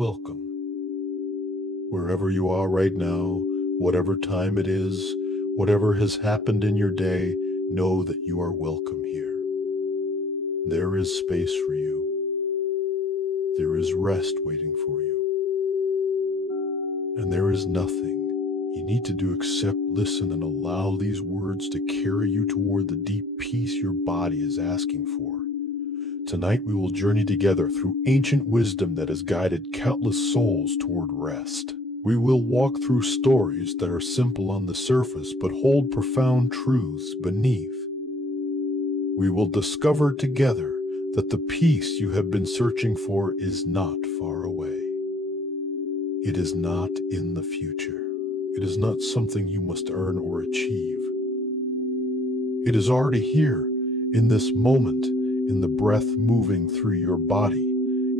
Welcome. Wherever you are right now, whatever time it is, whatever has happened in your day, know that you are welcome here. There is space for you. There is rest waiting for you. And there is nothing you need to do except listen and allow these words to carry you toward the deep peace your body is asking for. Tonight we will journey together through ancient wisdom that has guided countless souls toward rest. We will walk through stories that are simple on the surface but hold profound truths beneath. We will discover together that the peace you have been searching for is not far away. It is not in the future. It is not something you must earn or achieve. It is already here, in this moment, in the breath moving through your body,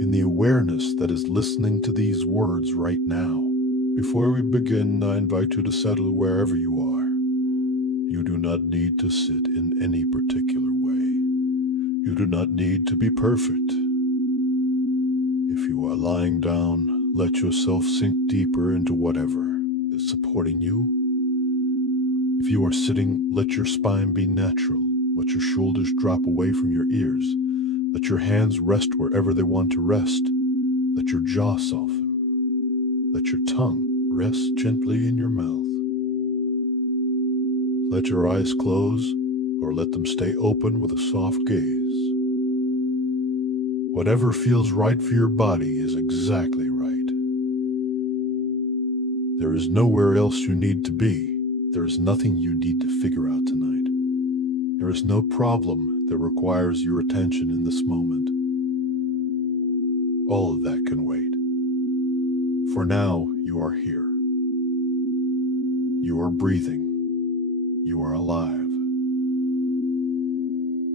in the awareness that is listening to these words right now. Before we begin, I invite you to settle wherever you are. You do not need to sit in any particular way. You do not need to be perfect. If you are lying down, let yourself sink deeper into whatever is supporting you. If you are sitting, let your spine be natural. Let your shoulders drop away from your ears. Let your hands rest wherever they want to rest. Let your jaw soften. Let your tongue rest gently in your mouth. Let your eyes close or let them stay open with a soft gaze. Whatever feels right for your body is exactly right. There is nowhere else you need to be. There is nothing you need to figure out tonight. There is no problem that requires your attention in this moment. All of that can wait. For now, you are here. You are breathing. You are alive.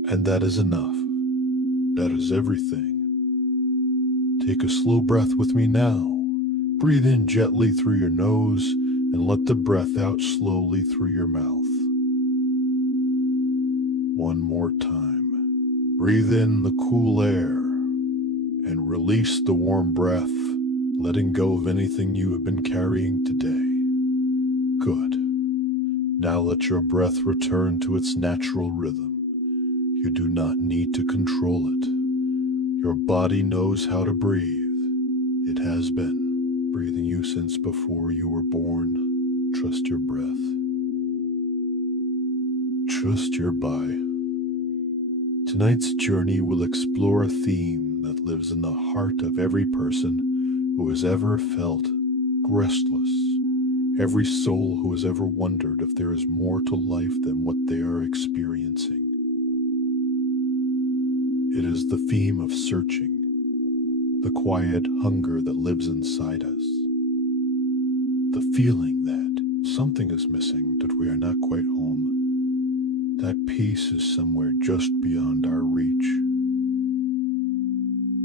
And that is enough. That is everything. Take a slow breath with me now. Breathe in gently through your nose and let the breath out slowly through your mouth. One more time. Breathe in the cool air and release the warm breath, letting go of anything you have been carrying today. Good. Now let your breath return to its natural rhythm. You do not need to control it. Your body knows how to breathe. It has been breathing you since before you were born. Trust your breath. Trust your body. Tonight's journey will explore a theme that lives in the heart of every person who has ever felt restless, every soul who has ever wondered if there is more to life than what they are experiencing. It is the theme of searching, the quiet hunger that lives inside us, the feeling that something is missing, that we are not quite home. That peace is somewhere just beyond our reach.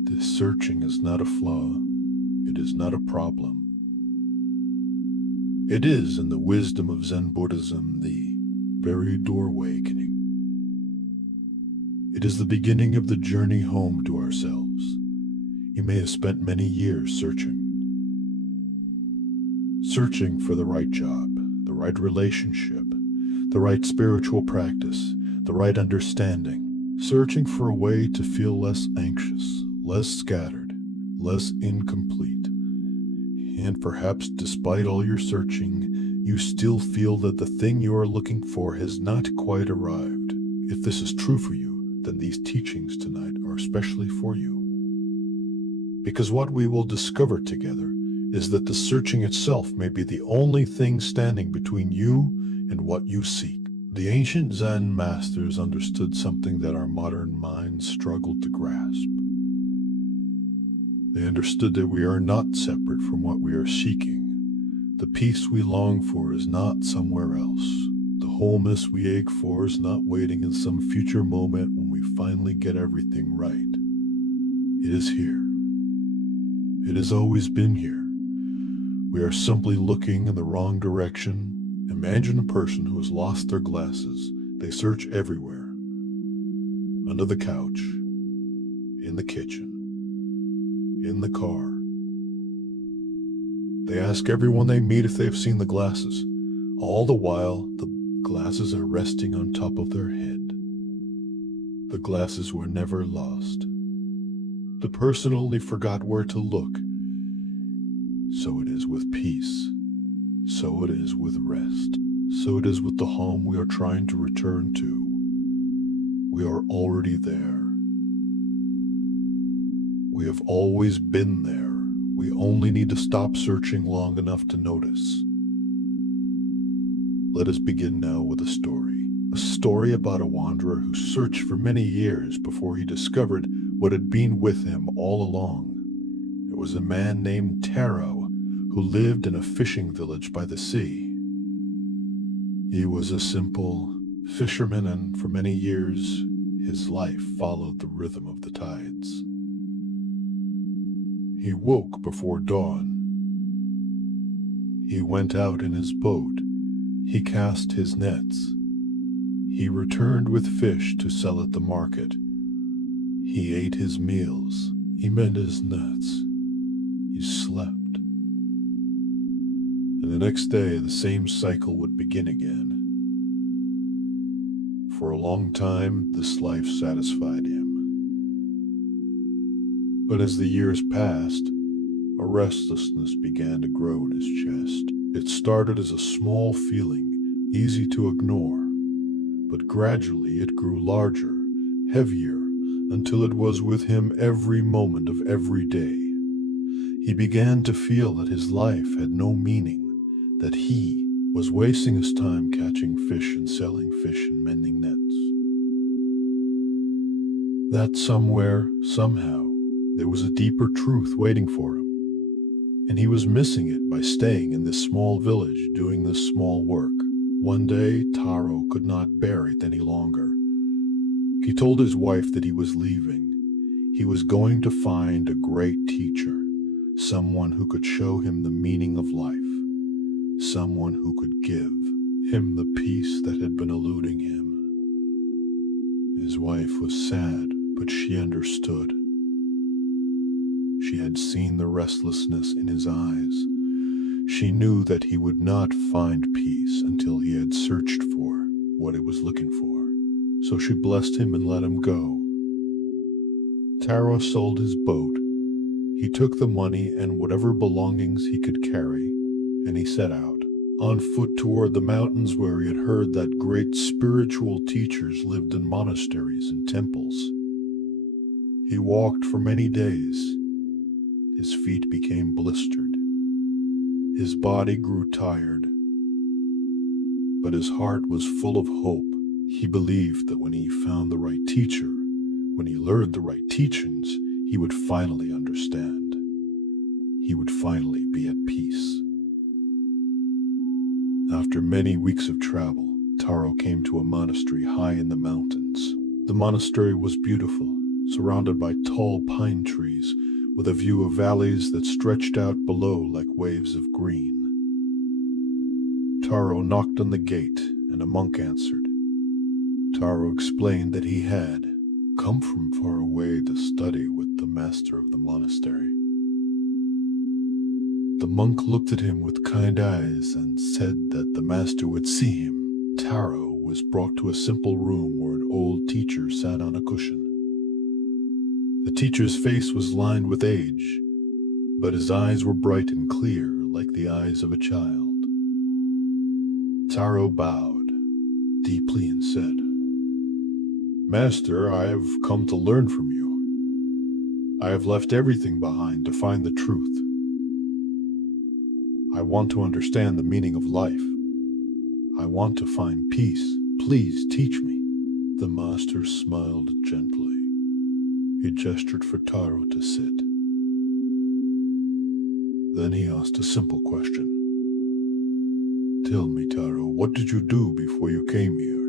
This searching is not a flaw. It is not a problem. It is, in the wisdom of Zen Buddhism, the very doorway awakening. It is the beginning of the journey home to ourselves. You may have spent many years searching. Searching for the right job, the right relationship, the right spiritual practice, the right understanding, searching for a way to feel less anxious, less scattered, less incomplete. And perhaps despite all your searching, you still feel that the thing you are looking for has not quite arrived. If this is true for you, then these teachings tonight are especially for you. Because what we will discover together is that the searching itself may be the only thing standing between you and what you seek. The ancient Zen masters understood something that our modern minds struggled to grasp. They understood that we are not separate from what we are seeking. The peace we long for is not somewhere else. The wholeness we ache for is not waiting in some future moment when we finally get everything right. It is here. It has always been here. We are simply looking in the wrong direction. Imagine a person who has lost their glasses. They search everywhere. Under the couch, in the kitchen, in the car, They ask everyone they meet if they've seen the glasses. All the while, the glasses are resting on top of their head. The glasses were never lost. The person only forgot where to look. So it is with peace. So it is with rest. So it is with the home we are trying to return to. We are already there. We have always been there. We only need to stop searching long enough to notice. Let us begin now with a story. A story about a wanderer who searched for many years before he discovered what had been with him all along. It was a man named Taro who lived in a fishing village by the sea. He was a simple fisherman, and for many years his life followed the rhythm of the tides. He woke before dawn. He went out in his boat. He cast his nets. He returned with fish to sell at the market. He ate his meals. He mended his nets. He slept. And the next day, the same cycle would begin again. For a long time, this life satisfied him. But as the years passed, a restlessness began to grow in his chest. It started as a small feeling, easy to ignore, but gradually it grew larger, heavier, until it was with him every moment of every day. He began to feel that his life had no meaning, that he was wasting his time catching fish and selling fish and mending nets. That somewhere, somehow, there was a deeper truth waiting for him, and he was missing it by staying in this small village doing this small work. One day, Taro could not bear it any longer. He told his wife that he was leaving. He was going to find a great teacher, someone who could show him the meaning of life, someone who could give him the peace that had been eluding him. His wife was sad, but she understood. She had seen the restlessness in his eyes. She knew that he would not find peace until he had searched for what he was looking for. So she blessed him and let him go. Taro sold his boat. He took the money and whatever belongings he could carry, and he set out, on foot toward the mountains where he had heard that great spiritual teachers lived in monasteries and temples. He walked for many days. His feet became blistered. His body grew tired. But his heart was full of hope. He believed that when he found the right teacher, when he learned the right teachings, he would finally understand. He would finally be at peace. After many weeks of travel, Taro came to a monastery high in the mountains. The monastery was beautiful, surrounded by tall pine trees, with a view of valleys that stretched out below like waves of green. Taro knocked on the gate, and a monk answered. Taro explained that he had come from far away to study with the master of the monastery. The monk looked at him with kind eyes and said that the master would see him. Taro was brought to a simple room where an old teacher sat on a cushion. The teacher's face was lined with age, but his eyes were bright and clear like the eyes of a child. Taro bowed deeply and said, "Master, I have come to learn from you. I have left everything behind to find the truth. I want to understand the meaning of life. I want to find peace. Please teach me." The master smiled gently. He gestured for Taro to sit. Then he asked a simple question. "Tell me, Taro, what did you do before you came here?"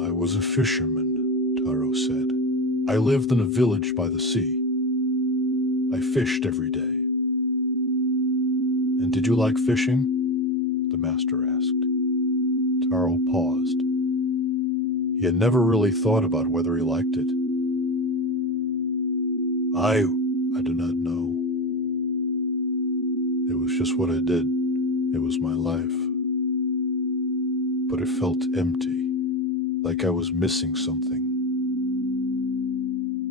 "I was a fisherman," Taro said. "I lived in a village by the sea. I fished every day." "And did you like fishing?" the master asked. Taro paused. He had never really thought about whether he liked it. I do not know." It was just what I did. It was my life. But it felt empty, like I was missing something.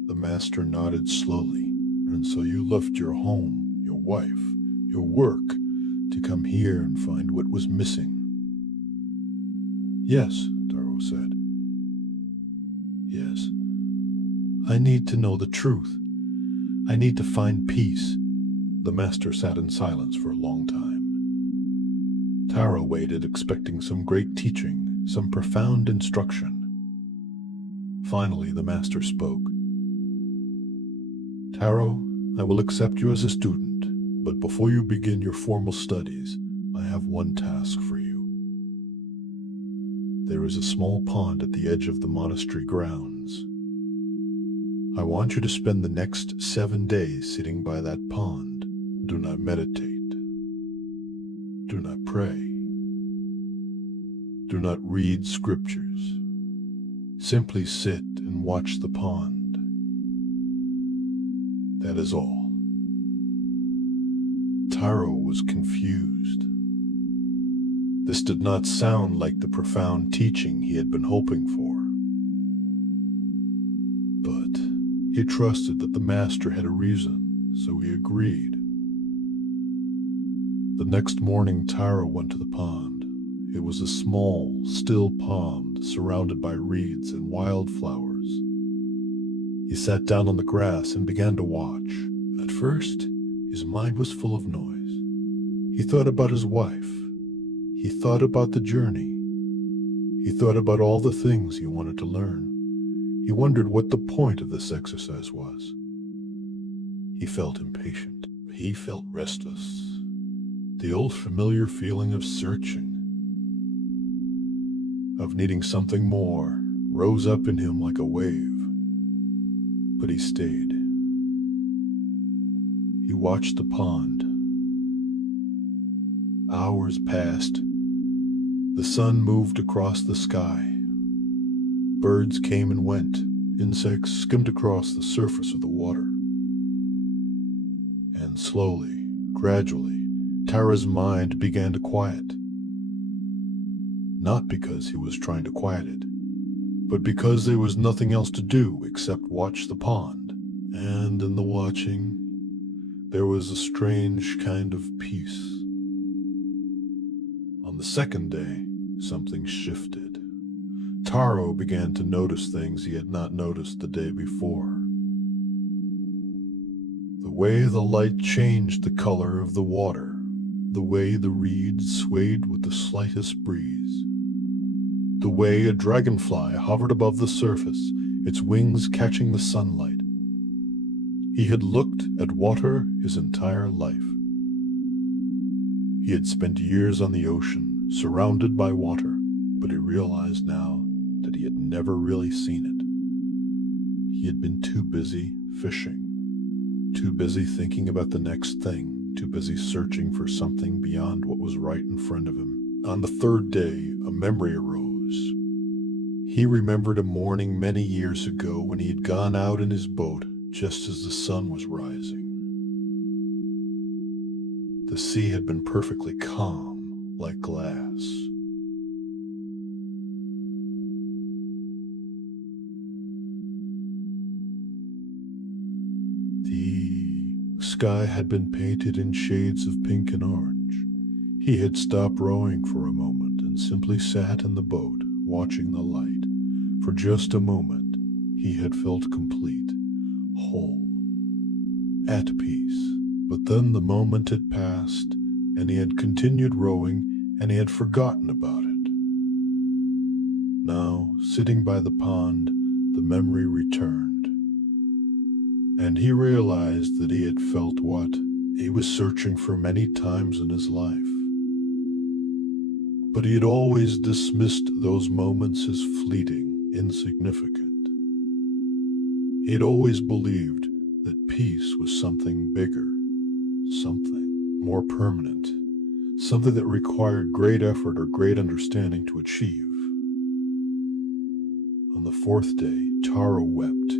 The master nodded slowly. And so you left your home, your wife, your work, to come here and find what was missing. Yes, Taro said. Yes. I need to know the truth. I need to find peace. The master sat in silence for a long time. Taro waited, expecting some great teaching, some profound instruction. Finally, the master spoke. Taro, I will accept you as a student, but before you begin your formal studies, I have one task for you. There is a small pond at the edge of the monastery grounds. I want you to spend the next 7 days sitting by that pond. Do not meditate. Do not pray. Do not read scriptures. Simply sit and watch the pond. That is all. Taro was confused. This did not sound like the profound teaching he had been hoping for. But he trusted that the master had a reason, so he agreed. The next morning, Taro went to the pond. It was a small, still pond surrounded by reeds and wildflowers. He sat down on the grass and began to watch. At first, his mind was full of noise. He thought about his wife. He thought about the journey. He thought about all the things he wanted to learn. He wondered what the point of this exercise was. He felt impatient. He felt restless. The old familiar feeling of searching, of needing something more, rose up in him like a wave. But he stayed. He watched the pond. Hours passed. The sun moved across the sky. Birds came and went. Insects skimmed across the surface of the water. And slowly, gradually, Tara's mind began to quiet. Not because he was trying to quiet it, but because there was nothing else to do except watch the pond. And in the watching, there was a strange kind of peace. On the second day, something shifted. Taro began to notice things he had not noticed the day before. The way the light changed the color of the water, the way the reeds swayed with the slightest breeze, the way a dragonfly hovered above the surface, its wings catching the sunlight. He had looked at water his entire life. He had spent years on the ocean, surrounded by water, but he realized now that he had never really seen it. He had been too busy fishing, too busy thinking about the next thing, too busy searching for something beyond what was right in front of him. On the third day, a memory arose. He remembered a morning many years ago when he had gone out in his boat just as the sun was rising. The sea had been perfectly calm, like glass. The sky had been painted in shades of pink and orange. He had stopped rowing for a moment and simply sat in the boat, watching the light. For just a moment, he had felt complete, whole, at peace. But then the moment had passed, and he had continued rowing, and he had forgotten about it. Now, sitting by the pond, the memory returned, and he realized that he had felt what he was searching for many times in his life. But he had always dismissed those moments as fleeting, insignificant. He had always believed that peace was something bigger, something more permanent, something that required great effort or great understanding to achieve. On the fourth day, Taro wept.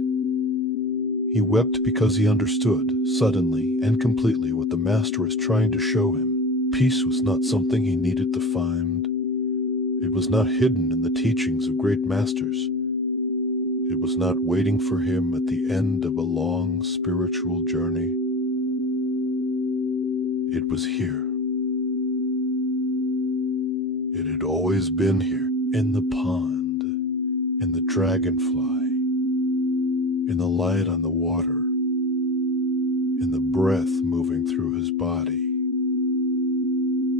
He wept because he understood, suddenly and completely, what the Master was trying to show him. Peace was not something he needed to find. It was not hidden in the teachings of great masters. It was not waiting for him at the end of a long spiritual journey. It was here. It had always been here, in the pond, in the dragonfly, in the light on the water, in the breath moving through his body,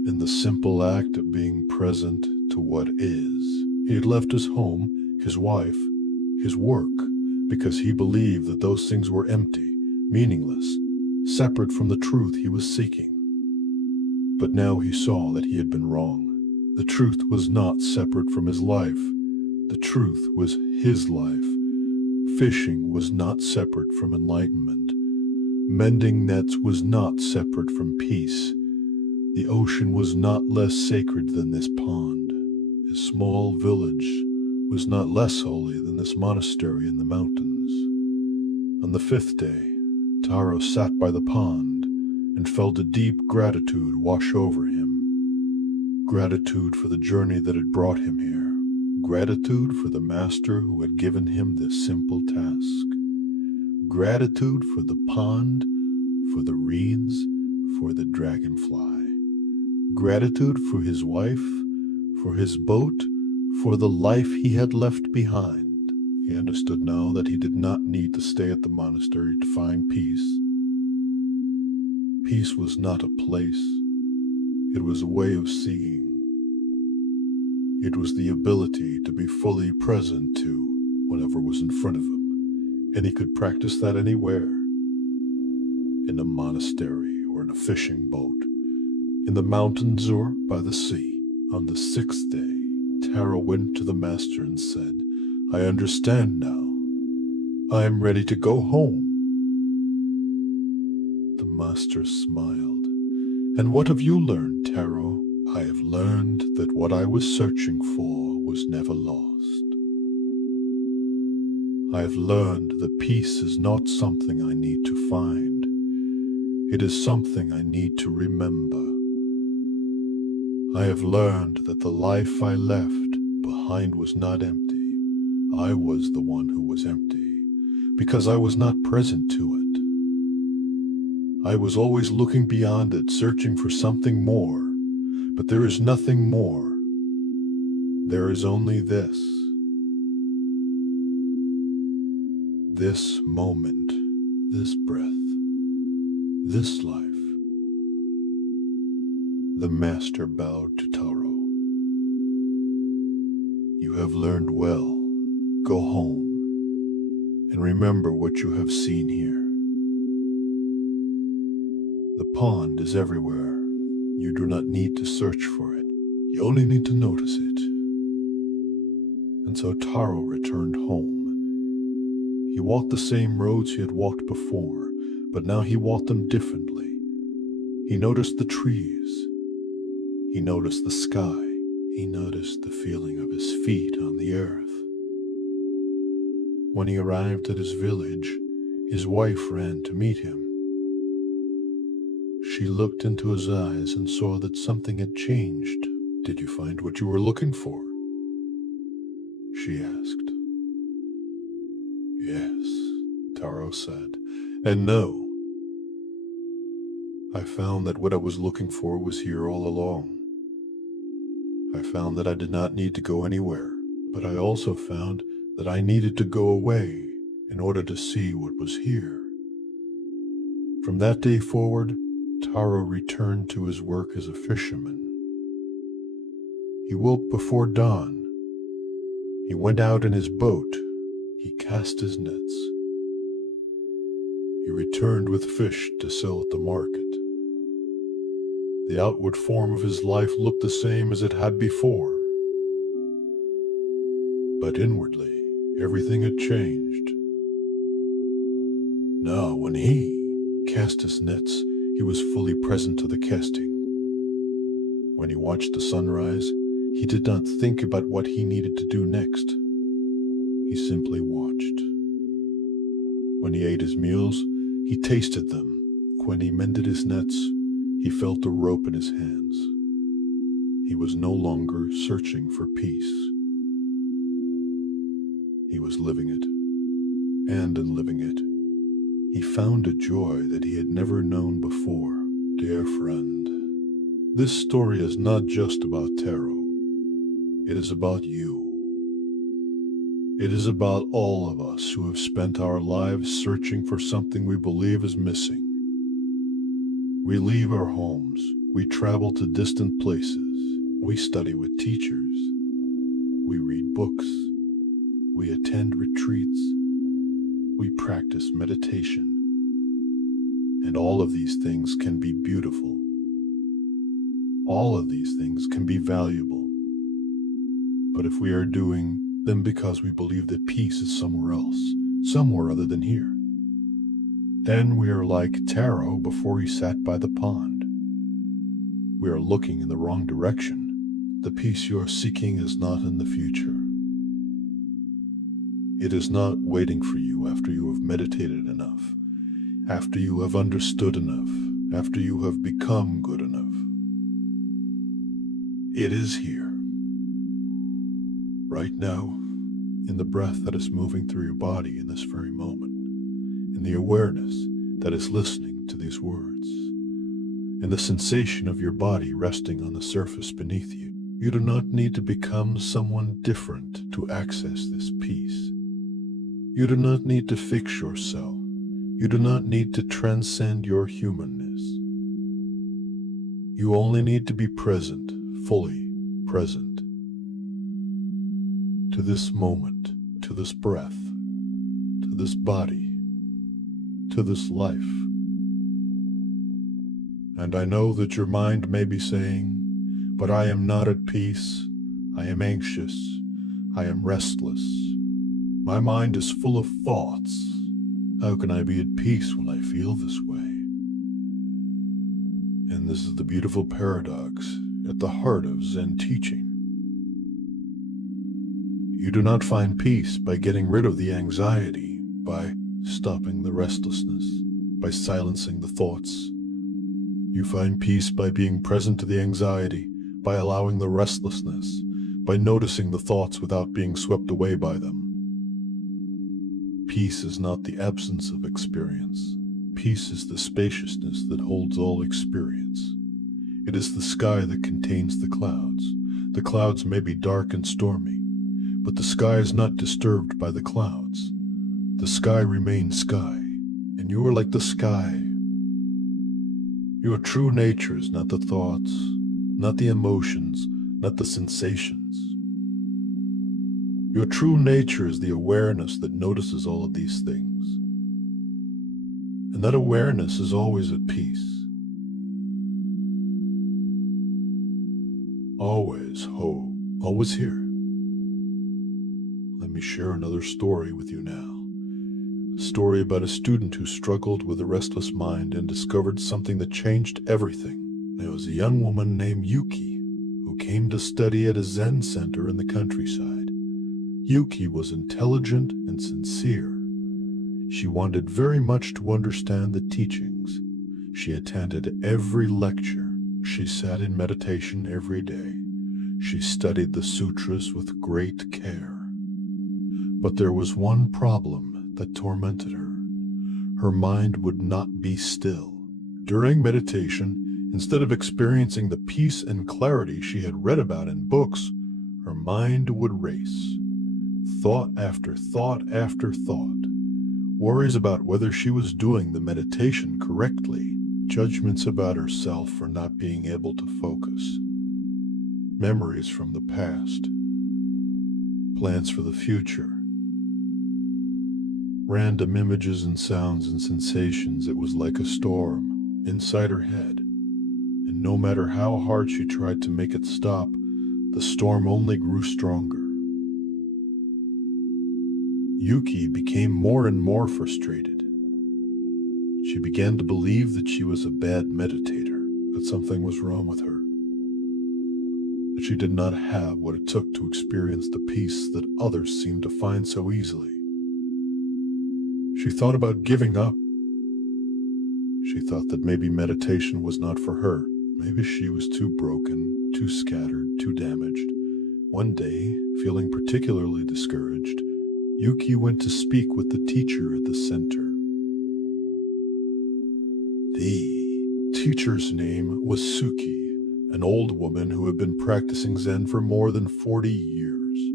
in the simple act of being present to what is. He had left his home, his wife, his work, because he believed that those things were empty, meaningless, separate from the truth he was seeking. But now he saw that he had been wrong. The truth was not separate from his life. The truth was his life. Fishing was not separate from enlightenment. Mending nets was not separate from peace. The ocean was not less sacred than this pond. His small village was not less holy than this monastery in the mountains. On the 5th day, Taro sat by the pond and felt a deep gratitude wash over him. Gratitude for the journey that had brought him here. Gratitude for the Master who had given him this simple task. Gratitude for the pond, for the reeds, for the dragonfly. Gratitude for his wife, for his boat, for the life he had left behind. He understood now that he did not need to stay at the monastery to find peace. Peace was not a place. It was a way of seeing. It was the ability to be fully present to whatever was in front of him, and he could practice that anywhere. In a monastery or in a fishing boat, in the mountains or by the sea. On the 6th day, Taro went to the Master and said, "I understand now. I am ready to go home." The Master smiled. "And what have you learned, Taro?" "I have learned that what I was searching for was never lost. I have learned that peace is not something I need to find. It is something I need to remember. I have learned that the life I left behind was not empty. I was the one who was empty, because I was not present to it. I was always looking beyond it, searching for something more. But there is nothing more. There is only this. This moment, this breath, this life." The Master bowed to Taro. "You have learned well. Go home and remember what you have seen here. The pond is everywhere. You do not need to search for it. You only need to notice it." And so Taro returned home. He walked the same roads he had walked before, but now he walked them differently. He noticed the trees. He noticed the sky. He noticed the feeling of his feet on the earth. When he arrived at his village, his wife ran to meet him. She looked into his eyes and saw that something had changed. "Did you find what you were looking for?" she asked. "Yes," Taro said, "and no. I found that what I was looking for was here all along. I found that I did not need to go anywhere, but I also found that I needed to go away in order to see what was here." From that day forward, Taro returned to his work as a fisherman. He woke before dawn. He went out in his boat. He cast his nets. He returned with fish to sell at the market. The outward form of his life looked the same as it had before. But inwardly, everything had changed. Now, when he cast his nets, he was fully present to the casting. When he watched the sunrise, he did not think about what he needed to do next. He simply watched. When he ate his meals, he tasted them. When he mended his nets, he felt a rope in his hands. He was no longer searching for peace. He was living it, and in living it, he found a joy that he had never known before. Dear friend, this story is not just about tarot. It is about you. It is about all of us who have spent our lives searching for something we believe is missing. We leave our homes, we travel to distant places, we study with teachers, we read books, we attend retreats, we practice meditation. And all of these things can be beautiful. All of these things can be valuable. But if we are doing them because we believe that peace is somewhere else, somewhere other than here, then we are like Taro before he sat by the pond. We are looking in the wrong direction. The peace you are seeking is not in the future. It is not waiting for you after you have meditated enough, after you have understood enough, after you have become good enough. It is here, right now, in the breath that is moving through your body in this very moment, in the awareness that is listening to these words, in the sensation of your body resting on the surface beneath you. You do not need to become someone different to access this peace. You do not need to fix yourself. You do not need to transcend your humanness. You only need to be present, fully present, to this moment, to this breath, to this body, to this life. And I know that your mind may be saying, but I am not at peace, I am anxious, I am restless. My mind is full of thoughts. How can I be at peace when I feel this way? And this is the beautiful paradox at the heart of Zen teaching. You do not find peace by getting rid of the anxiety, by stopping the restlessness, by silencing the thoughts. You find peace by being present to the anxiety, by allowing the restlessness, by noticing the thoughts without being swept away by them. Peace is not the absence of experience. Peace is the spaciousness that holds all experience. It is the sky that contains the clouds. The clouds may be dark and stormy, but the sky is not disturbed by the clouds. The sky remains sky, and you are like the sky. Your true nature is not the thoughts, not the emotions, not the sensations. Your true nature is the awareness that notices all of these things. And that awareness is always at peace. Always always here. Let me share another story with you now. A story about a student who struggled with a restless mind and discovered something that changed everything. There was a young woman named Yuki who came to study at a Zen center in the countryside. Yuki was intelligent and sincere. She wanted very much to understand the teachings. She attended every lecture. She sat in meditation every day. She studied the sutras with great care. But there was one problem that tormented her. Her mind would not be still. During meditation, instead of experiencing the peace and clarity she had read about in books, her mind would race. Thought after thought after thought. Worries about whether she was doing the meditation correctly. Judgments about herself for not being able to focus. Memories from the past. Plans for the future. Random images and sounds and sensations. It was like a storm inside her head. And no matter how hard she tried to make it stop, the storm only grew stronger. Yuki became more and more frustrated. She began to believe that she was a bad meditator, that something was wrong with her, that she did not have what it took to experience the peace that others seemed to find so easily. She thought about giving up. She thought that maybe meditation was not for her. Maybe she was too broken, too scattered, too damaged. One day, feeling particularly discouraged, Yuki went to speak with the teacher at the center. The teacher's name was Suki, an old woman who had been practicing Zen for more than 40 years.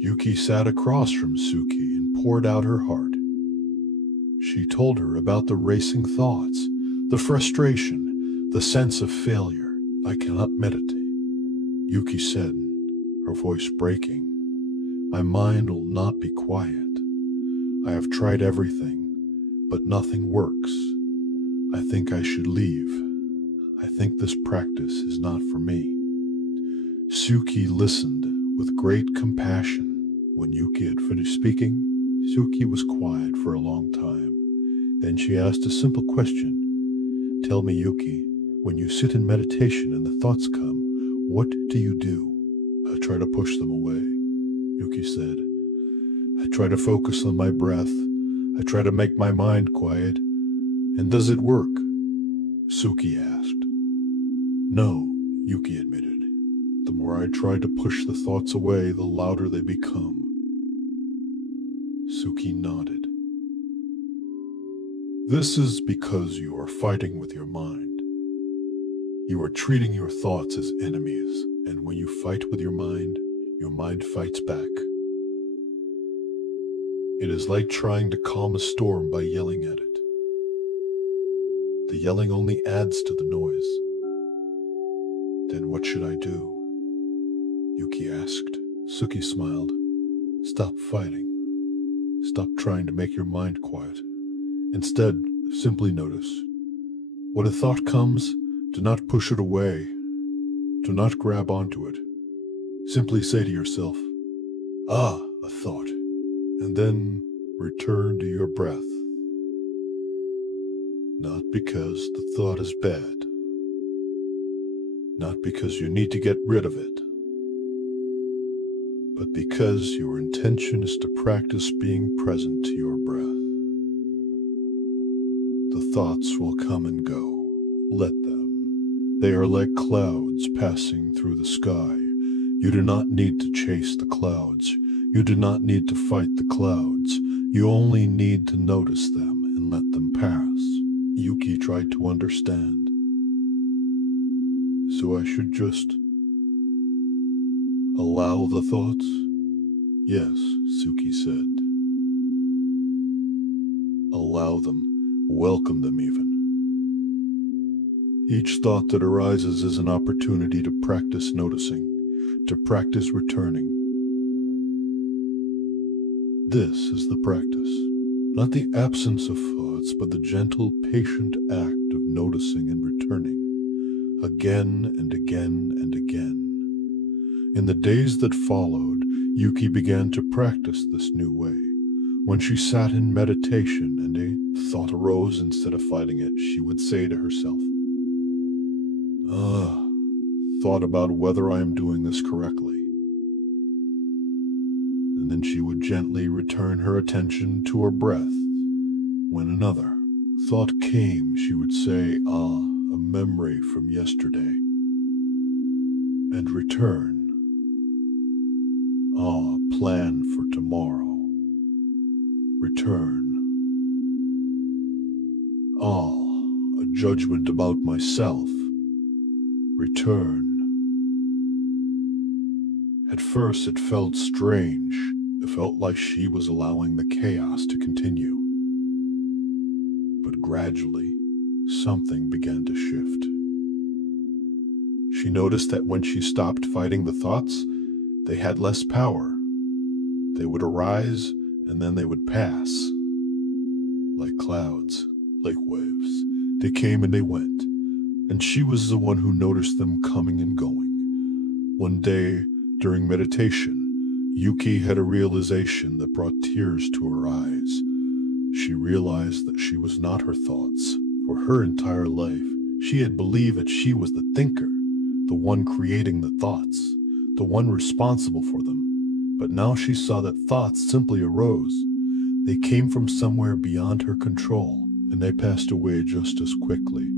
Yuki sat across from Suki and poured out her heart. She told her about the racing thoughts, the frustration, the sense of failure. "I cannot meditate," Yuki said, her voice breaking. "My mind will not be quiet. I have tried everything, but nothing works. I think I should leave. I think this practice is not for me." Suki listened with great compassion. When Yuki had finished speaking, Suki was quiet for a long time. Then she asked a simple question. "Tell me, Yuki, when you sit in meditation and the thoughts come, what do you do?" "I try to push them away," Yuki said. "I try to focus on my breath. I try to make my mind quiet. And does it work?" Suki asked. "No," Yuki admitted. "The more I try to push the thoughts away, the louder they become." Suki nodded. "This is because you are fighting with your mind. You are treating your thoughts as enemies, and when you fight with your mind fights back. It is like trying to calm a storm by yelling at it. The yelling only adds to the noise." "Then what should I do?" Yuki asked. Suki smiled. "Stop fighting. Stop trying to make your mind quiet. Instead, simply notice. When a thought comes, do not push it away. Do not grab onto it. Simply say to yourself, 'Ah, a thought,' and then return to your breath. Not because the thought is bad. Not because you need to get rid of it. But because your intention is to practice being present to your breath. The thoughts will come and go. Let them. They are like clouds passing through the sky. You do not need to chase the clouds. You do not need to fight the clouds. You only need to notice them and let them pass." Yuki tried to understand. "So I should just allow the thoughts?" "Yes," Suki said. "Allow them. Welcome them even. Each thought that arises is an opportunity to practice noticing, to practice returning. This is the practice, not the absence of thoughts, but the gentle, patient act of noticing and returning, again and again and again." In the days that followed, Yuki began to practice this new way. When she sat in meditation and a thought arose, instead of fighting it, she would say to herself, "Thought about whether I am doing this correctly." And then she would gently return her attention to her breath. When another thought came, she would say, "A memory from yesterday," and return. "A plan for tomorrow." Return. "A judgment about myself." Return. At first it felt strange. It felt like she was allowing the chaos to continue. But gradually, something began to shift. She noticed that when she stopped fighting the thoughts, they had less power. They would arise, and then they would pass. Like clouds, like waves. They came and they went, and she was the one who noticed them coming and going. One day, during meditation, Yuki had a realization that brought tears to her eyes. She realized that she was not her thoughts. For her entire life, she had believed that she was the thinker, the one creating the thoughts, the one responsible for them. But now she saw that thoughts simply arose. They came from somewhere beyond her control, and they passed away just as quickly.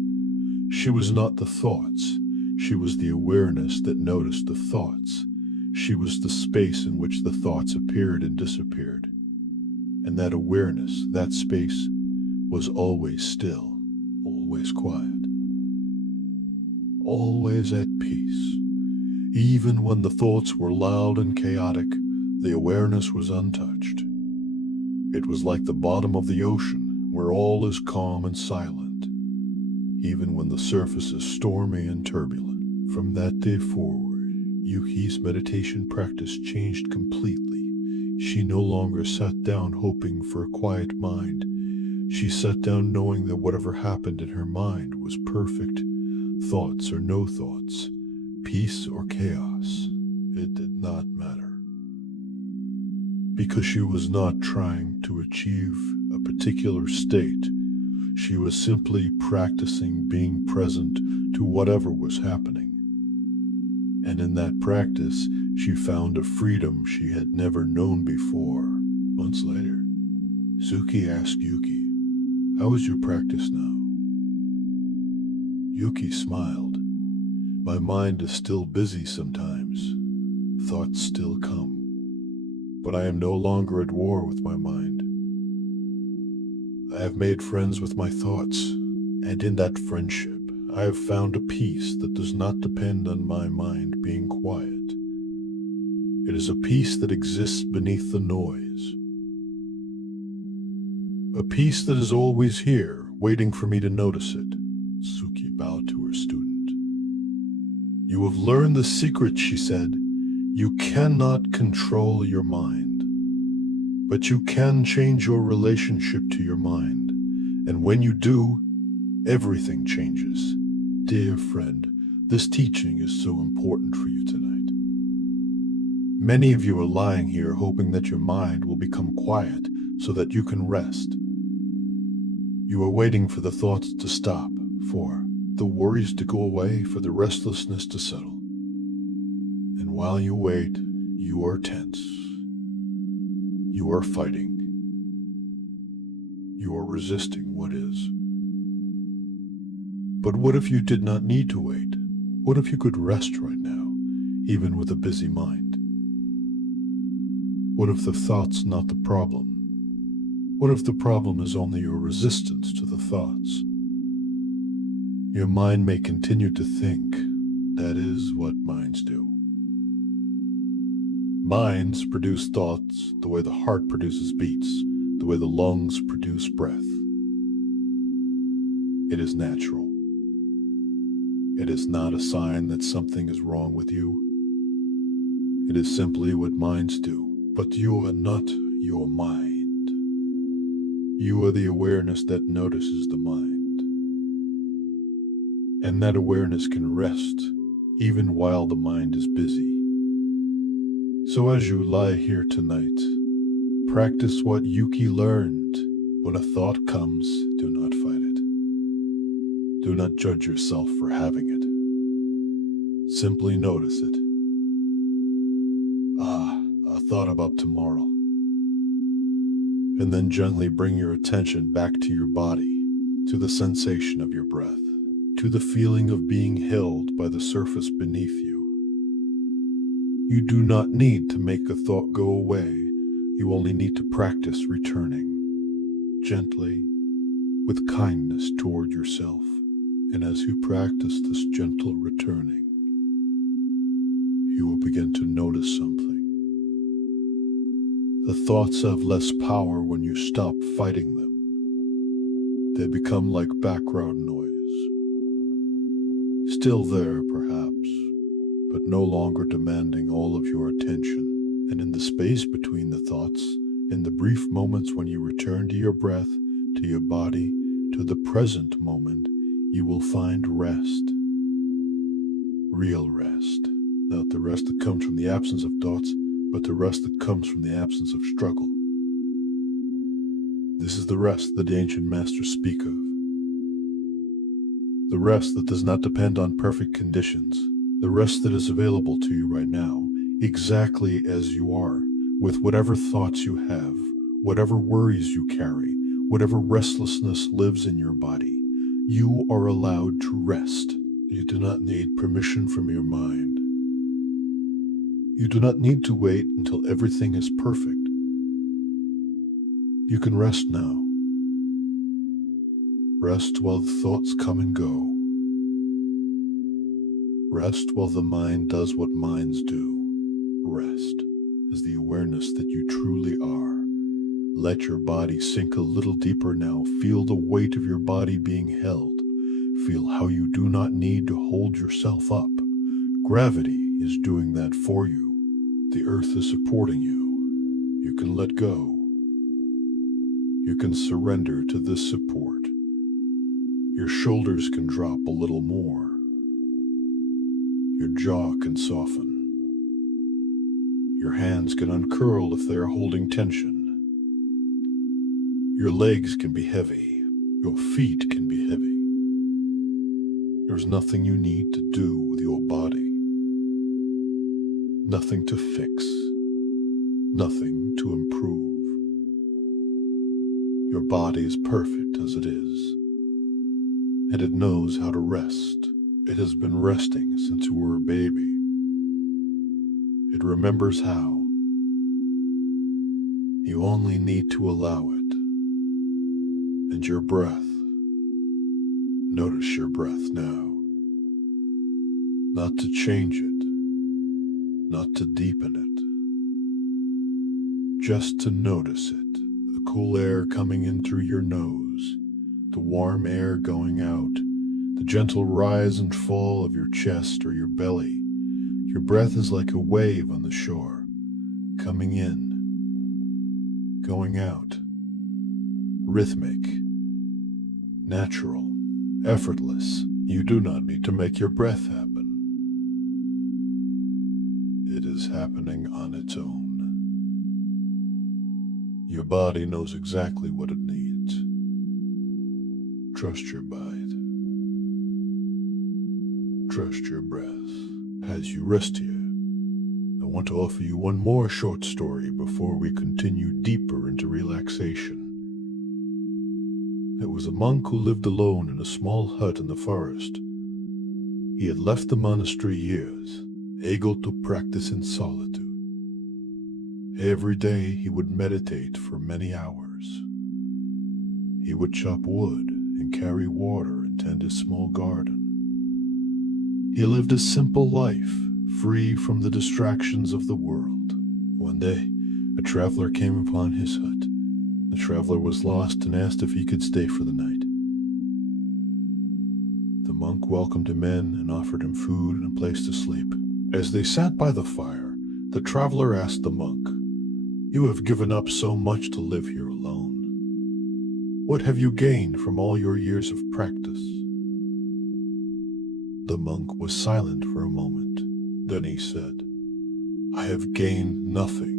She was not the thoughts. She was the awareness that noticed the thoughts. She was the space in which the thoughts appeared and disappeared. And that awareness, that space, was always still, always quiet, always at peace. Even when the thoughts were loud and chaotic, the awareness was untouched. It was like the bottom of the ocean, where all is calm and silent, even when the surface is stormy and turbulent. From that day forward, Yuki's meditation practice changed completely. She no longer sat down hoping for a quiet mind. She sat down knowing that whatever happened in her mind was perfect. Thoughts or no thoughts, peace or chaos, it did not matter. Because she was not trying to achieve a particular state, she was simply practicing being present to whatever was happening. And in that practice, she found a freedom she had never known before. Months later, Suki asked Yuki, "How is your practice now?" Yuki smiled. "My mind is still busy sometimes. Thoughts still come. But I am no longer at war with my mind. I have made friends with my thoughts, and in that friendship, I have found a peace that does not depend on my mind being quiet. It is a peace that exists beneath the noise. A peace that is always here, waiting for me to notice it." Suki bowed to her student. "You have learned the secret," she said. "You cannot control your mind, but you can change your relationship to your mind. And when you do, everything changes." Dear friend, this teaching is so important for you tonight. Many of you are lying here hoping that your mind will become quiet so that you can rest. You are waiting for the thoughts to stop, for the worries to go away, for the restlessness to settle. And while you wait, you are tense. You are fighting. You are resisting what is. But what if you did not need to wait? What if you could rest right now, even with a busy mind? What if the thought's not the problem? What if the problem is only your resistance to the thoughts? Your mind may continue to think. That is what minds do. Minds produce thoughts the way the heart produces beats, the way the lungs produce breath. It is natural. It is not a sign that something is wrong with you. It is simply what minds do. But you are not your mind. You are the awareness that notices the mind. And that awareness can rest even while the mind is busy. So as you lie here tonight, practice what Yuki learned. When a thought comes, do not fight it. Do not judge yourself for having it. Simply notice it. A thought about tomorrow. And then gently bring your attention back to your body, to the sensation of your breath, to the feeling of being held by the surface beneath you. You do not need to make a thought go away. You only need to practice returning, gently, with kindness toward yourself. And as you practice this gentle returning, you will begin to notice something. The thoughts have less power when you stop fighting them. They become like background noise. Still there, perhaps, but no longer demanding all of your attention. And in the space between the thoughts, in the brief moments when you return to your breath, to your body, to the present moment, you will find rest. Real rest. Not the rest that comes from the absence of thoughts, but the rest that comes from the absence of struggle. This is the rest that the ancient masters speak of. The rest that does not depend on perfect conditions. The rest that is available to you right now, exactly as you are, with whatever thoughts you have, Whatever worries you carry, whatever restlessness lives in your body, you are allowed to rest. You do not need permission from your mind. You do not need to wait until everything is perfect. You can rest now. Rest while the thoughts come and go. Rest while the mind does what minds do. Rest is the awareness that you truly are. Let your body sink a little deeper now. Feel the weight of your body being held. Feel how you do not need to hold yourself up. Gravity is doing that for you. The earth is supporting you. You can let go. You can surrender to this support. Your shoulders can drop a little more. Your jaw can soften. Your hands can uncurl if they are holding tension. Your legs can be heavy. Your feet can be heavy. There's nothing you need to do with your body. Nothing to fix. Nothing to improve. Your body is perfect as it is, and it knows how to rest. It has been resting since you were a baby. It remembers how. You only need to allow it. And your breath. Notice your breath now. Not to change it, not to deepen it. Just to notice it. The cool air coming in through your nose, the warm air going out, the gentle rise and fall of your chest or your belly. Your breath is like a wave on the shore, coming in, going out, rhythmic, natural, effortless. You do not need to make your breath happen. It is happening on its own. Your body knows exactly what it needs. Trust your bite. Trust your breath. As you rest here, I want to offer you one more short story before we continue deeper into relaxation. It was a monk who lived alone in a small hut in the forest. He had left the monastery years, able to practice in solitude. Every day he would meditate for many hours. He would chop wood and carry water and tend his small garden. He lived a simple life, free from the distractions of the world. One day, a traveler came upon his hut. The traveler was lost and asked if he could stay for the night. The monk welcomed him in and offered him food and a place to sleep. As they sat by the fire, the traveler asked the monk, "You have given up so much to live here alone. What have you gained from all your years of practice?" The monk was silent for a moment. Then he said, "I have gained nothing."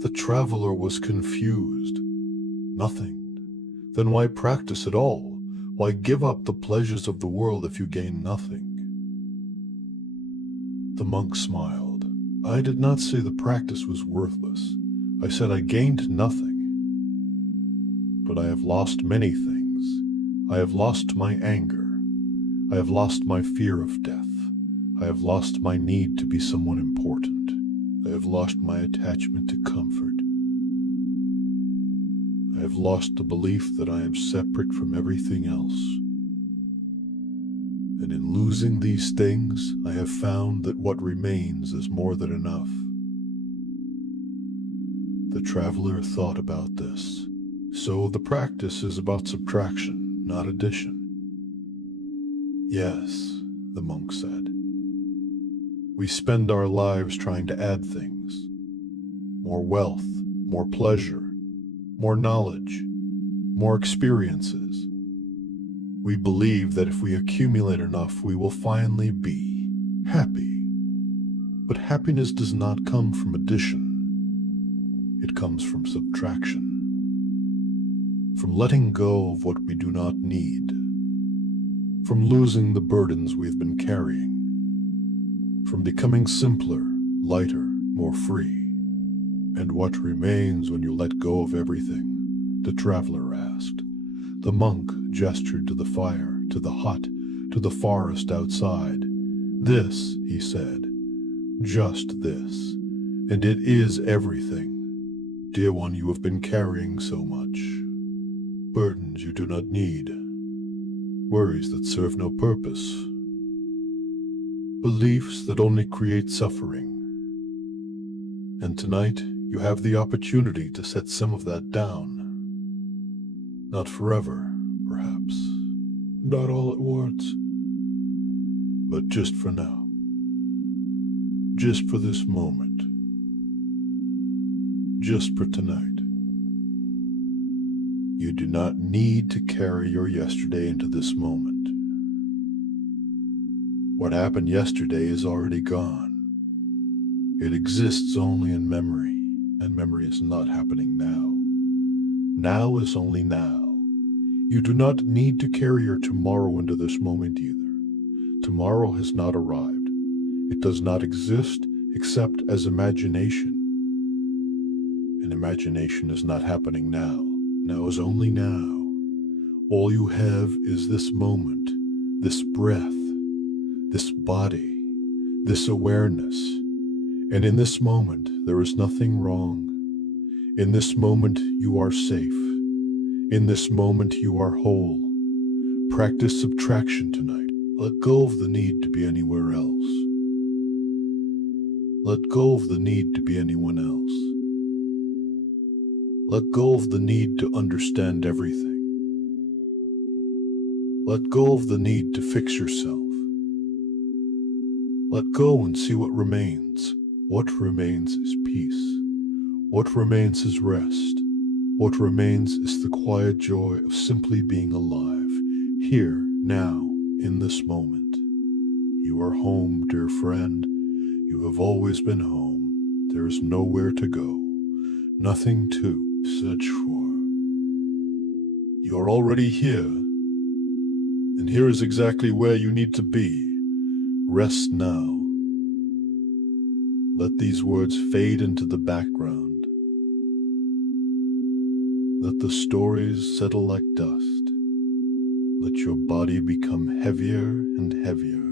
The traveler was confused. Nothing? Then why practice at all? Why give up the pleasures of the world if you gain nothing? The monk smiled. "I did not say the practice was worthless. I said I gained nothing. But I have lost many things. I have lost my anger. I have lost my fear of death. I have lost my need to be someone important. I have lost my attachment to comfort. I have lost the belief that I am separate from everything else. And in losing these things, I have found that what remains is more than enough." The traveler thought about this. So the practice is about subtraction, not addition. "Yes," the monk said. "We spend our lives trying to add things. More wealth, more pleasure, more knowledge, more experiences. We believe that if we accumulate enough, we will finally be happy. But happiness does not come from addition. It comes from subtraction. From letting go of what we do not need. From losing the burdens we have been carrying. From becoming simpler, lighter, more free. And what remains when you let go of everything? The traveler asked. The monk gestured to the fire, to the hut, to the forest outside. This, he said, just this, and it is everything. Dear one, you have been carrying so much. Burdens you do not need. Worries that serve no purpose. Beliefs that only create suffering. And tonight, you have the opportunity to set some of that down. Not forever, perhaps. Not all at once. But just for now. Just for this moment. Just for tonight. You do not need to carry your yesterday into this moment. What happened yesterday is already gone. It exists only in memory, and memory is not happening now. Now is only now. You do not need to carry your tomorrow into this moment either. Tomorrow has not arrived. It does not exist except as imagination. And imagination is not happening now. Now is only now. All you have is this moment, this breath, this body, this awareness. And in this moment, there is nothing wrong. In this moment, you are safe. In this moment, you are whole. Practice subtraction tonight. Let go of the need to be anywhere else. Let go of the need to be anyone else. Let go of the need to understand everything. Let go of the need to fix yourself. Let go and see what remains. What remains is peace. What remains is rest. What remains is the quiet joy of simply being alive, here, now, in this moment. You are home, dear friend. You have always been home. There is nowhere to go, nothing to search for. You are already here, and here is exactly where you need to be. Rest now. Let these words fade into the background. Let the stories settle like dust. Let your body become heavier and heavier.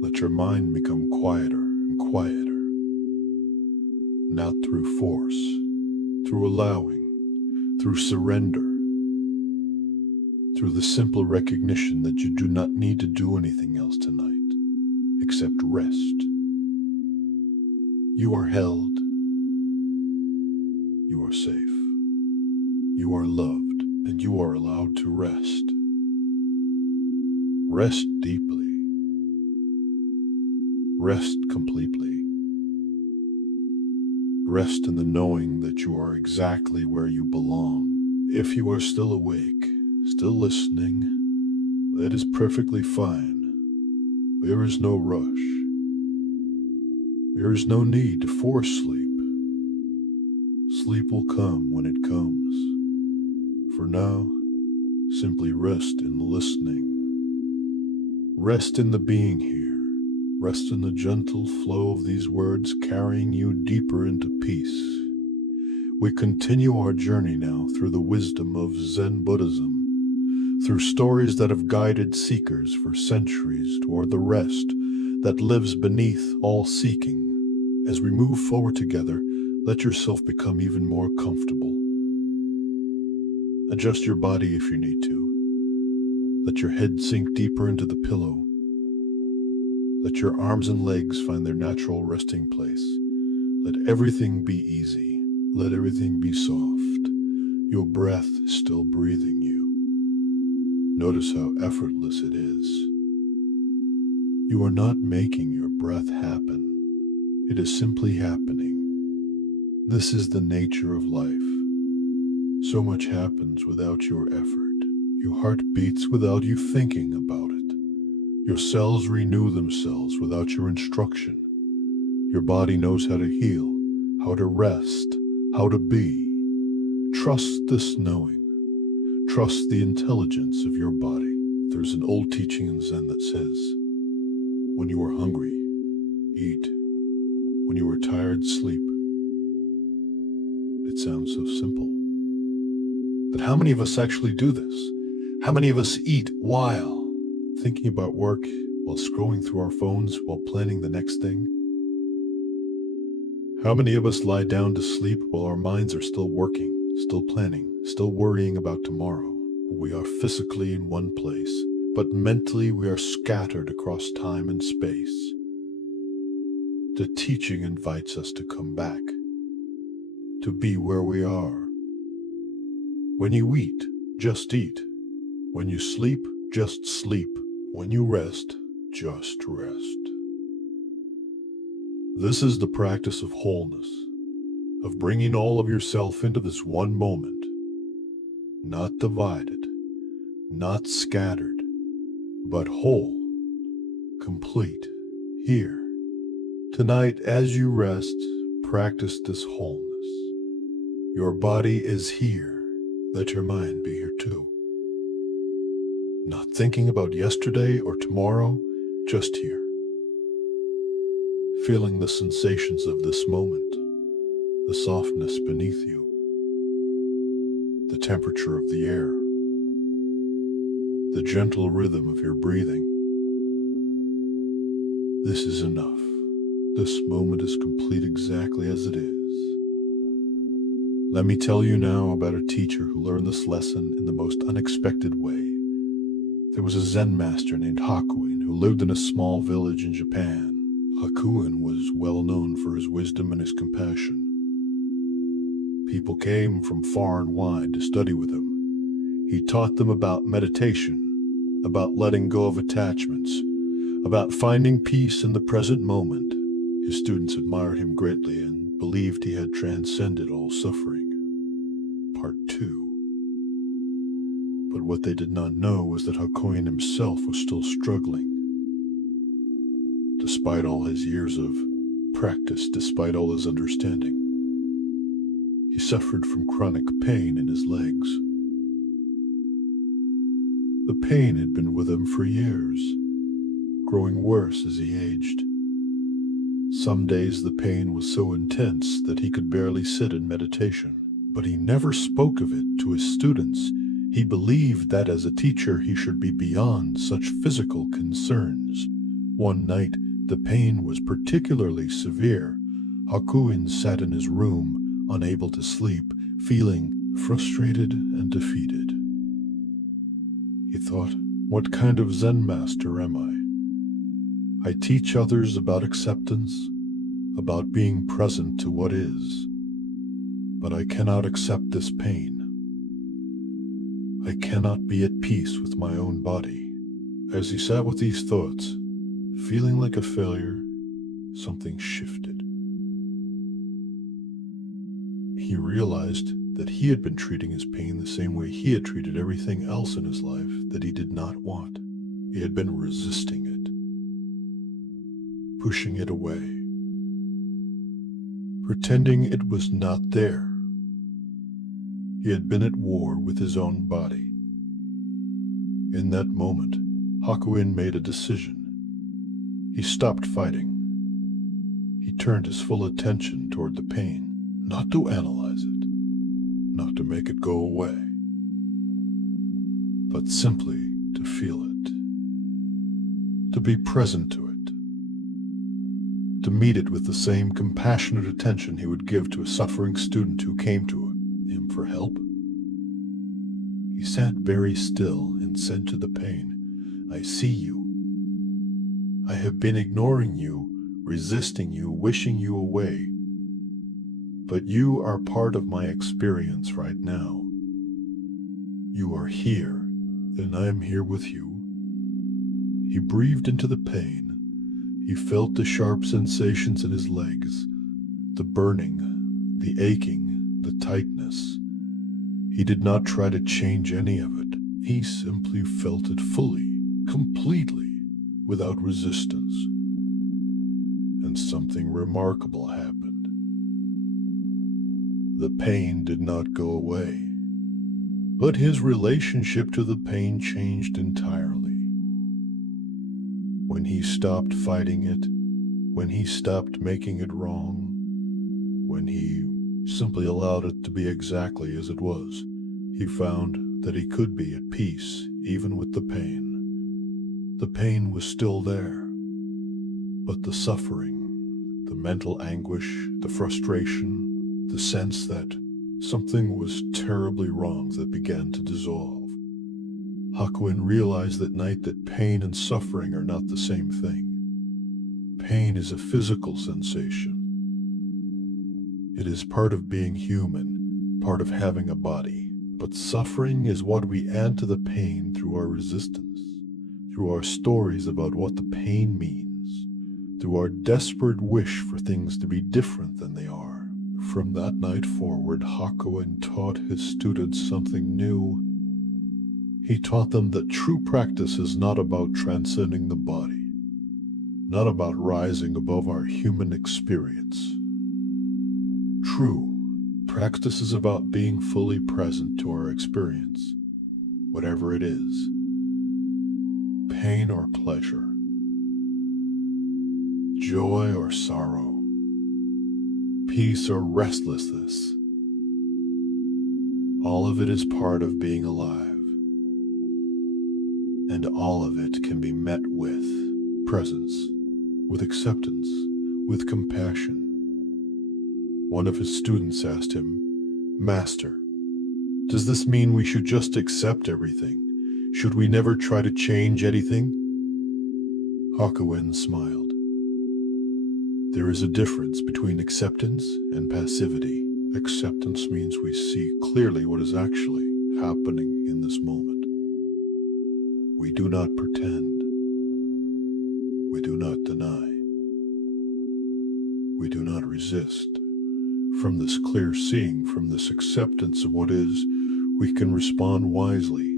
Let your mind become quieter and quieter. Not through force, through allowing, through surrender, through the simple recognition that you do not need to do anything else tonight, except rest. You are held. You are safe. You are loved, and you are allowed to rest. Rest deeply. Rest completely. Rest in the knowing that you are exactly where you belong. If you are still awake, still listening, that is perfectly fine. There is no rush. There is no need to force sleep. Sleep will come when it comes. For now, simply rest in the listening. Rest in the being here. Rest in the gentle flow of these words carrying you deeper into peace. We continue our journey now through the wisdom of Zen Buddhism, through stories that have guided seekers for centuries toward the rest that lives beneath all seeking. As we move forward together, let yourself become even more comfortable. Adjust your body if you need to. Let your head sink deeper into the pillow. Let your arms and legs find their natural resting place. Let everything be easy. Let everything be soft. Your breath is still breathing you. Notice how effortless it is. You are not making your breath happen. It is simply happening. This is the nature of life. So much happens without your effort. Your heart beats without you thinking about it. Your cells renew themselves without your instruction. Your body knows how to heal, how to rest, how to be. Trust this knowing. Trust the intelligence of your body. There's an old teaching in Zen that says, when you are hungry, eat. When you are tired, sleep. It sounds so simple. But how many of us actually do this? How many of us eat while thinking about work, while scrolling through our phones, while planning the next thing? How many of us lie down to sleep while our minds are still working, still planning, still worrying about tomorrow? We are physically in one place, but mentally we are scattered across time and space. The teaching invites us to come back, to be where we are. When you eat, just eat. When you sleep, just sleep. When you rest, just rest. This is the practice of wholeness, of bringing all of yourself into this one moment, not divided, not scattered, but whole, complete, here. Tonight, as you rest, practice this wholeness. Your body is here. Let your mind be here too. Not thinking about yesterday or tomorrow, just here. Feeling the sensations of this moment, the softness beneath you, the temperature of the air, the gentle rhythm of your breathing. This is enough. This moment is complete exactly as it is. Let me tell you now about a teacher who learned this lesson in the most unexpected way. There was a Zen master named Hakuin who lived in a small village in Japan. Hakuin was well known for his wisdom and his compassion. People came from far and wide to study with him. He taught them about meditation, about letting go of attachments, about finding peace in the present moment. His students admired him greatly and believed he had transcended all suffering. Part 2. But what they did not know was that Hakuin himself was still struggling. Despite all his years of practice, despite all his understanding, he suffered from chronic pain in his legs. The pain had been with him for years, growing worse as he aged. Some days the pain was so intense that he could barely sit in meditation, but he never spoke of it to his students. He believed that as a teacher he should be beyond such physical concerns. One night, the pain was particularly severe. Hakuin sat in his room, unable to sleep, feeling frustrated and defeated. He thought, what kind of Zen master am I? I teach others about acceptance, about being present to what is, but I cannot accept this pain. I cannot be at peace with my own body. As he sat with these thoughts, feeling like a failure, something shifted. He realized that he had been treating his pain the same way he had treated everything else in his life that he did not want. He had been resisting it, pushing it away, pretending it was not there. He had been at war with his own body. In that moment, Hakuin made a decision. He stopped fighting. He turned his full attention toward the pain, not to analyze it, not to make it go away, but simply to feel it, to be present to it, to meet it with the same compassionate attention he would give to a suffering student who came to him for help. He sat very still and said to the pain, I see you. I have been ignoring you, resisting you, wishing you away. But you are part of my experience right now. You are here, and I am here with you. He breathed into the pain. He felt the sharp sensations in his legs, the burning, the aching, the tightness. He did not try to change any of it. He simply felt it fully, completely, without resistance. And something remarkable happened. The pain did not go away, but his relationship to the pain changed entirely. When he stopped fighting it, when he stopped making it wrong, when he simply allowed it to be exactly as it was, he found that he could be at peace even with the pain. The pain was still there, but the suffering, the mental anguish, the frustration, the sense that something was terribly wrong that began to dissolve. Hakuin realized that night that pain and suffering are not the same thing. Pain is a physical sensation. It is part of being human, part of having a body. But suffering is what we add to the pain through our resistance, through our stories about what the pain means, through our desperate wish for things to be different than they are. From that night forward, Hakuin taught his students something new. He taught them that true practice is not about transcending the body, not about rising above our human experience. True practice is about being fully present to our experience, whatever it is, pain or pleasure, joy or sorrow, peace or restlessness. All of it is part of being alive, and all of it can be met with presence, with acceptance, with compassion. One of his students asked him, "Master, does this mean we should just accept everything? Should we never try to change anything?" Hakuin smiled. There is a difference between acceptance and passivity. Acceptance means we see clearly what is actually happening in this moment. We do not pretend. We do not deny. We do not resist. From this clear seeing, from this acceptance of what is, we can respond wisely.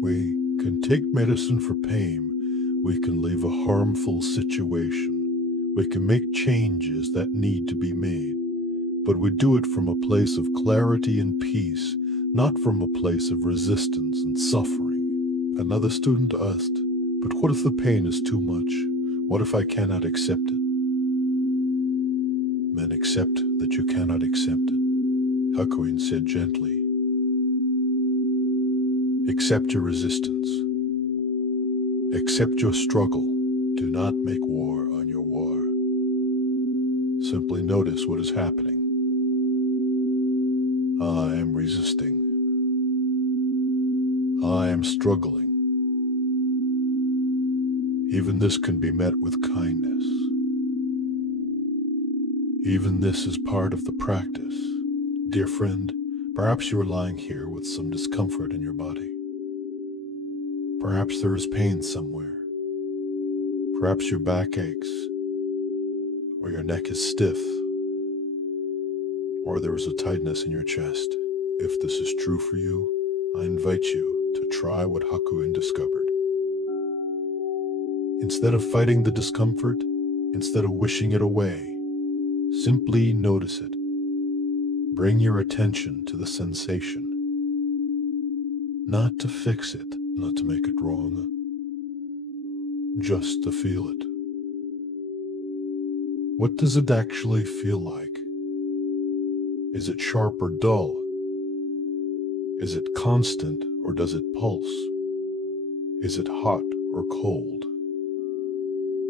We can take medicine for pain. We can leave a harmful situation. We can make changes that need to be made. But we do it from a place of clarity and peace, not from a place of resistance and suffering. Another student asked, "But what if the pain is too much? What if I cannot accept it?" "Then accept that you cannot accept it," Hakuin said gently. "Accept your resistance. Accept your struggle. Do not make war on your war. Simply notice what is happening. I am resisting. I am struggling. Even this can be met with kindness. Even this is part of the practice. Dear friend, perhaps you are lying here with some discomfort in your body. Perhaps there is pain somewhere. Perhaps your back aches, or your neck is stiff, or there is a tightness in your chest. If this is true for you, I invite you to try what Hakuin discovered. Instead of fighting the discomfort, instead of wishing it away, simply notice it. Bring your attention to the sensation. Not to fix it, not to make it wrong, just to feel it. What does it actually feel like? Is it sharp or dull? Is it constant or does it pulse? Is it hot or cold?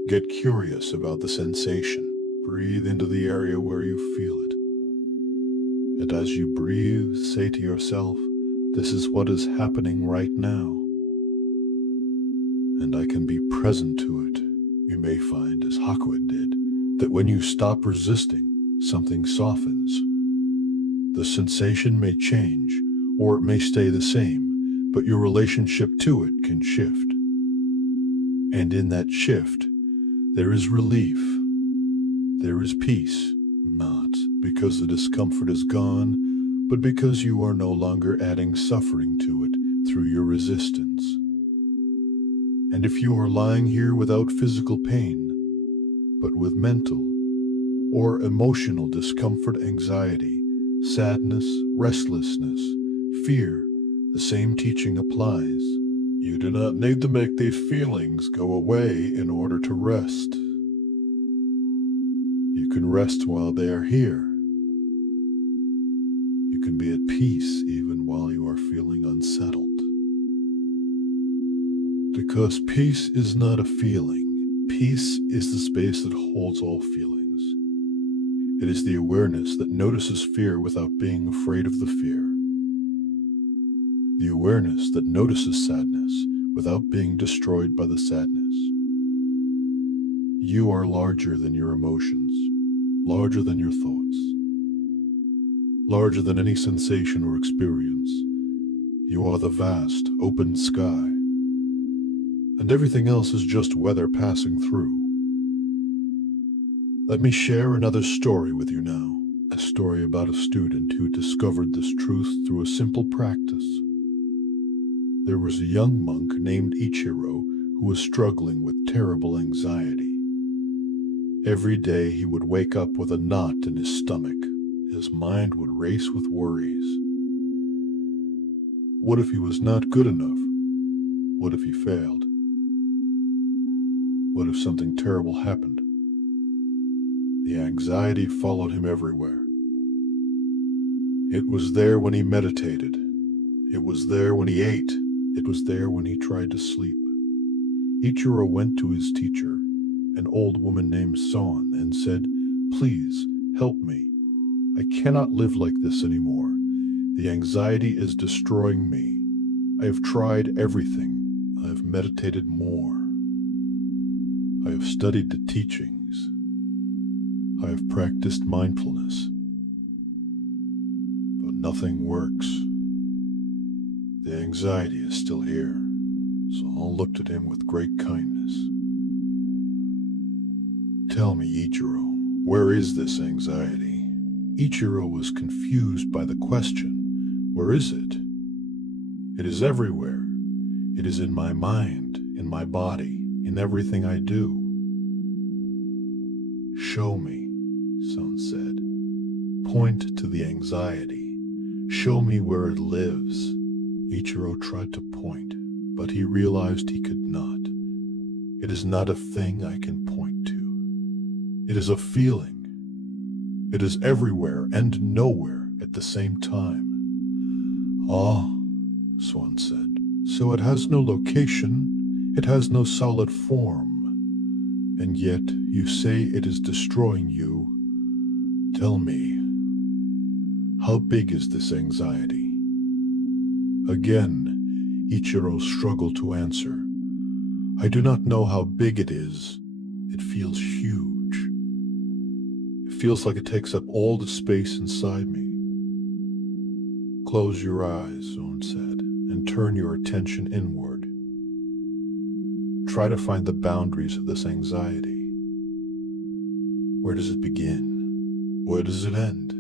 Get curious about the sensation. Breathe into the area where you feel it. And as you breathe, say to yourself, "This is what is happening right now. And I can be present to it." You may find, as Hakuin did, that when you stop resisting, something softens. The sensation may change, or it may stay the same, but your relationship to it can shift. And in that shift, there is relief. There is peace, not because the discomfort is gone, but because you are no longer adding suffering to it through your resistance. And if you are lying here without physical pain, but with mental or emotional discomfort, anxiety, sadness, restlessness, fear, the same teaching applies. You do not need to make these feelings go away in order to rest. You can rest while they are here. You can be at peace even while you are feeling unsettled. Because peace is not a feeling. Peace is the space that holds all feelings. It is the awareness that notices fear without being afraid of the fear. The awareness that notices sadness without being destroyed by the sadness. You are larger than your emotions, larger than your thoughts, larger than any sensation or experience. You are the vast, open sky, and everything else is just weather passing through. Let me share another story with you now, a story about a student who discovered this truth through a simple practice. There was a young monk named Ichiro who was struggling with terrible anxiety. Every day he would wake up with a knot in his stomach. His mind would race with worries. What if he was not good enough? What if he failed? What if something terrible happened? The anxiety followed him everywhere. It was there when he meditated. It was there when he ate. It was there when he tried to sleep. Ichiro went to his teacher, an old woman named Son, and said, "Please, help me. I cannot live like this anymore. The anxiety is destroying me. I have tried everything. I have meditated more. I have studied the teachings. I have practiced mindfulness. But nothing works. The anxiety is still here." Saul looked at him with great kindness. "Tell me, Ichiro, where is this anxiety?" Ichiro was confused by the question. Where is it? It is everywhere. It is in my mind, in my body, in everything I do. "Show me," Son said. "Point to the anxiety. Show me where it lives." Ichiro tried to point, but he realized he could not. It is not a thing I can point to. It is a feeling. It is everywhere and nowhere at the same time. "Ah," Swan said, "so it has no location, it has no solid form, and yet you say it is destroying you. Tell me, how big is this anxiety?" Again, Ichiro struggled to answer. "I do not know how big it is. It feels huge. It feels like it takes up all the space inside me." "Close your eyes," Zone said, "and turn your attention inward. Try to find the boundaries of this anxiety. Where does it begin? Where does it end?"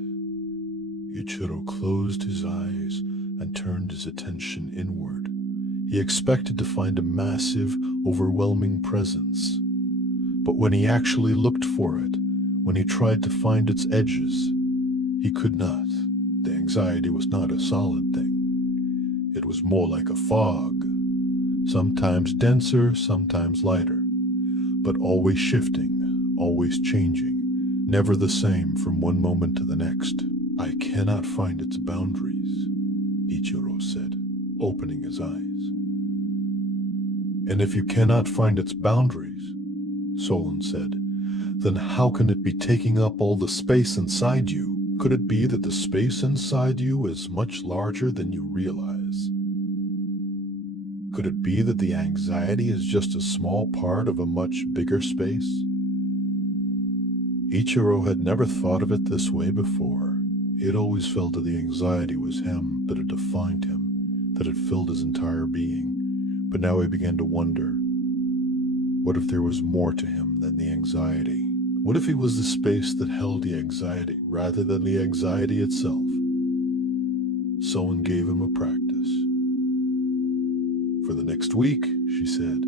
Ichiro closed his eyes and turned his attention inward. He expected to find a massive, overwhelming presence. But when he actually looked for it, when he tried to find its edges, he could not. The anxiety was not a solid thing. It was more like a fog, sometimes denser, sometimes lighter, but always shifting, always changing, never the same from one moment to the next. "I cannot find its boundaries," Ichiro said, opening his eyes. "And if you cannot find its boundaries," Solon said, "then how can it be taking up all the space inside you? Could it be that the space inside you is much larger than you realize? Could it be that the anxiety is just a small part of a much bigger space?" Ichiro had never thought of it this way before. He had always felt that the anxiety was him, that it defined him, that it filled his entire being. But now he began to wonder, what if there was more to him than the anxiety? What if he was the space that held the anxiety rather than the anxiety itself? Someone gave him a practice. "For the next week," she said,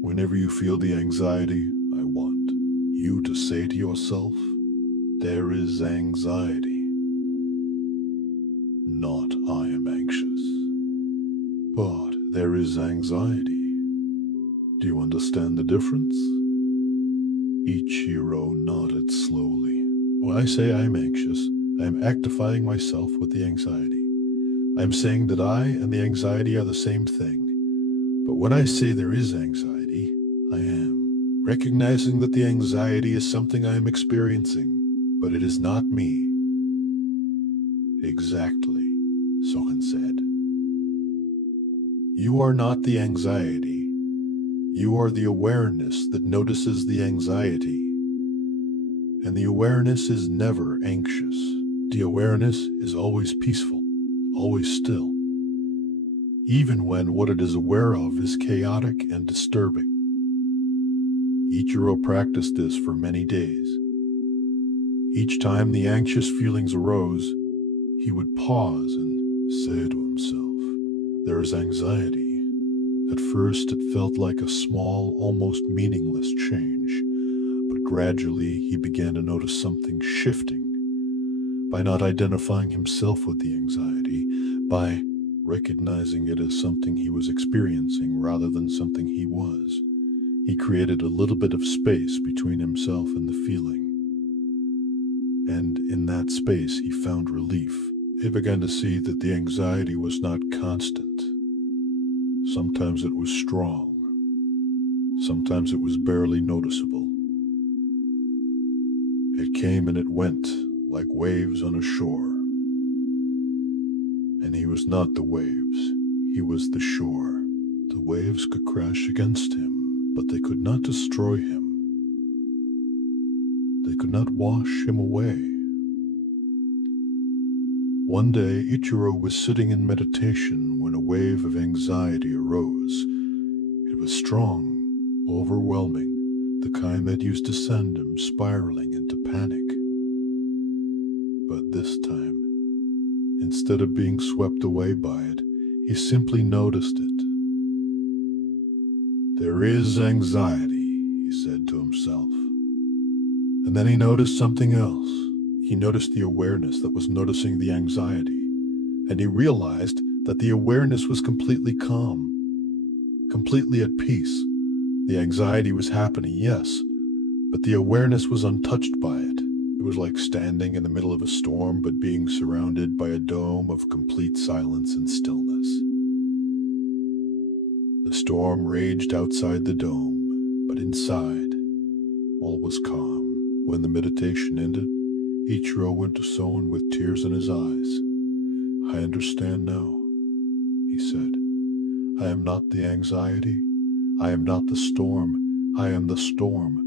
"whenever you feel the anxiety, I want you to say to yourself, 'There is anxiety,' not 'I am anxious.' But there is anxiety. Do you understand the difference?" Ichiro nodded slowly. When I say I am anxious, I am actifying myself with the anxiety. I am saying that I and the anxiety are the same thing. But when I say there is anxiety, I am recognizing that the anxiety is something I am experiencing, but it is not me. Exactly, Sohan said. You are not the anxiety. You are the awareness that notices the anxiety. And the awareness is never anxious. The awareness is always peaceful, always still, even when what it is aware of is chaotic and disturbing. Ichiro practiced this for many days. Each time the anxious feelings arose, he would pause and say to himself, "There is anxiety." At first it felt like a small, almost meaningless change, but gradually he began to notice something shifting. By not identifying himself with the anxiety, by recognizing it as something he was experiencing rather than something he was, he created a little bit of space between himself and the feeling. And in that space he found relief. He began to see that the anxiety was not constant. Sometimes it was strong. Sometimes it was barely noticeable. It came and it went, like waves on a shore. And he was not the waves, he was the shore. The waves could crash against him, but they could not destroy him. They could not wash him away. One day, Ichiro was sitting in meditation when a wave of anxiety arose. It was strong, overwhelming, the kind that used to send him spiraling into panic. But this time, instead of being swept away by it, he simply noticed it. "There is anxiety," he said to himself. And then he noticed something else. He noticed the awareness that was noticing the anxiety. And he realized that the awareness was completely calm, completely at peace. The anxiety was happening, yes, but the awareness was untouched by it. It was like standing in the middle of a storm, but being surrounded by a dome of complete silence and stillness. The storm raged outside the dome, but inside, all was calm. When the meditation ended, Ichiro went to Soen with tears in his eyes. "I understand now," he said. "I am not the anxiety. I am not the storm. I am the storm.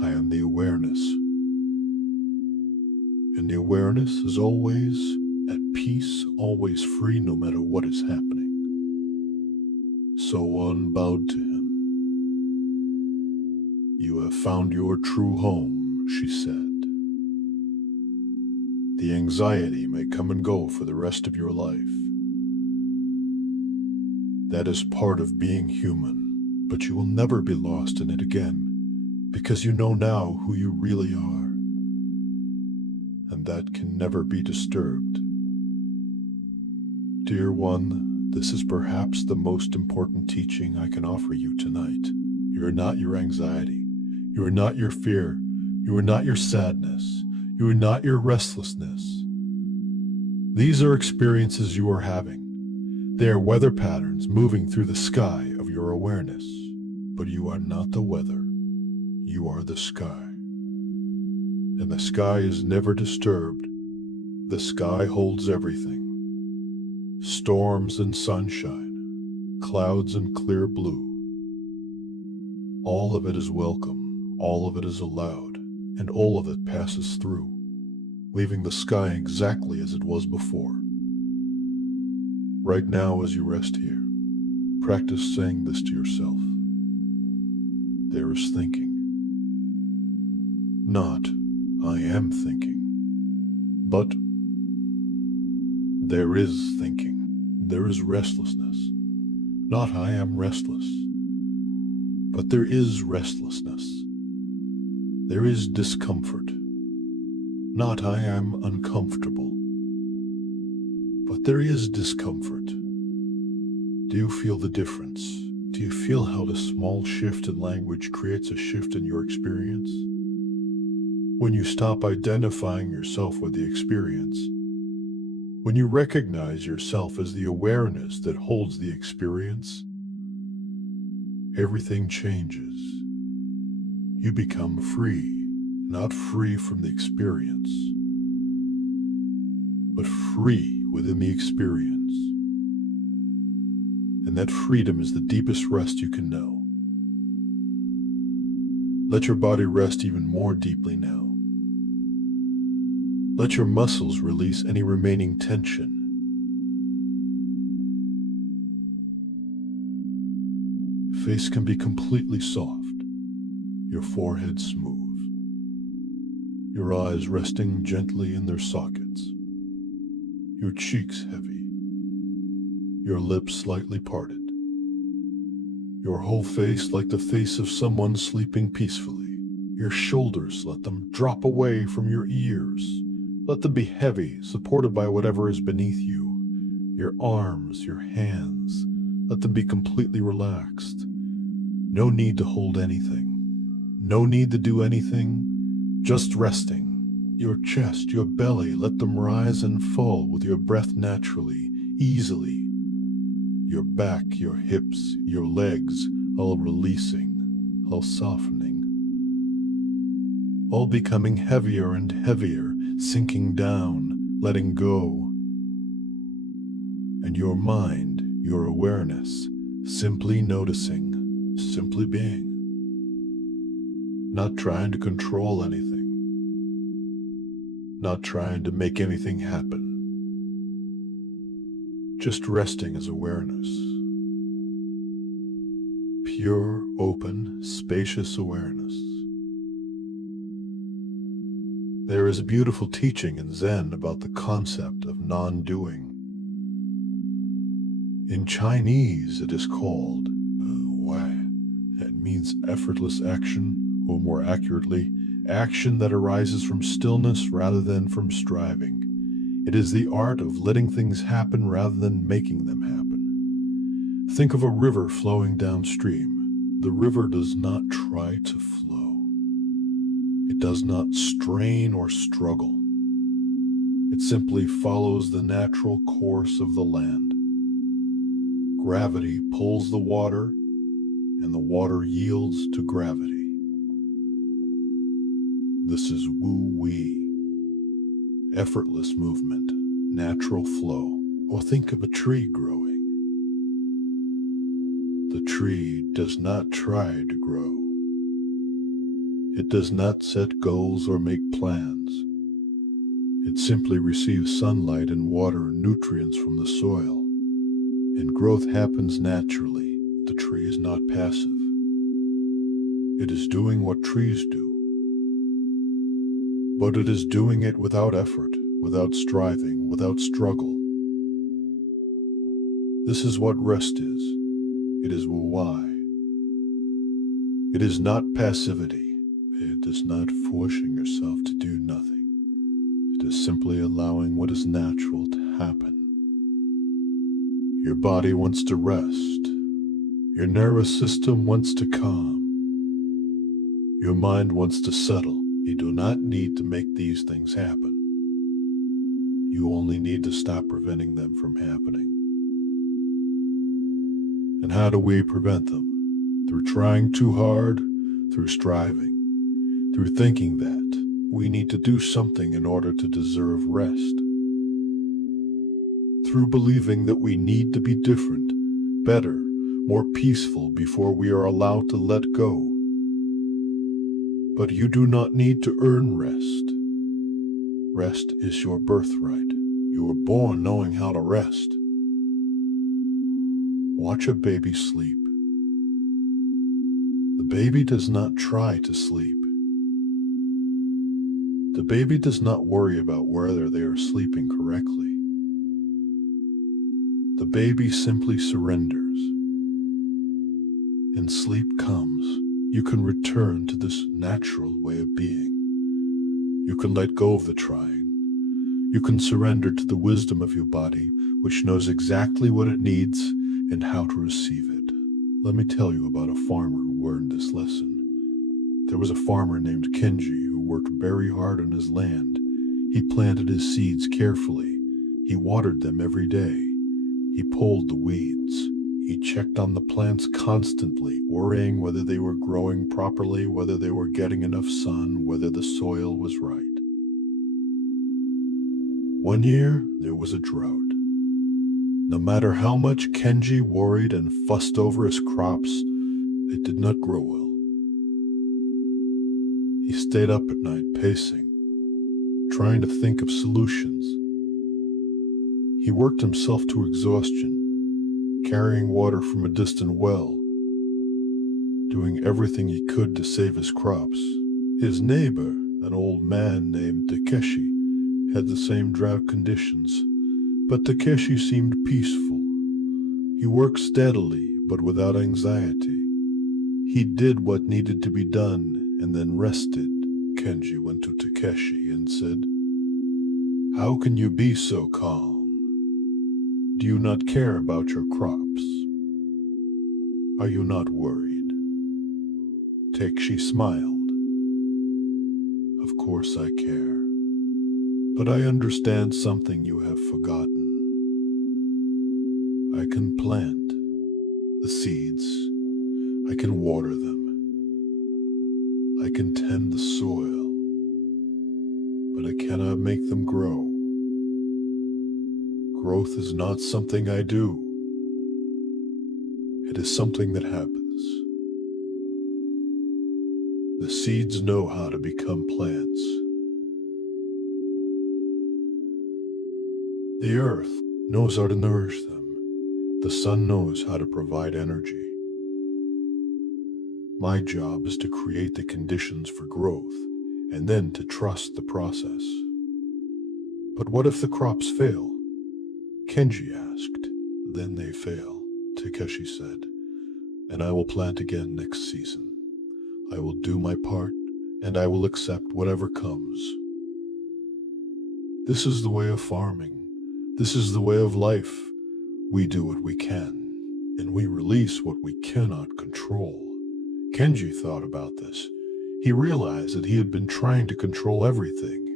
I am the awareness. And the awareness is always at peace, always free, no matter what is happening." Soen bowed to him. "You have found your true home," she said. "The anxiety may come and go for the rest of your life. That is part of being human, but you will never be lost in it again, because you know now who you really are, and that can never be disturbed. Dear one, this is perhaps the most important teaching I can offer you tonight. You are not your anxiety. You are not your fear. You are not your sadness. You are not your restlessness. These are experiences you are having. They are weather patterns moving through the sky of your awareness. But you are not the weather. You are the sky. And the sky is never disturbed. The sky holds everything. Storms and sunshine, clouds and clear blue. All of it is welcome, all of it is allowed, and all of it passes through, leaving the sky exactly as it was before. Right now, as you rest here, practice saying this to yourself. There is thinking. Not, I am thinking, but there is thinking. There is restlessness. Not I am restless, but there is restlessness. There is discomfort. Not I am uncomfortable, but there is discomfort. Do you feel the difference? Do you feel how the small shift in language creates a shift in your experience? When you stop identifying yourself with the experience, when you recognize yourself as the awareness that holds the experience, everything changes. You become free, not free from the experience, but free within the experience. And that freedom is the deepest rest you can know. Let your body rest even more deeply now. Let your muscles release any remaining tension. Face can be completely soft, your forehead smooth, your eyes resting gently in their sockets, your cheeks heavy, your lips slightly parted, your whole face like the face of someone sleeping peacefully. Your shoulders, let them drop away from your ears. Let them be heavy, supported by whatever is beneath you. Your arms, your hands, let them be completely relaxed. No need to hold anything. No need to do anything, just resting. Your chest, your belly, let them rise and fall with your breath naturally, easily. Your back, your hips, your legs, all releasing, all softening. All becoming heavier and heavier, sinking down, letting go. And your mind, your awareness, simply noticing, simply being. Not trying to control anything. Not trying to make anything happen. Just resting as awareness. Pure, open, spacious awareness. There is a beautiful teaching in Zen about the concept of non-doing. In Chinese, it is called Wai. It means effortless action, or more accurately, action that arises from stillness rather than from striving. It is the art of letting things happen rather than making them happen. Think of a river flowing downstream. The river does not try to flow. It does not strain or struggle. It simply follows the natural course of the land. Gravity pulls the water, and the water yields to gravity. This is Wu-Wei. Effortless movement, natural flow. Or think of a tree growing. The tree does not try to grow. It does not set goals or make plans. It simply receives sunlight and water and nutrients from the soil. And growth happens naturally. The tree is not passive. It is doing what trees do. But it is doing it without effort, without striving, without struggle. This is what rest is. It is Wu-Wei. It is not passivity. It is not forcing yourself to do nothing. It is simply allowing what is natural to happen. Your body wants to rest. Your nervous system wants to calm. Your mind wants to settle. You do not need to make these things happen. You only need to stop preventing them from happening. And how do we prevent them? Through trying too hard, through striving. Through thinking that we need to do something in order to deserve rest. Through believing that we need to be different, better, more peaceful before we are allowed to let go. But you do not need to earn rest. Rest is your birthright. You were born knowing how to rest. Watch a baby sleep. The baby does not try to sleep. The baby does not worry about whether they are sleeping correctly. The baby simply surrenders. And sleep comes. You can return to this natural way of being. You can let go of the trying. You can surrender to the wisdom of your body, which knows exactly what it needs and how to receive it. Let me tell you about a farmer who learned this lesson. There was a farmer named Kenji who worked very hard on his land. He planted his seeds carefully. He watered them every day. He pulled the weeds. He checked on the plants constantly, worrying whether they were growing properly, whether they were getting enough sun, whether the soil was right. One year, there was a drought. No matter how much Kenji worried and fussed over his crops, they did not grow well. He stayed up at night pacing, trying to think of solutions. He worked himself to exhaustion, carrying water from a distant well, doing everything he could to save his crops. His neighbor, an old man named Takeshi, had the same drought conditions, but Takeshi seemed peaceful. He worked steadily, but without anxiety. He did what needed to be done and then rested. Kenji went to Takeshi and said, "How can you be so calm? Do you not care about your crops? Are you not worried?" Takeshi smiled. "Of course I care. But I understand something you have forgotten. I can plant the seeds. I can water them. I can tend the soil. But I cannot make them grow. Growth is not something I do. It is something that happens. The seeds know how to become plants. The earth knows how to nourish them. The sun knows how to provide energy. My job is to create the conditions for growth and then to trust the process. But what if the crops fail? Kenji asked. Then they fail, Takeshi said, and I will plant again next season. I will do my part and I will accept whatever comes. This is the way of farming. This is the way of life. We do what we can, and we release what we cannot control. Kenji thought about this. He realized that he had been trying to control everything.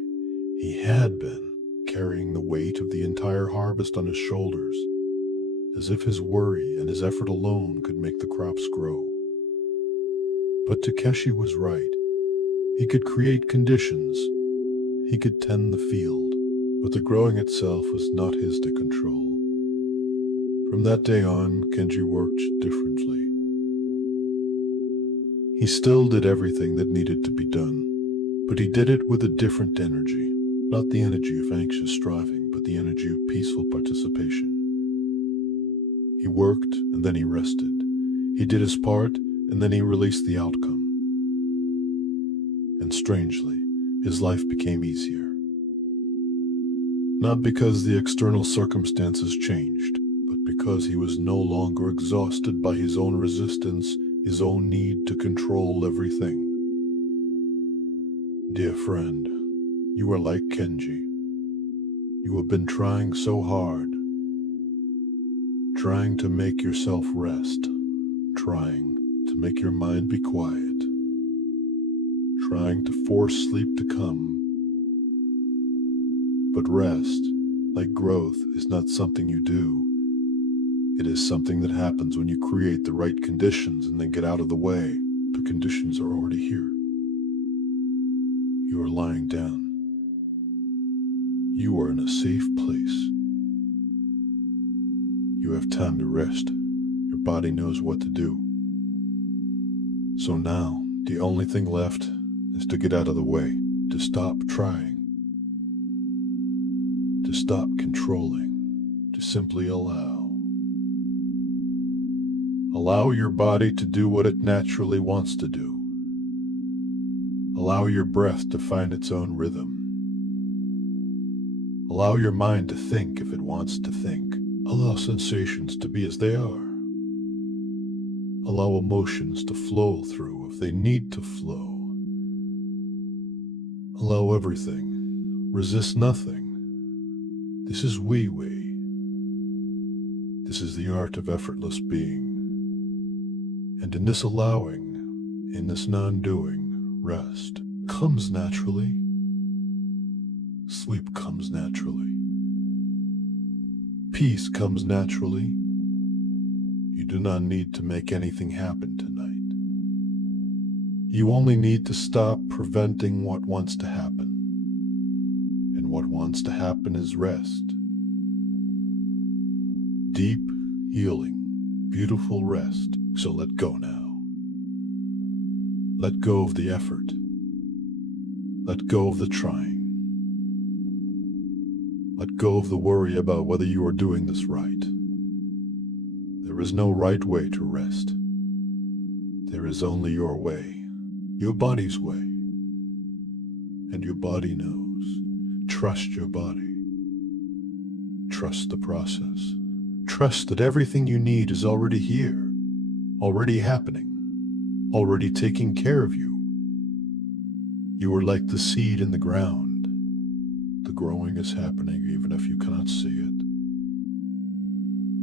He had been carrying the weight of the entire harvest on his shoulders, as if his worry and his effort alone could make the crops grow. But Takeshi was right. He could create conditions. He could tend the field, but the growing itself was not his to control. From that day on, Kenji worked differently. He still did everything that needed to be done, but he did it with a different energy. Not the energy of anxious striving, but the energy of peaceful participation. He worked, and then he rested. He did his part, and then he released the outcome. And strangely, his life became easier. Not because the external circumstances changed, but because he was no longer exhausted by his own resistance, his own need to control everything. Dear friend, you are like Kenji. You have been trying so hard, trying to make yourself rest, trying to make your mind be quiet, trying to force sleep to come. But rest, like growth, is not something you do. It is something that happens when you create the right conditions and then get out of the way. The conditions are already here. You are lying down. You are in a safe place. You have time to rest. Your body knows what to do. So now, the only thing left is to get out of the way, to stop trying, to stop controlling, to simply allow. Allow your body to do what it naturally wants to do. Allow your breath to find its own rhythm. Allow your mind to think if it wants to think. Allow sensations to be as they are. Allow emotions to flow through if they need to flow. Allow everything. Resist nothing. This is Wei-Wei. This is the art of effortless being. And in this allowing, in this non-doing, rest comes naturally. Sleep comes naturally. Peace comes naturally. You do not need to make anything happen tonight. You only need to stop preventing what wants to happen. And what wants to happen is rest. Deep, healing, beautiful rest. So let go now. Let go of the effort. Let go of the trying. Let go of the worry about whether you are doing this right. There is no right way to rest. There is only your way, your body's way. And your body knows. Trust your body. Trust the process. Trust that everything you need is already here, already happening, already taking care of you. You are like the seed in the ground. The growing is happening even if you cannot see it.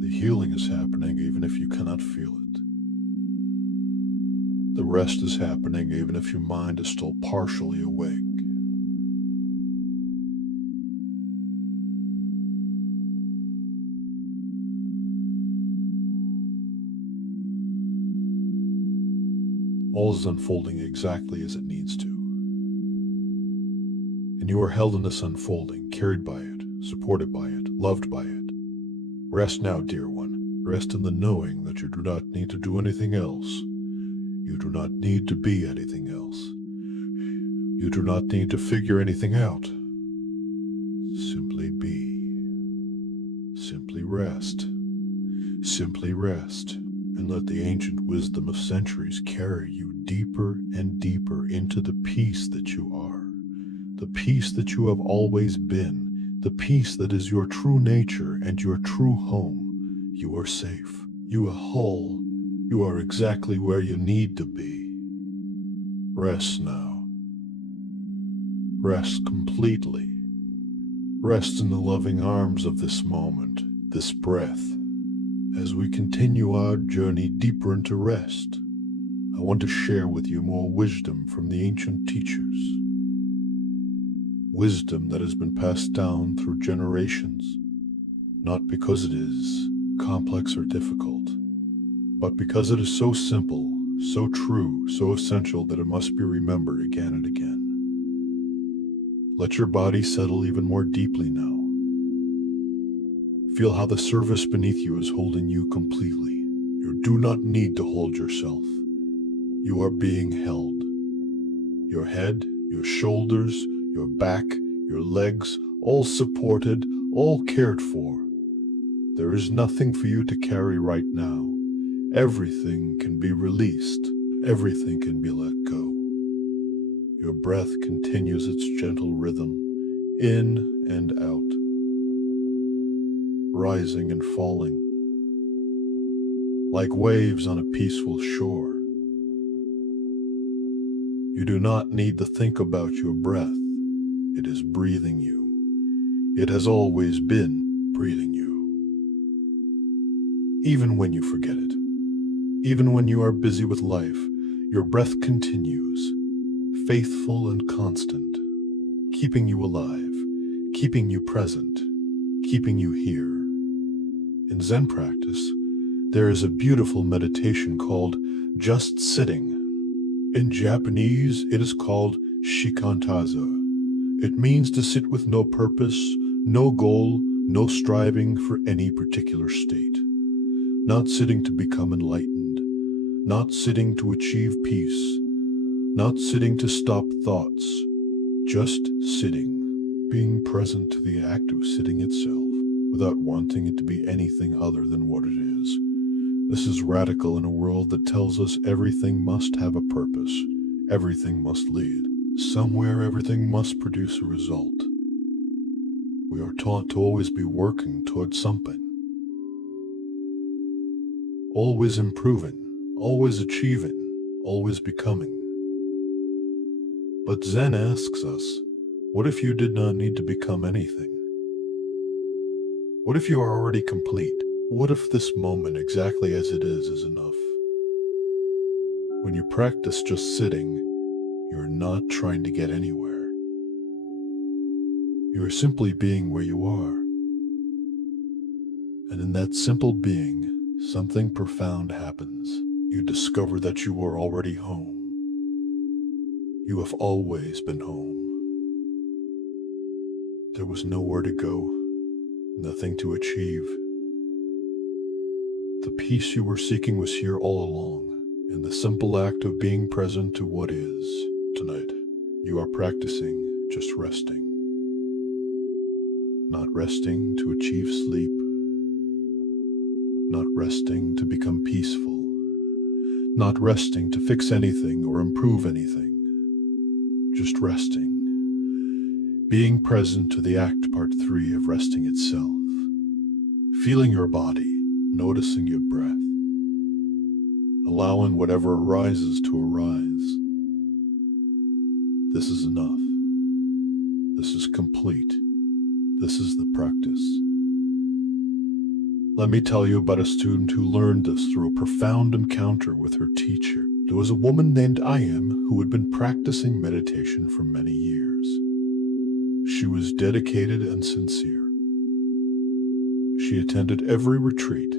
The healing is happening even if you cannot feel it. The rest is happening even if your mind is still partially awake. All is unfolding exactly as it needs to. And you are held in this unfolding, carried by it, supported by it, loved by it. Rest now, dear one. Rest in the knowing that you do not need to do anything else. You do not need to be anything else. You do not need to figure anything out. Simply be. Simply rest. Simply rest, and let the ancient wisdom of centuries carry you deeper and deeper into the peace that you are. The peace that you have always been, the peace that is your true nature and your true home. You are safe. You are whole. You are exactly where you need to be. Rest now. Rest completely. Rest in the loving arms of this moment, this breath. As we continue our journey deeper into rest, I want to share with you more wisdom from the ancient teachers. Wisdom that has been passed down through generations, not because it is complex or difficult, but because it is so simple, so true, so essential that it must be remembered again and again. Let your body settle even more deeply now. Feel how the surface beneath you is holding you completely. You do not need to hold yourself. You are being held. Your head, your shoulders, your back, your legs, all supported, all cared for. There is nothing for you to carry right now. Everything can be released. Everything can be let go. Your breath continues its gentle rhythm, in and out, rising and falling, like waves on a peaceful shore. You do not need to think about your breath. It is breathing you. It has always been breathing you. Even when you forget it, even when you are busy with life, your breath continues, faithful and constant, keeping you alive, keeping you present, keeping you here. In Zen practice, there is a beautiful meditation called just sitting. In Japanese, it is called shikantaza. It means to sit with no purpose, no goal, no striving for any particular state. Not sitting to become enlightened, not sitting to achieve peace, not sitting to stop thoughts, just sitting, being present to the act of sitting itself, without wanting it to be anything other than what it is. This is radical in a world that tells us everything must have a purpose, everything must lead. Somewhere everything must produce a result. We are taught to always be working towards something. Always improving, always achieving, always becoming. But Zen asks us, what if you did not need to become anything? What if you are already complete? What if this moment exactly as it is enough? When you practice just sitting, you're not trying to get anywhere. You are simply being where you are. And in that simple being, something profound happens. You discover that you are already home. You have always been home. There was nowhere to go, nothing to achieve. The peace you were seeking was here all along, in the simple act of being present to what is. Tonight, you are practicing just resting. Not resting to achieve sleep, not resting to become peaceful, not resting to fix anything or improve anything, just resting. Being present to the act part 3 of resting itself. Feeling your body, noticing your breath, allowing whatever arises to arise. This is enough. This is complete. This is the practice. Let me tell you about a student who learned this through a profound encounter with her teacher. There was a woman named Ayam who had been practicing meditation for many years. She was dedicated and sincere. She attended every retreat.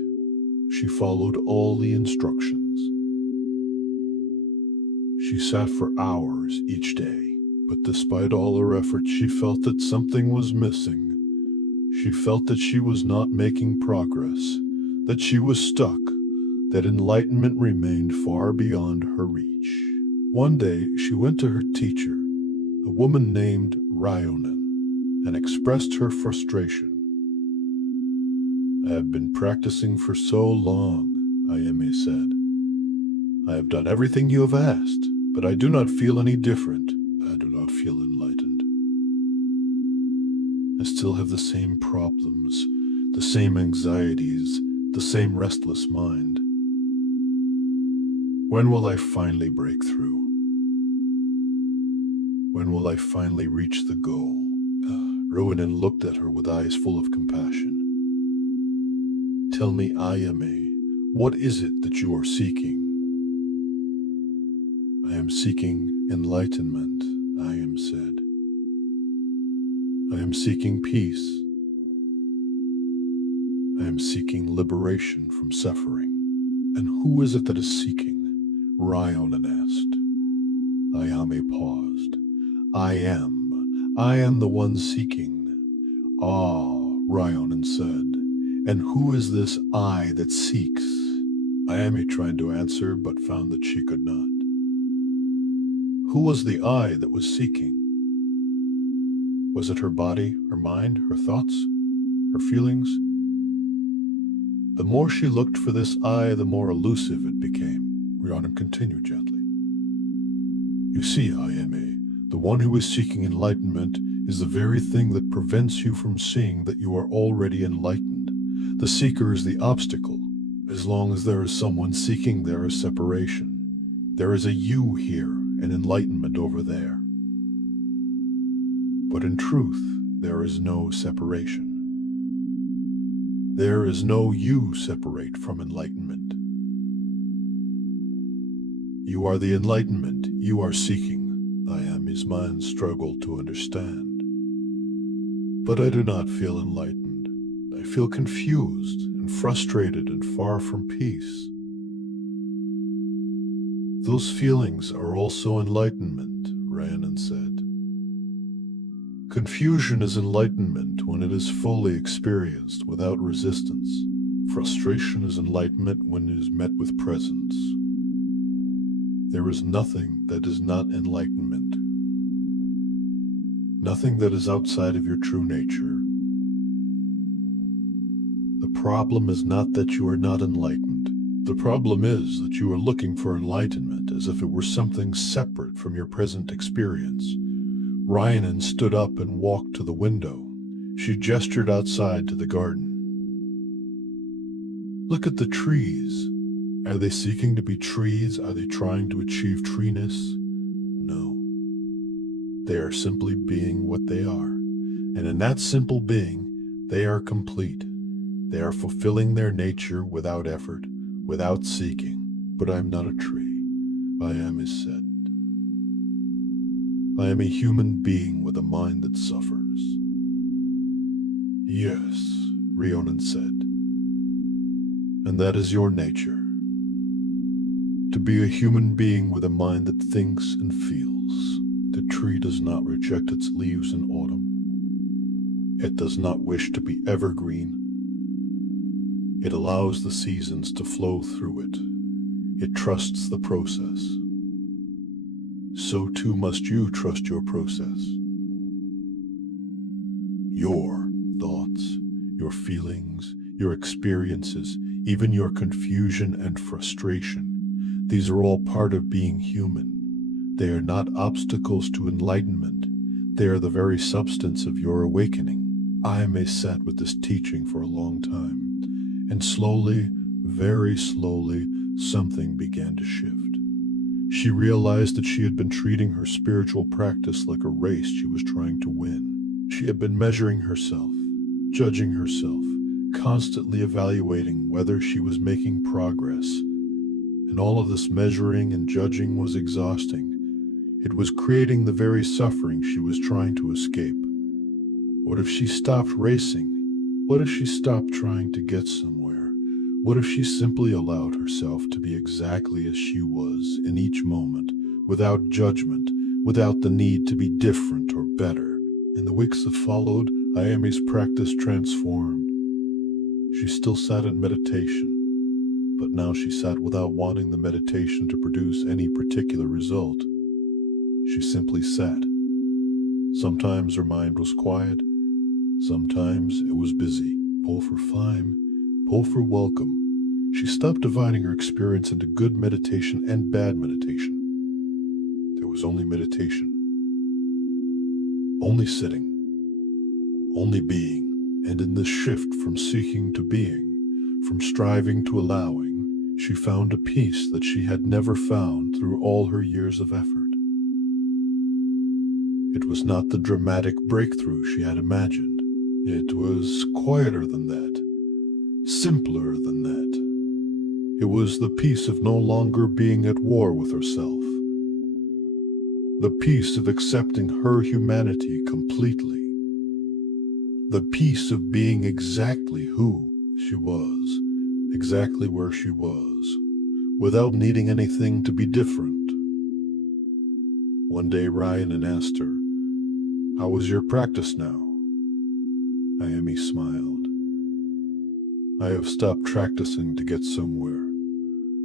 She followed all the instructions. She sat for hours each day, but despite all her effort, she felt that something was missing. She felt that she was not making progress, that she was stuck, that enlightenment remained far beyond her reach. One day, she went to her teacher, a woman named Ryonan, and expressed her frustration. I have been practicing for so long, Ayame said. I have done everything you have asked, but I do not feel any different. I do not feel enlightened. I still have the same problems, the same anxieties, the same restless mind. When will I finally break through? When will I finally reach the goal? Rowanan looked at her with eyes full of compassion. Tell me, Ayame, what is it that you are seeking? I am seeking enlightenment, Ayam said. I am seeking peace. I am seeking liberation from suffering. And who is it that is seeking? Ryonan asked. Ayame paused. I am the one seeking. Ah, Ryonan said. And who is this I that seeks? Ayame tried to answer, but found that she could not. Who was the I that was seeking? Was it her body, her mind, her thoughts, her feelings? The more she looked for this I, the more elusive it became. Ryonan continued gently. You see, Ayame, the one who is seeking enlightenment is the very thing that prevents you from seeing that you are already enlightened. The seeker is the obstacle. As long as there is someone seeking, there is separation. There is a you here and enlightenment over there. But in truth, there is no separation. There is no you separate from enlightenment. You are the enlightenment you are seeking. Ayame's mind struggled to understand. But I do not feel enlightened. I feel confused and frustrated and far from peace. Those feelings are also enlightenment, Ryonan said. Confusion is enlightenment when it is fully experienced without resistance. Frustration is enlightenment when it is met with presence. There is nothing that is not enlightenment. Nothing that is outside of your true nature. The problem is not that you are not enlightened. The problem is that you are looking for enlightenment as if it were something separate from your present experience. Ryonan stood up and walked to the window. She gestured outside to the garden. Look at the trees. Are they seeking to be trees? Are they trying to achieve treeness? No. They are simply being what they are. And in that simple being, they are complete. They are fulfilling their nature without effort, without seeking. But I am not a tree. I am is said. I am a human being with a mind that suffers. Yes, Rionan said, and that is your nature. To be a human being with a mind that thinks and feels. The tree does not reject its leaves in autumn. It does not wish to be evergreen. It allows the seasons to flow through it. It trusts the process. So too must you trust your process. Your thoughts, your feelings, your experiences, even your confusion and frustration. These are all part of being human. They are not obstacles to enlightenment. They are the very substance of your awakening. I may sat with this teaching for a long time, and slowly, very slowly, something began to shift. She realized that she had been treating her spiritual practice like a race she was trying to win. She had been measuring herself, judging herself, constantly evaluating whether she was making progress. And all of this measuring and judging was exhausting. It was creating the very suffering she was trying to escape. What if she stopped racing? What if she stopped trying to get somewhere? What if she simply allowed herself to be exactly as she was in each moment, without judgment, without the need to be different or better? In the weeks that followed, Ayami's practice transformed. She still sat in meditation, but now she sat without wanting the meditation to produce any particular result. She simply sat. Sometimes her mind was quiet, sometimes it was busy. Pull for fime, pull for welcome. She stopped dividing her experience into good meditation and bad meditation. There was only meditation, only sitting, only being. And in this shift from seeking to being, from striving to allowing, she found a peace that she had never found through all her years of effort. It was not the dramatic breakthrough she had imagined. It was quieter than that, simpler than that. It was the peace of no longer being at war with herself. The peace of accepting her humanity completely. The peace of being exactly who she was, exactly where she was, without needing anything to be different. One day Ryan asked her, "How is your practice now?" Ayami smiled. "I have stopped practicing to get somewhere.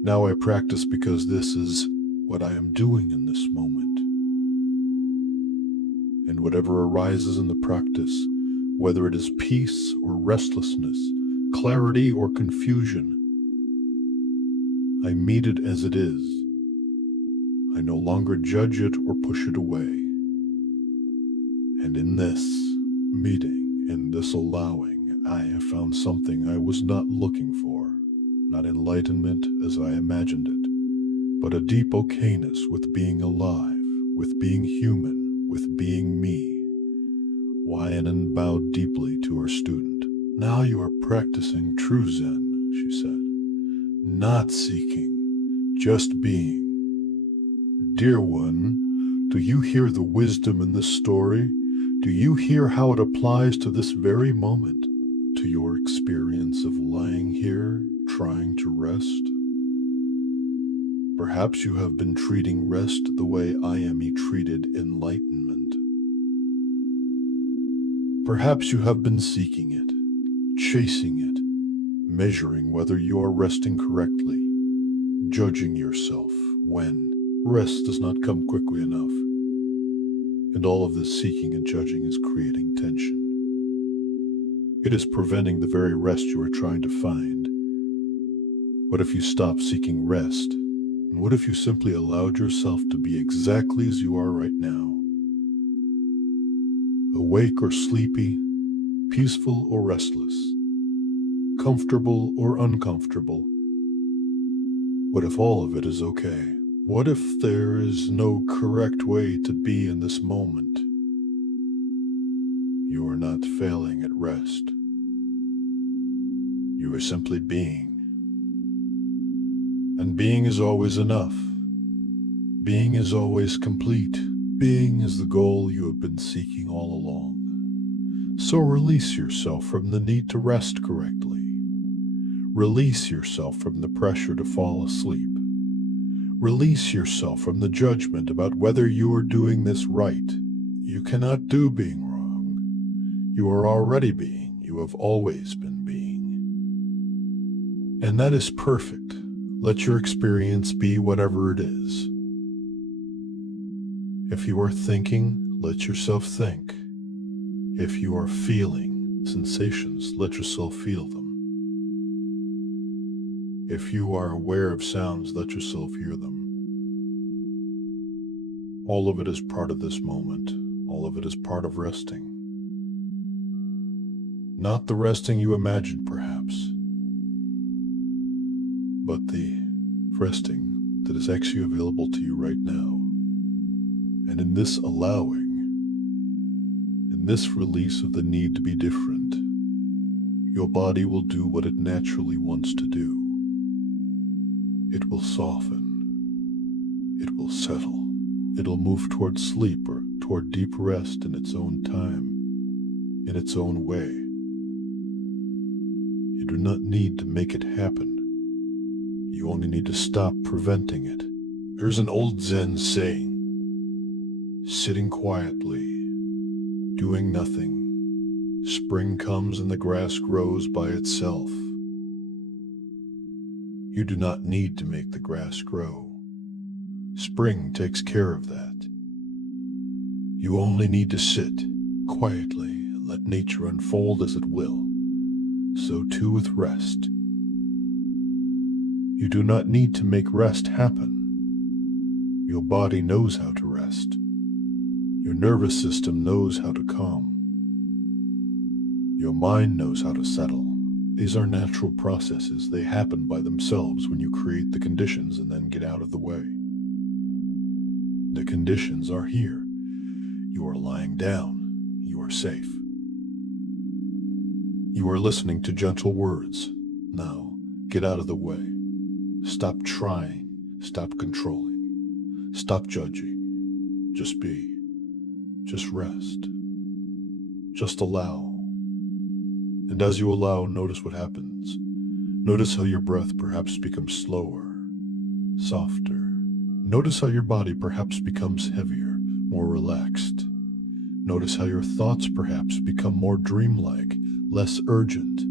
Now I practice because this is what I am doing in this moment. And whatever arises in the practice, whether it is peace or restlessness, clarity or confusion, I meet it as it is. I no longer judge it or push it away. And in this meeting, in this allowing, I have found something I was not looking for. Not enlightenment as I imagined it, but a deep okayness with being alive, with being human, with being me." Wyanan bowed deeply to her student. "Now you are practicing true Zen," she said. "Not seeking, just being. Dear one, do you hear the wisdom in this story? Do you hear how it applies to this very moment, to your experience of lying here, trying to rest? Perhaps you have been treating rest the way Ayami treated enlightenment. Perhaps you have been seeking it, chasing it, measuring whether you are resting correctly, judging yourself when rest does not come quickly enough. And all of this seeking and judging is creating tension. It is preventing the very rest you are trying to find. What if you stop seeking rest? And what if you simply allowed yourself to be exactly as you are right now? Awake or sleepy, peaceful or restless, comfortable or uncomfortable. What if all of it is okay? What if there is no correct way to be in this moment? You are not failing at rest. You are simply being. And being is always enough. Being is always complete. Being is the goal you have been seeking all along. So release yourself from the need to rest correctly. Release yourself from the pressure to fall asleep. Release yourself from the judgment about whether you are doing this right. You cannot do being wrong. You are already being. You have always been being. And that is perfect. Let your experience be whatever it is. If you are thinking, let yourself think. If you are feeling sensations, let yourself feel them. If you are aware of sounds, let yourself hear them. All of it is part of this moment. All of it is part of resting. Not the resting you imagined, perhaps, but the resting that is actually available to you right now. And in this allowing, in this release of the need to be different, your body will do what it naturally wants to do. It will soften. It will settle. It'll move toward sleep or toward deep rest in its own time, in its own way. You do not need to make it happen. You only need to stop preventing it. There's an old Zen saying, sitting quietly, doing nothing, spring comes and the grass grows by itself. You do not need to make the grass grow. Spring takes care of that. You only need to sit quietly and let nature unfold as it will. So too with rest. You do not need to make rest happen. Your body knows how to rest. Your nervous system knows how to calm. Your mind knows how to settle. These are natural processes. They happen by themselves when you create the conditions and then get out of the way. The conditions are here. You are lying down. You are safe. You are listening to gentle words. Now, get out of the way. Stop trying. Stop controlling. Stop judging. Just be. Just rest. Just allow. And as you allow, notice what happens. Notice how your breath perhaps becomes slower, softer. Notice how your body perhaps becomes heavier, more relaxed. Notice how your thoughts perhaps become more dreamlike, less urgent.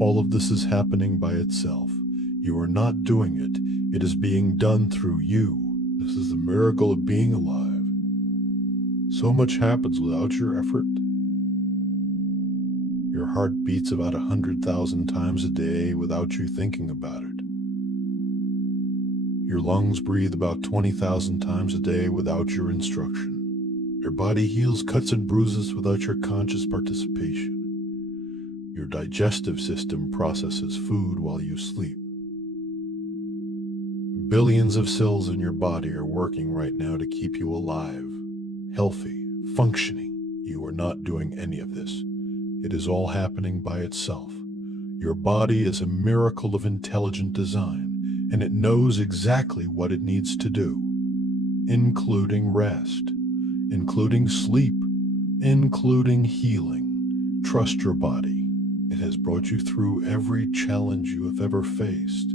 All of this is happening by itself. You are not doing it. It is being done through you. This is the miracle of being alive. So much happens without your effort. Your heart beats about 100,000 times a day without you thinking about it. Your lungs breathe about 20,000 times a day without your instruction. Your body heals cuts and bruises without your conscious participation. Your digestive system processes food while you sleep. Billions of cells in your body are working right now to keep you alive, healthy, functioning. You are not doing any of this. It is all happening by itself. Your body is a miracle of intelligent design, and it knows exactly what it needs to do, including rest, including sleep, including healing. Trust your body. It has brought you through every challenge you have ever faced.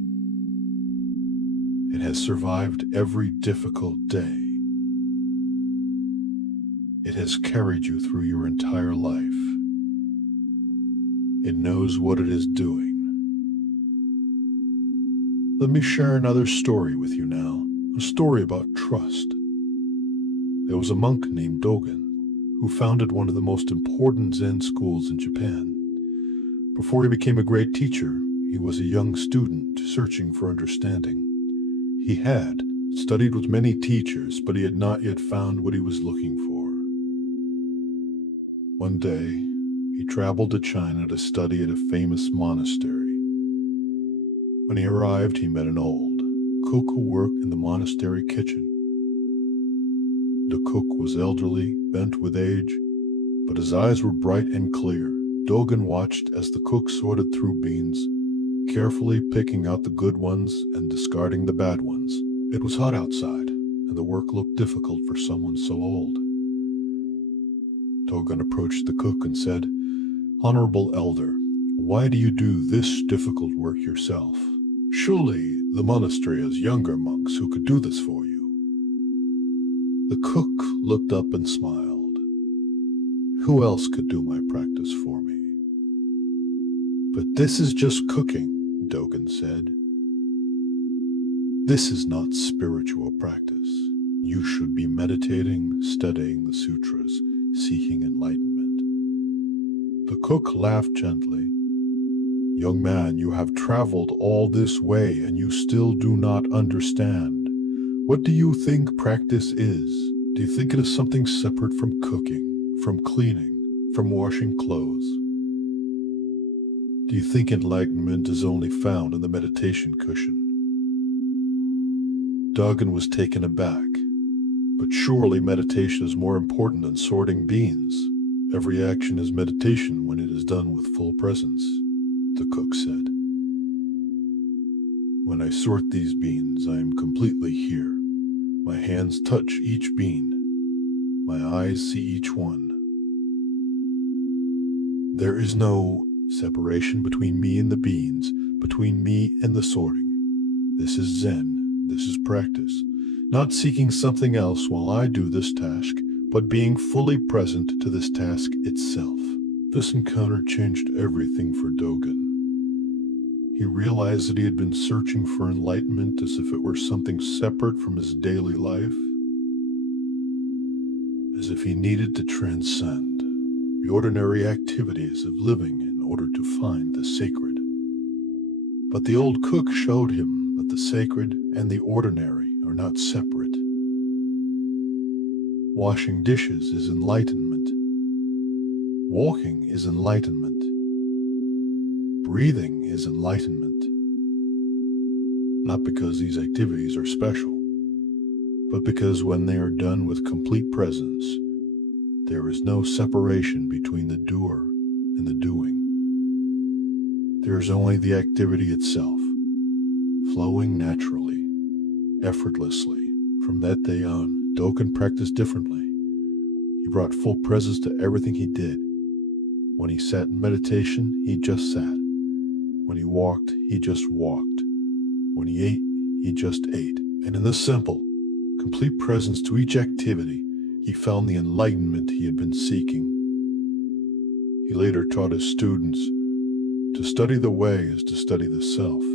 It has survived every difficult day. It has carried you through your entire life. It knows what it is doing. Let me share another story with you now, a story about trust. There was a monk named Dogen who founded one of the most important Zen schools in Japan. Before he became a great teacher, he was a young student searching for understanding. He had studied with many teachers, but he had not yet found what he was looking for. One day, he traveled to China to study at a famous monastery. When he arrived, he met an old cook who worked in the monastery kitchen. The cook was elderly, bent with age, but his eyes were bright and clear. Dogen watched as the cook sorted through beans, carefully picking out the good ones and discarding the bad ones. It was hot outside, and the work looked difficult for someone so old. Dogen approached the cook and said, "Honorable elder, why do you do this difficult work yourself? Surely the monastery has younger monks who could do this for you." The cook looked up and smiled. "Who else could do my practice for me?" "But this is just cooking," Dogen said. "This is not spiritual practice. You should be meditating, studying the sutras, seeking enlightenment." The cook laughed gently. "Young man, you have traveled all this way and you still do not understand. What do you think practice is? Do you think it is something separate from cooking, from cleaning, from washing clothes? Do you think enlightenment is only found in the meditation cushion?" Dogen was taken aback. "But surely meditation is more important than sorting beans. Every action is meditation when it is done with full presence," the cook said. "When I sort these beans, I am completely here. My hands touch each bean. My eyes see each one. There is no separation between me and the beans, between me and the sorting. This is Zen. This is practice. Not seeking something else while I do this task, but being fully present to this task itself." This encounter changed everything for Dogen. He realized that he had been searching for enlightenment as if it were something separate from his daily life, as if he needed to transcend the ordinary activities of living in order to find the sacred. But the old cook showed him that the sacred and the ordinary are not separate. Washing dishes is enlightenment. Walking is enlightenment. Breathing is enlightenment. Not because these activities are special, but because when they are done with complete presence, there is no separation between the doer and the doing. There is only the activity itself, flowing naturally, effortlessly. From that day on, Dogen practiced differently. He brought full presence to everything he did. When he sat in meditation, he just sat. When he walked, he just walked. When he ate, he just ate. And in this simple, complete presence to each activity, he found the enlightenment he had been seeking. He later taught his students, to study the way is to study the self.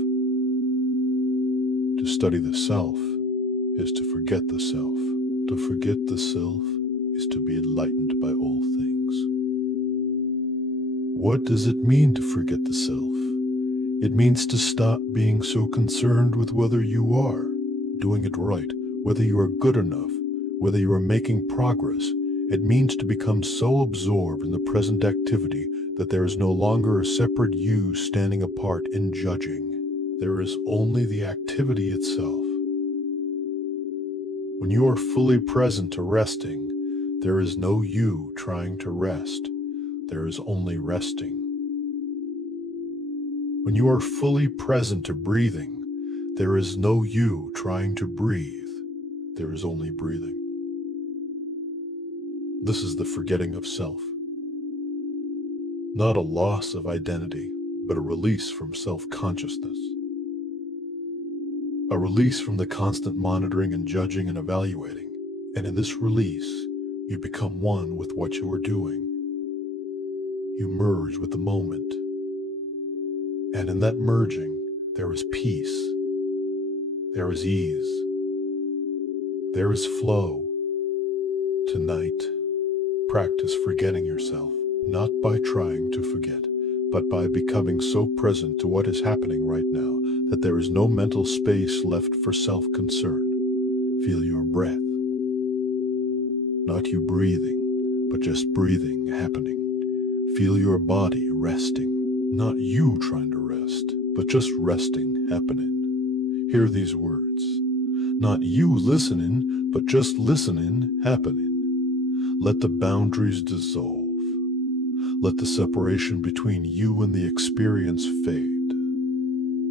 To study the self is to forget the self. To forget the self is to be enlightened by all things. What does it mean to forget the self? It means to stop being so concerned with whether you are doing it right, whether you are good enough, whether you are making progress. It means to become so absorbed in the present activity that there is no longer a separate you standing apart and judging. There is only the activity itself. When you are fully present to resting, there is no you trying to rest. There is only resting. When you are fully present to breathing, there is no you trying to breathe. There is only breathing. This is the forgetting of self. Not a loss of identity, but a release from self-consciousness. A release from the constant monitoring and judging and evaluating. And in this release, you become one with what you are doing. You merge with the moment. And in that merging, there is peace. There is ease. There is flow. Tonight, practice forgetting yourself, not by trying to forget, but by becoming so present to what is happening right now that there is no mental space left for self-concern. Feel your breath. Not you breathing, but just breathing happening. Feel your body resting. Not you trying to rest, but just resting happening. Hear these words. Not you listening, but just listening happening. Let the boundaries dissolve. Let the separation between you and the experience fade.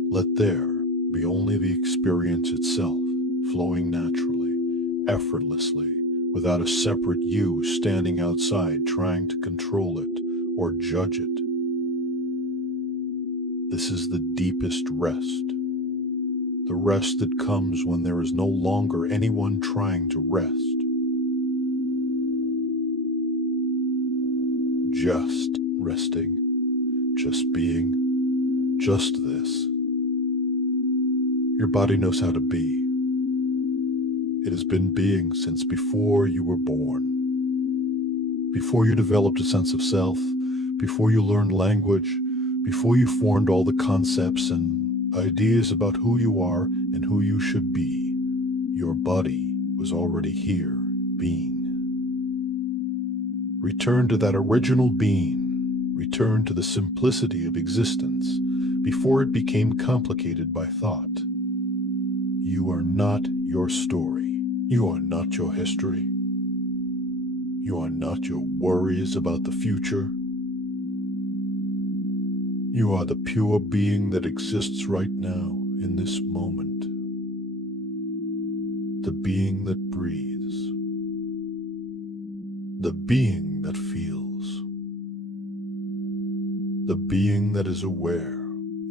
Let there be only the experience itself, flowing naturally, effortlessly, without a separate you standing outside trying to control it or judge it. This is the deepest rest, the rest that comes when there is no longer anyone trying to rest. Just resting, just being, just this. Your body knows how to be. It has been being since before you were born. Before you developed a sense of self, before you learned language, before you formed all the concepts and ideas about who you are and who you should be, your body was already here, being. Return to that original being. Return to the simplicity of existence before it became complicated by thought. You are not your story. You are not your history. You are not your worries about the future. You are the pure being that exists right now in this moment. The being that breathes. The being that feels. The being that is aware.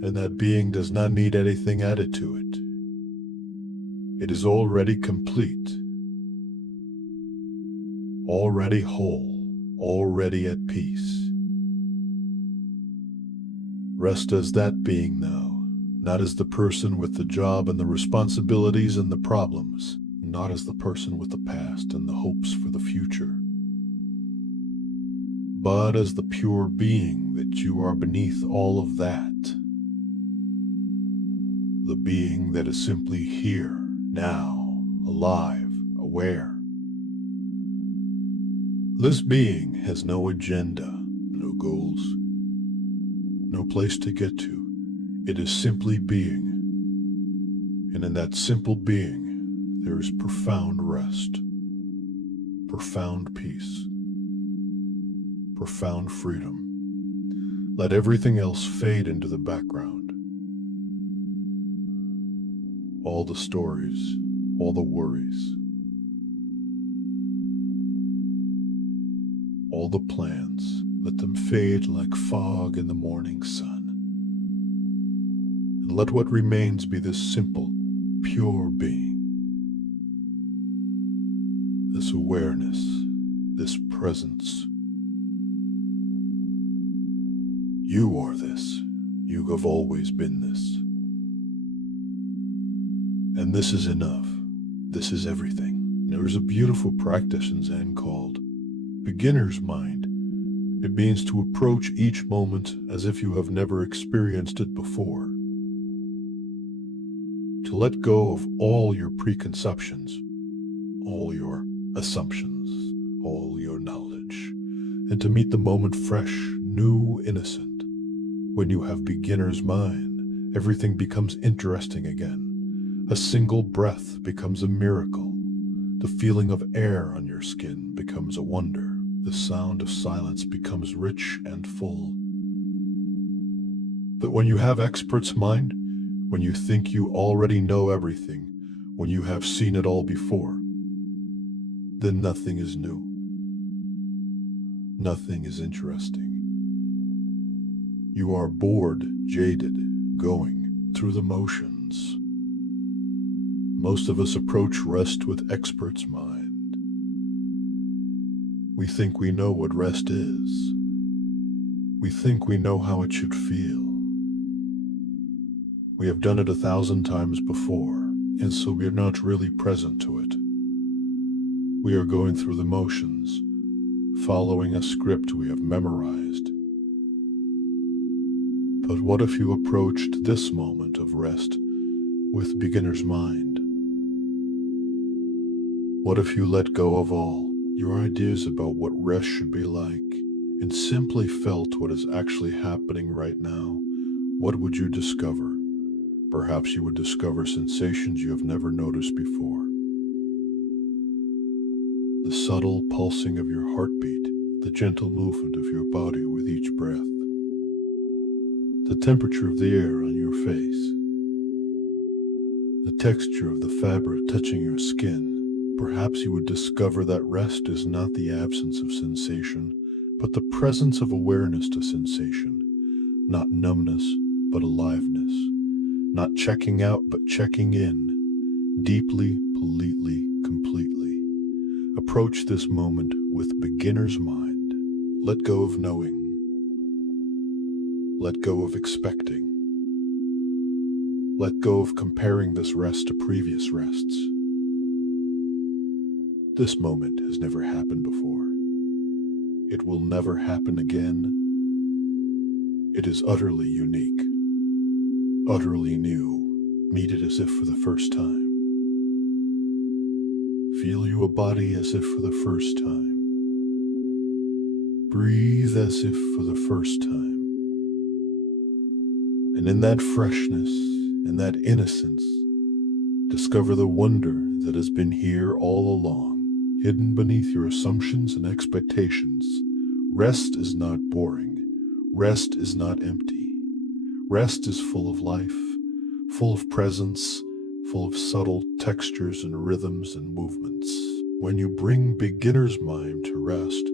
And that being does not need anything added to it. It is already complete. Already whole. Already at peace. Rest as that being now, not as the person with the job and the responsibilities and the problems, not as the person with the past and the hopes for the future, but as the pure being that you are beneath all of that. The being that is simply here, now, alive, aware. This being has no agenda, no goals, no place to get to. It is simply being. And in that simple being, there is profound rest, profound peace, profound freedom. Let everything else fade into the background. All the stories, all the worries, all the plans, let them fade like fog in the morning sun. And let what remains be this simple, pure being. This awareness, this presence. You are this. You have always been this. And this is enough. This is everything. There is a beautiful practice in Zen called beginner's mind. It means to approach each moment as if you have never experienced it before. To let go of all your preconceptions, all your assumptions, all your knowledge, and to meet the moment fresh, new, innocent. When you have beginner's mind, everything becomes interesting again. A single breath becomes a miracle. The feeling of air on your skin becomes a wonder. The sound of silence becomes rich and full. But when you have expert's mind, when you think you already know everything, when you have seen it all before, then nothing is new. Nothing is interesting. You are bored, jaded, going through the motions. Most of us approach rest with expert's mind. We think we know what rest is. We think we know how it should feel. We have done it 1,000 times before, and so we are not really present to it. We are going through the motions, following a script we have memorized. But what if you approached this moment of rest with beginner's mind? What if you let go of all your ideas about what rest should be like and simply felt what is actually happening right now? What would you discover? Perhaps you would discover sensations you have never noticed before. The subtle pulsing of your heartbeat, the gentle movement of your body with each breath, the temperature of the air on your face, the texture of the fabric touching your skin. Perhaps you would discover that rest is not the absence of sensation, but the presence of awareness to sensation. Not numbness, but aliveness. Not checking out, but checking in. Deeply, completely. Approach this moment with beginner's mind. Let go of knowing. Let go of expecting. Let go of comparing this rest to previous rests. This moment has never happened before. It will never happen again. It is utterly unique, utterly new. Meet it as if for the first time. Feel your body as if for the first time. Breathe as if for the first time. And in that freshness, in that innocence, discover the wonder that has been here all along, hidden beneath your assumptions and expectations. Rest is not boring. Rest is not empty. Rest is full of life, full of presence, full of subtle textures and rhythms and movements. When you bring beginner's mind to rest,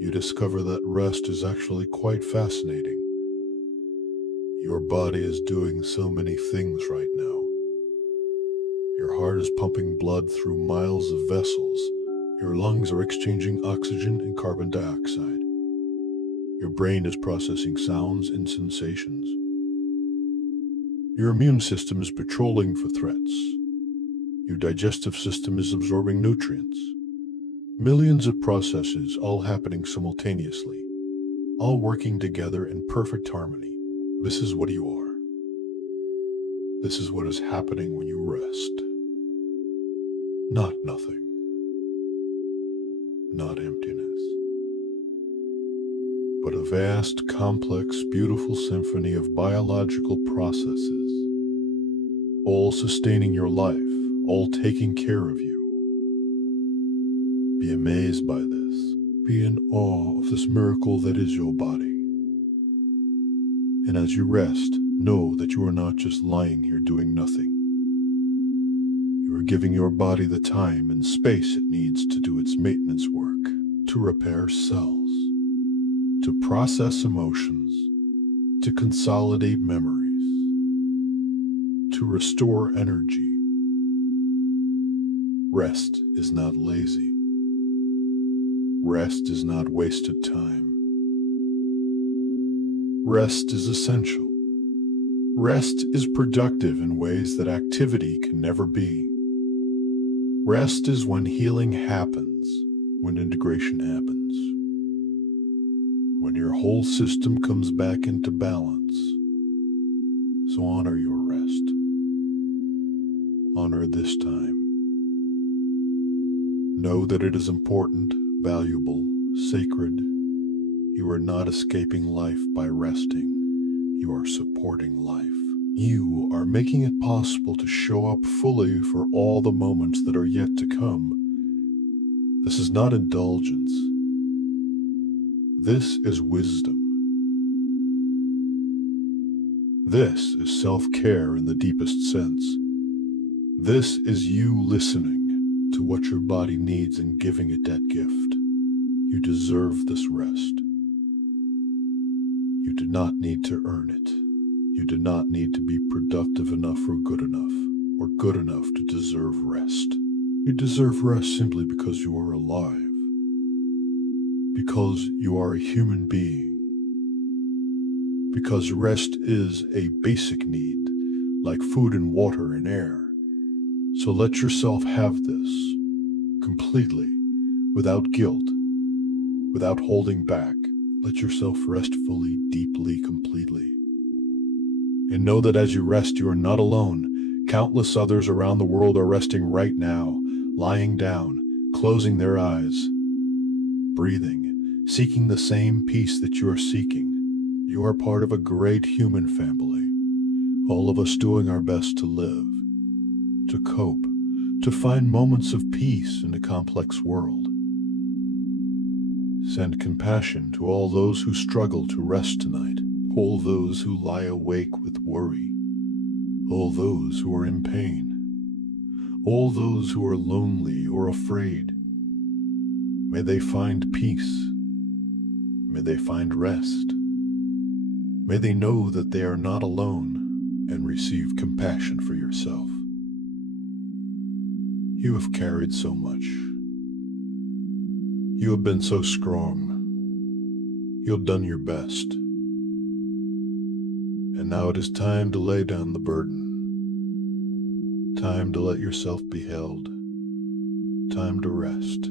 you discover that rest is actually quite fascinating. Your body is doing so many things right now. Your heart is pumping blood through miles of vessels. Your lungs are exchanging oxygen and carbon dioxide. Your brain is processing sounds and sensations. Your immune system is patrolling for threats. Your digestive system is absorbing nutrients. Millions of processes all happening simultaneously, all working together in perfect harmony. This is what you are. This is what is happening when you rest. Not nothing. Not emptiness. But a vast, complex, beautiful symphony of biological processes, all sustaining your life, all taking care of you. Be amazed by this. Be in awe of this miracle that is your body. And as you rest, know that you are not just lying here doing nothing. You are giving your body the time and space it needs to do its maintenance work, to repair cells, to process emotions, to consolidate memories, to restore energy. Rest is not lazy. Rest is not wasted time. Rest is essential. Rest is productive in ways that activity can never be. Rest is when healing happens, when integration happens, when your whole system comes back into balance. So honor your rest. Honor this time. Know that it is important, valuable, sacred. You are not escaping life by resting. You are supporting life. You are making it possible to show up fully for all the moments that are yet to come. This is not indulgence. This is wisdom. This is self-care in the deepest sense. This is you listening to what your body needs and giving it that gift. You deserve this rest. You do not need to earn it. You do not need to be productive enough or good enough to deserve rest. You deserve rest simply because you are alive. Because you are a human being. Because rest is a basic need, like food and water and air. So let yourself have this, completely, without guilt, without holding back. Let yourself rest fully, deeply, completely. And know that as you rest, you are not alone. Countless others around the world are resting right now, lying down, closing their eyes, breathing, seeking the same peace that you are seeking. You are part of a great human family, all of us doing our best to live, to cope, to find moments of peace in a complex world. Send compassion to all those who struggle to rest tonight, all those who lie awake with worry, all those who are in pain, All those who are lonely or afraid, may they find peace. May they find rest. May they know that they are not alone and receive compassion for yourself. You have carried so much. You have been so strong. You have done your best. And now it is time to lay down the burden. Time to let yourself be held. Time to rest.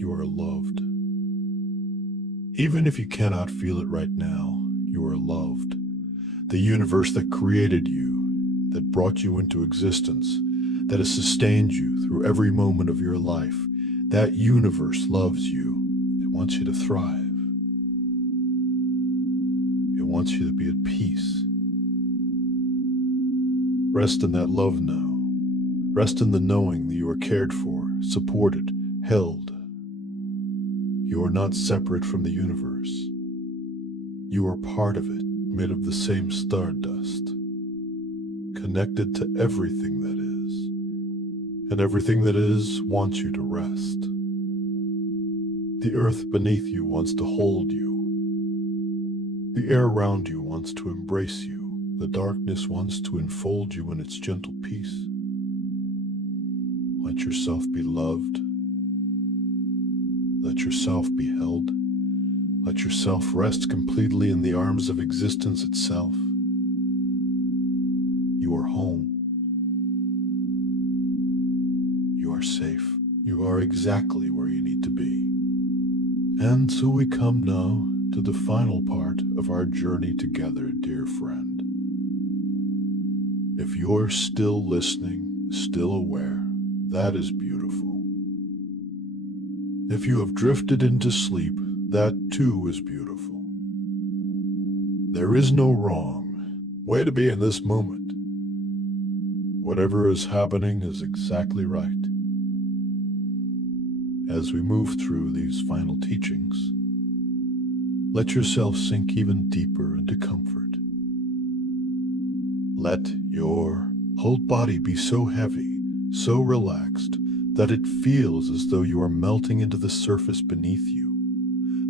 You are loved. Even if you cannot feel it right now, you are loved. The universe that created you, that brought you into existence, that has sustained you through every moment of your life, that universe loves you. It wants you to thrive. It wants you to be at peace. Rest in that love now. Rest in the knowing that you are cared for, supported, held. You are not separate from the universe. You are part of it, made of the same stardust, connected to everything that is, and everything that is wants you to rest. The earth beneath you wants to hold you. The air around you wants to embrace you. The darkness wants to enfold you in its gentle peace. Let yourself be loved. Let yourself be held. Let yourself rest completely in the arms of existence itself. You are home. You are safe. You are exactly where you need to be. And so we come now to the final part of our journey together, dear friend. If you're still listening, still aware, that is beautiful. If you have drifted into sleep, that too is beautiful. There is no wrong way to be in this moment. Whatever is happening is exactly right. As we move through these final teachings, let yourself sink even deeper into comfort. Let your whole body be so heavy, so relaxed, that it feels as though you are melting into the surface beneath you.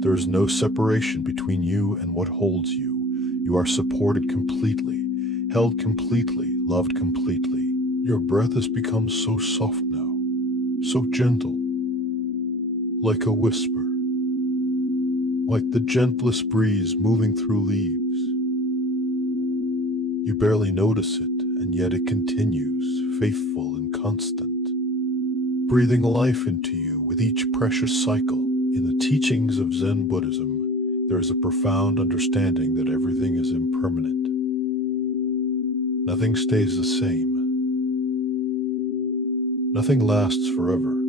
There is no separation between you and what holds you. You are supported completely, held completely, loved completely. Your breath has become so soft now, so gentle, like a whisper, like the gentlest breeze moving through leaves. You barely notice it, and yet it continues, faithful and constant, breathing life into you with each precious cycle. In the teachings of Zen Buddhism, there is a profound understanding that everything is impermanent. Nothing stays the same. Nothing lasts forever.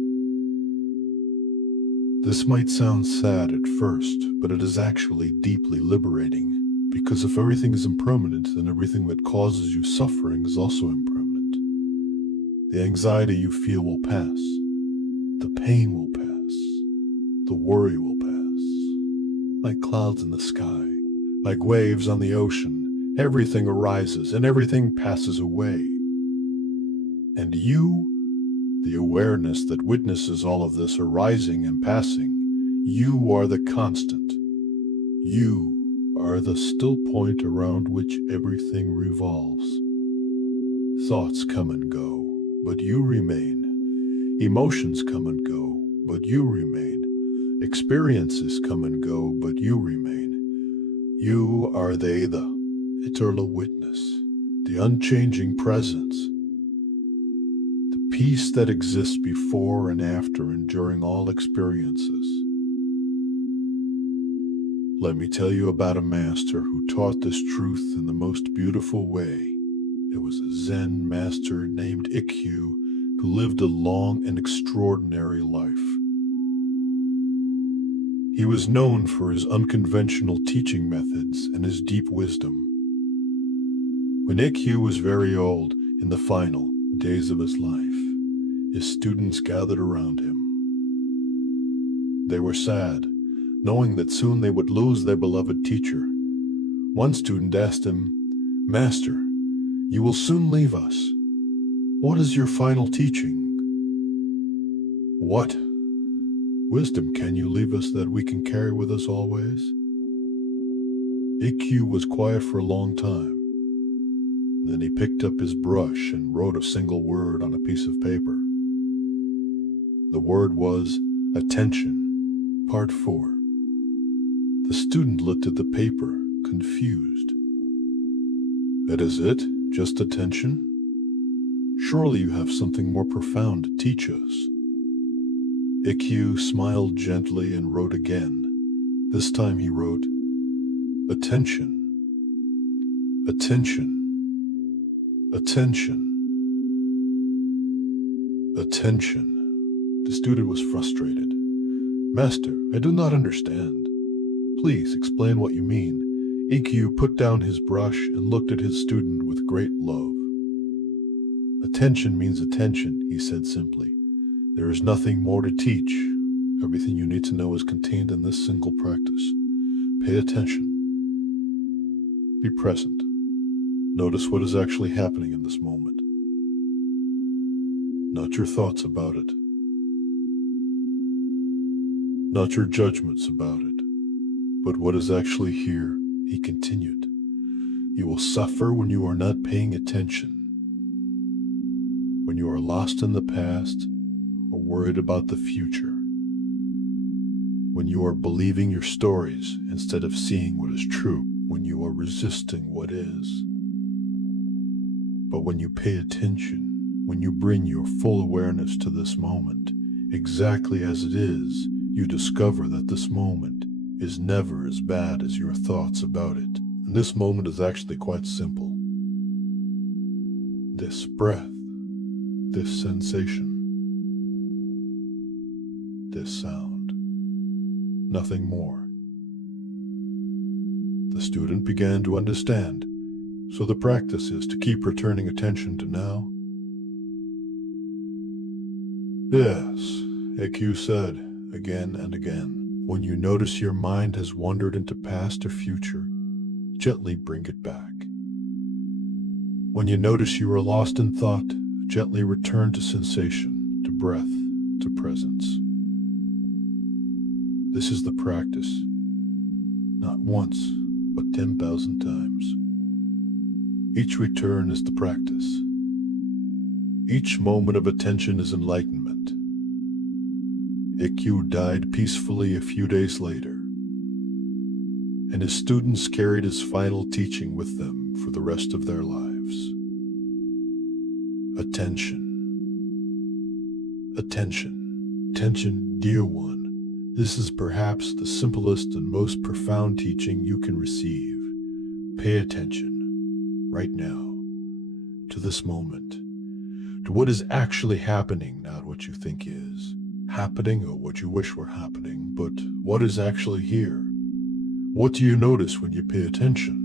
This might sound sad at first, but it is actually deeply liberating. Because if everything is impermanent, then everything that causes you suffering is also impermanent. The anxiety you feel will pass. The pain will pass. The worry will pass. Like clouds in the sky, like waves on the ocean, everything arises and everything passes away. And you, the awareness that witnesses all of this arising and passing, you are the constant. You are the still point around which everything revolves. Thoughts come and go, but you remain. Emotions come and go, but you remain. Experiences come and go, but you remain. You are the eternal witness, the unchanging presence, the peace that exists before and after and during all experiences. Let me tell you about a master who taught this truth in the most beautiful way. It was a Zen master named Ikkyu who lived a long and extraordinary life. He was known for his unconventional teaching methods and his deep wisdom. When Ikkyu was very old, in the final days of his life, his students gathered around him. They were sad, knowing that soon they would lose their beloved teacher. One student asked him, "Master, you will soon leave us. What is your final teaching? What wisdom can you leave us that we can carry with us always? AQ was quiet for a long time. Then he picked up his brush and wrote a single word on a piece of paper. The word was attention. Part 4. The student looked at the paper, confused. That is it? Just attention? Surely you have something more profound to teach us. IQ smiled gently and wrote again. This time he wrote, attention. Attention. Attention. Attention. The student was frustrated. Master, I do not understand. Please explain what you mean. EQ put down his brush and looked at his student with great love. Attention means attention, he said simply. There is nothing more to teach. Everything you need to know is contained in this single practice. Pay attention. Be present. Notice what is actually happening in this moment. Not your thoughts about it. Not your judgments about it. But what is actually here, he continued. You will suffer when you are not paying attention. When you are lost in the past or worried about the future. When you are believing your stories instead of seeing what is true. When you are resisting what is. But when you pay attention, when you bring your full awareness to this moment, exactly as it is, you discover that this moment is never as bad as your thoughts about it. And this moment is actually quite simple. This breath, this sensation, this sound, nothing more. The student began to understand, so the practice is to keep returning attention to now. Yes, AQ said again and again. When you notice your mind has wandered into past or future, gently bring it back. When you notice you are lost in thought, gently return to sensation, to breath, to presence. This is the practice, not once, but 10,000 times. Each return is the practice. Each moment of attention is enlightenment. IQ died peacefully a few days later, and his students carried his final teaching with them for the rest of their lives. Attention. Attention. Attention, dear one. This is perhaps the simplest and most profound teaching you can receive. Pay attention, right now, to this moment, to what is actually happening, not what you think is happening or what you wish were happening, but what is actually here. What do you notice when you pay attention?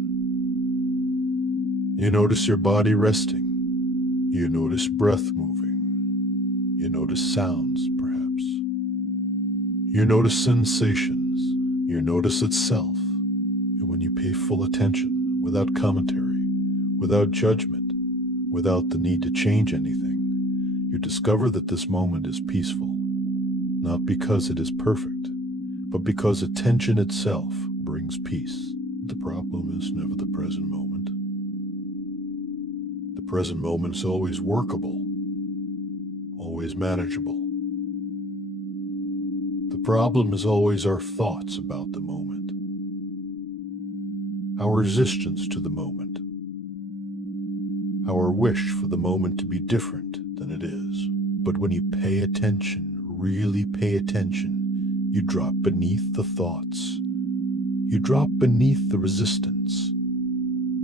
You notice your body resting. You notice breath moving. You notice sounds, perhaps. You notice sensations. You notice itself. And when you pay full attention, without commentary, without judgment, without the need to change anything, you discover that this moment is peaceful. Not because it is perfect, but because attention itself brings peace. The problem is never the present moment. The present moment is always workable, always manageable. The problem is always our thoughts about the moment, our resistance to the moment, our wish for the moment to be different than it is. But when you pay attention, really pay attention, you drop beneath the thoughts. You drop beneath the resistance.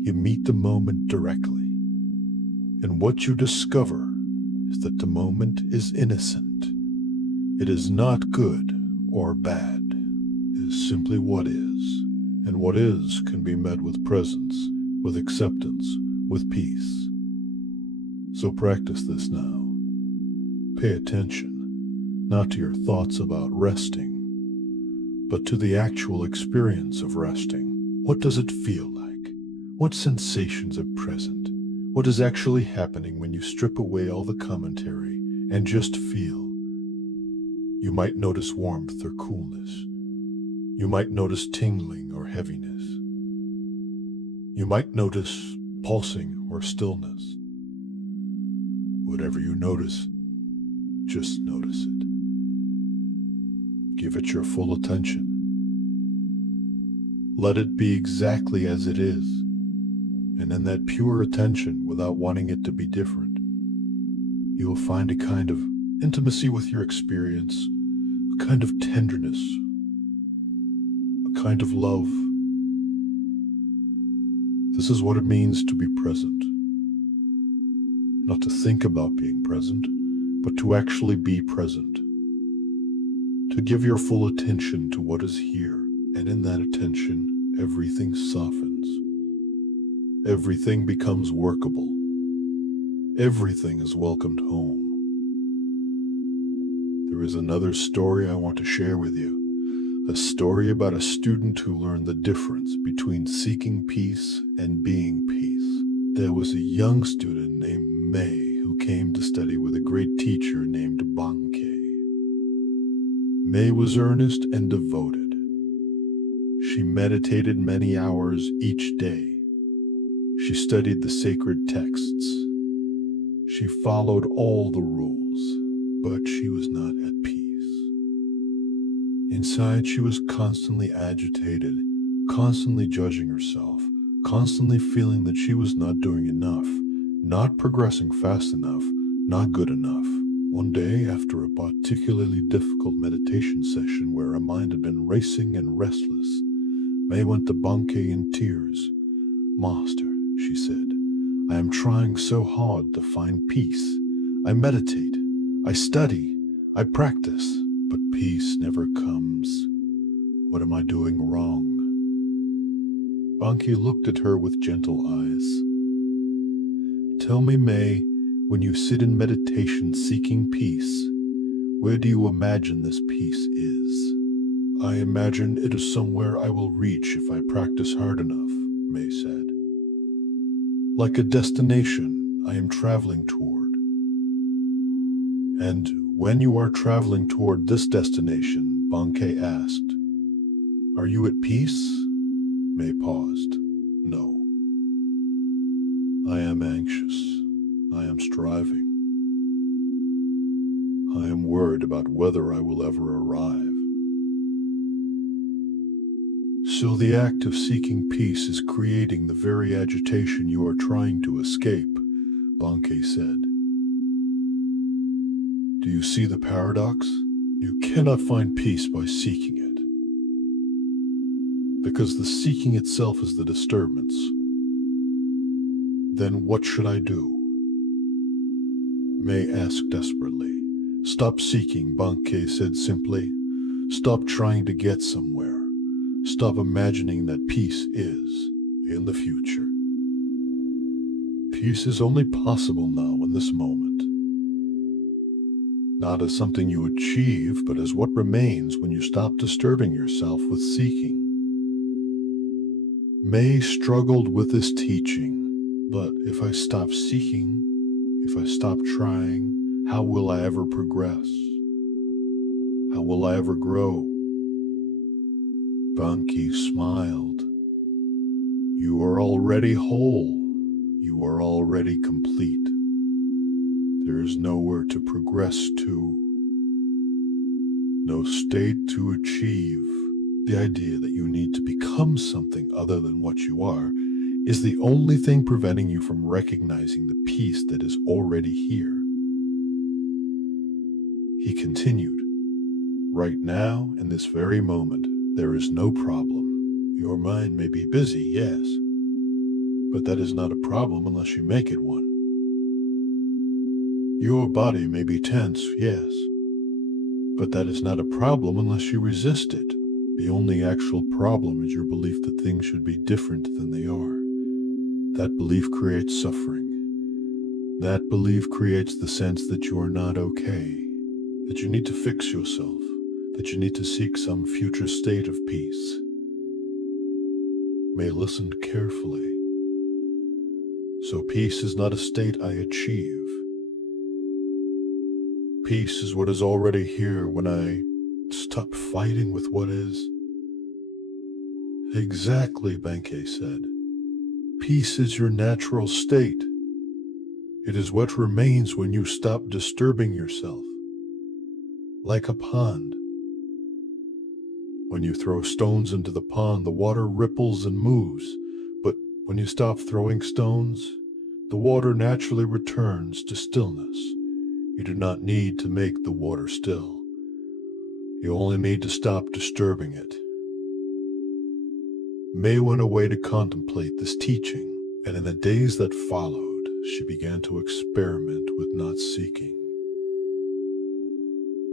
You meet the moment directly. And what you discover is that the moment is innocent. It is not good or bad. It is simply what is. And what is can be met with presence, with acceptance, with peace. So practice this now. Pay attention. Not to your thoughts about resting, but to the actual experience of resting. What does it feel like? What sensations are present? What is actually happening when you strip away all the commentary and just feel? You might notice warmth or coolness. You might notice tingling or heaviness. You might notice pulsing or stillness. Whatever you notice, just notice it. Give it your full attention. Let it be exactly as it is. And in that pure attention, without wanting it to be different, you will find a kind of intimacy with your experience, a kind of tenderness, a kind of love. This is what it means to be present. Not to think about being present, but to actually be present. To give your full attention to what is here, and in that attention, everything softens. Everything becomes workable. Everything is welcomed home. There is another story I want to share with you. A story about a student who learned the difference between seeking peace and being peace. There was a young student named May who came to study with a great teacher named Bankei. May was earnest and devoted. She meditated many hours each day. She studied the sacred texts. She followed all the rules, but she was not at peace. Inside, she was constantly agitated, constantly judging herself, constantly feeling that she was not doing enough, not progressing fast enough, not good enough. One day, after a particularly difficult meditation session where her mind had been racing and restless, May went to Bankei in tears. "Master," she said, "I am trying so hard to find peace. I meditate, I study, I practice, but peace never comes. What am I doing wrong?" Bankei looked at her with gentle eyes. "Tell me, May, when you sit in meditation seeking peace, where do you imagine this peace is?" "I imagine it is somewhere I will reach if I practice hard enough," May said. "Like a destination I am traveling toward." "And when you are traveling toward this destination," Bankei asked, "are you at peace?" May paused. "No. I am anxious. I am striving. I am worried about whether I will ever arrive." "So the act of seeking peace is creating the very agitation you are trying to escape," Bankei said. "Do you see the paradox? You cannot find peace by seeking it, because the seeking itself is the disturbance. Then what should I do?" May asked desperately. "Stop seeking," Bankei said simply. "Stop trying to get somewhere. Stop imagining that peace is in the future. Peace is only possible now in this moment. Not as something you achieve, but as what remains when you stop disturbing yourself with seeking." May struggled with this teaching. But if I stop seeking, if I stop trying, how will I ever progress? How will I ever grow? Bankei smiled. "You are already whole. You are already complete. There is nowhere to progress to, no state to achieve. The idea that you need to become something other than what you are is the only thing preventing you from recognizing the peace that is already here." He continued, "Right now, in this very moment, there is no problem. Your mind may be busy, yes, but that is not a problem unless you make it one. Your body may be tense, yes, but that is not a problem unless you resist it. The only actual problem is your belief that things should be different than they are. That belief creates suffering. That belief creates the sense that you are not okay, that you need to fix yourself, that you need to seek some future state of peace." May listened carefully. So peace is not a state I achieve. Peace is what is already here when I stop fighting with what is. Exactly, Bankei said. Peace is your natural state. It is what remains when you stop disturbing yourself. Like a pond. When you throw stones into the pond, the water ripples and moves. But when you stop throwing stones, the water naturally returns to stillness. You do not need to make the water still. You only need to stop disturbing it. May went away to contemplate this teaching, and in the days that followed, she began to experiment with not seeking.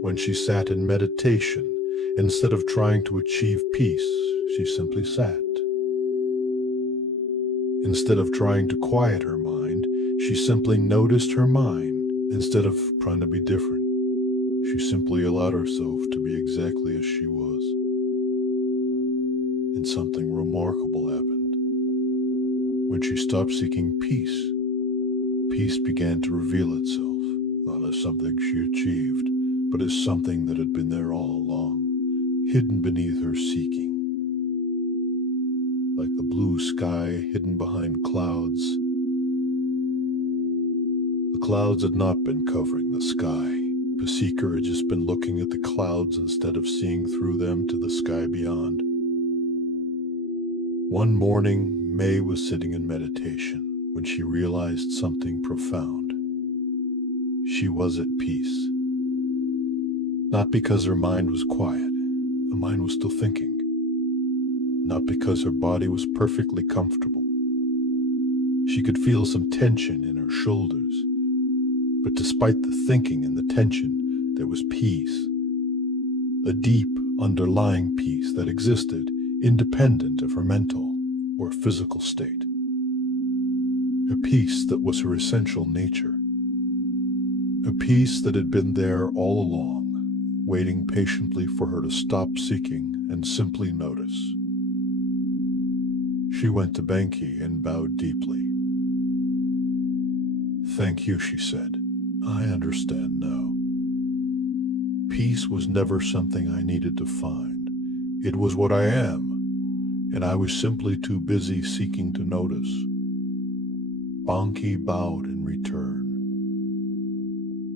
When she sat in meditation, instead of trying to achieve peace, she simply sat. Instead of trying to quiet her mind, she simply noticed her mind. Instead of trying to be different, she simply allowed herself to be exactly as she was. And something remarkable happened. When she stopped seeking peace, peace began to reveal itself, not as something she achieved, but as something that had been there all along, hidden beneath her seeking. Like the blue sky hidden behind clouds, the clouds had not been covering the sky. The seeker had just been looking at the clouds instead of seeing through them to the sky beyond. One morning, May was sitting in meditation when she realized something profound. She was at peace. Not because her mind was quiet, the mind was still thinking. Not because her body was perfectly comfortable. She could feel some tension in her shoulders, but despite the thinking and the tension, there was peace. A deep, underlying peace that existed independent of her mental or physical state. A peace that was her essential nature. A peace that had been there all along, waiting patiently for her to stop seeking and simply notice. She went to Benki and bowed deeply. "Thank you," she said. "I understand now. Peace was never something I needed to find. It was what I am, and I was simply too busy seeking to notice." Banki bowed in return.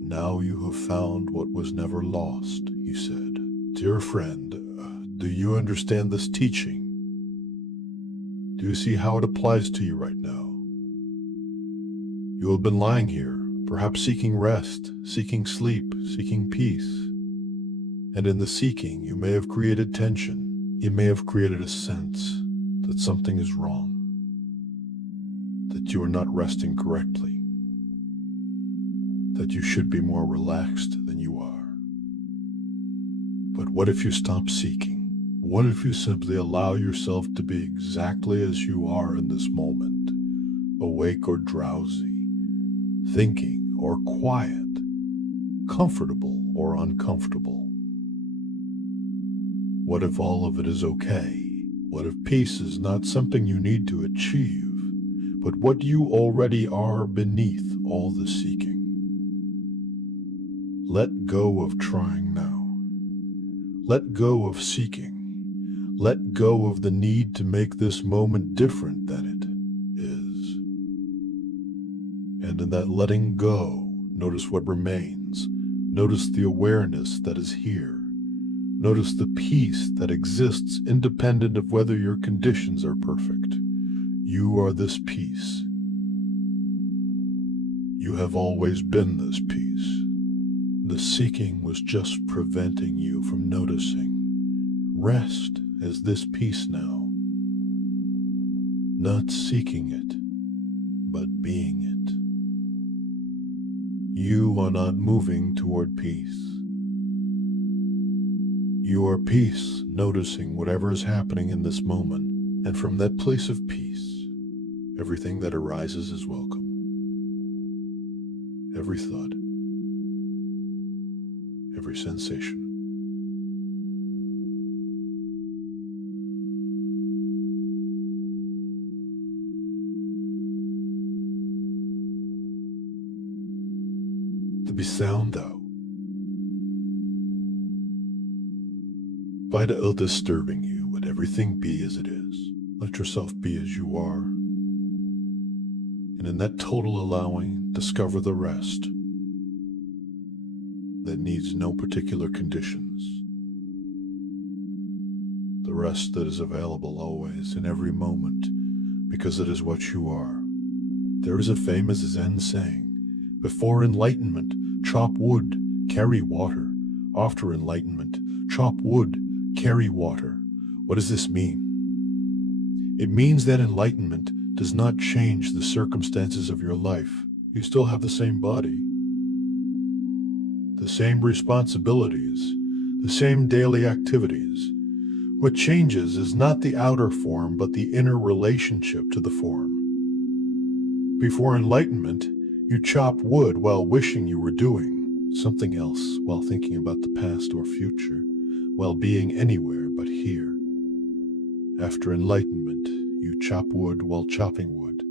"Now you have found what was never lost," he said. "Dear friend, do you understand this teaching? Do you see how it applies to you right now? You have been lying here, perhaps seeking rest, seeking sleep, seeking peace. And in the seeking, you may have created tension. You may have created a sense that something is wrong, that you are not resting correctly, that you should be more relaxed than you are. But what if you stop seeking? What if you simply allow yourself to be exactly as you are in this moment, awake or drowsy, thinking or quiet, comfortable or uncomfortable? What if all of it is okay? What if peace is not something you need to achieve, but what you already are beneath all the seeking? Let go of trying now. Let go of seeking. Let go of the need to make this moment different than it is. And in that letting go, notice what remains. Notice the awareness that is here. Notice the peace that exists independent of whether your conditions are perfect. You are this peace. You have always been this peace. The seeking was just preventing you from noticing. Rest is this peace now. Not seeking it, but being it. You are not moving toward peace. You are peace, noticing whatever is happening in this moment, and from that place of peace, everything that arises is welcome. Every thought, every sensation. be sound though. Without disturbing you, let everything be as it is. Let yourself be as you are. And in that total allowing, discover the rest that needs no particular conditions. The rest that is available always in every moment, because it is what you are. There is a famous Zen saying, before enlightenment, chop wood, carry water. After enlightenment, chop wood, carry water. What does this mean? It means that enlightenment does not change the circumstances of your life. You still have the same body, the same responsibilities, the same daily activities. What changes is not the outer form, but the inner relationship to the form. Before enlightenment, you chop wood while wishing you were doing something else, while thinking about the past or future, while being anywhere but here. After enlightenment, you chop wood while chopping wood.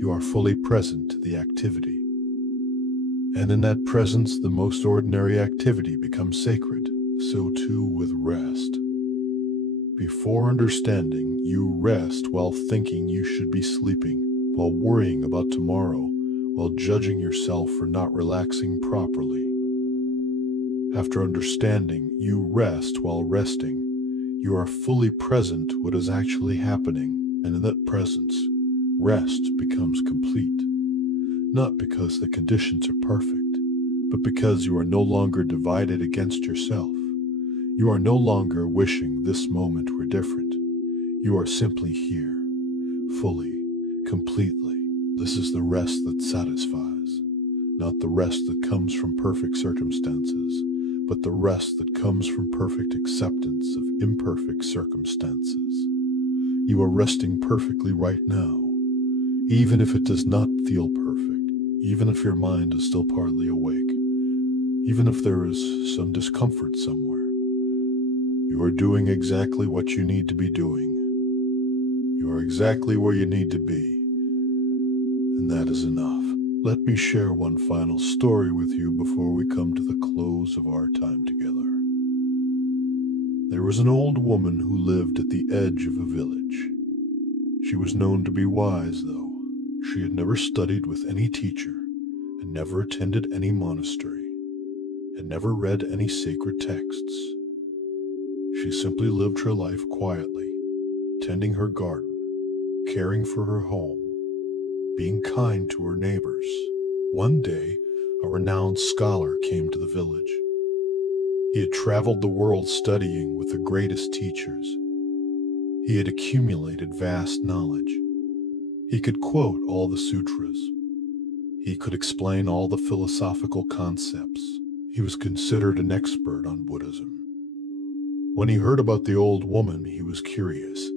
You are fully present to the activity. And in that presence, the most ordinary activity becomes sacred. So too with rest. Before understanding, you rest while thinking you should be sleeping, while worrying about tomorrow, while judging yourself for not relaxing properly. After understanding, you rest while resting. You are fully present to what is actually happening, and in that presence, rest becomes complete. Not because the conditions are perfect, but because you are no longer divided against yourself. You are no longer wishing this moment were different. You are simply here, fully, completely. This is the rest that satisfies, not the rest that comes from perfect circumstances, but the rest that comes from perfect acceptance of imperfect circumstances. You are resting perfectly right now, even if it does not feel perfect, even if your mind is still partly awake, even if there is some discomfort somewhere. You are doing exactly what you need to be doing. You are exactly where you need to be, and that is enough. Let me share one final story with you before we come to the close of our time together. There was an old woman who lived at the edge of a village. She was known to be wise, though. She had never studied with any teacher, and never attended any monastery, and never read any sacred texts. She simply lived her life quietly, tending her garden, caring for her home, being kind to her neighbors. One day, a renowned scholar came to the village. He had traveled the world studying with the greatest teachers. He had accumulated vast knowledge. He could quote all the sutras. He could explain all the philosophical concepts. He was considered an expert on Buddhism. When he heard about the old woman, he was curious.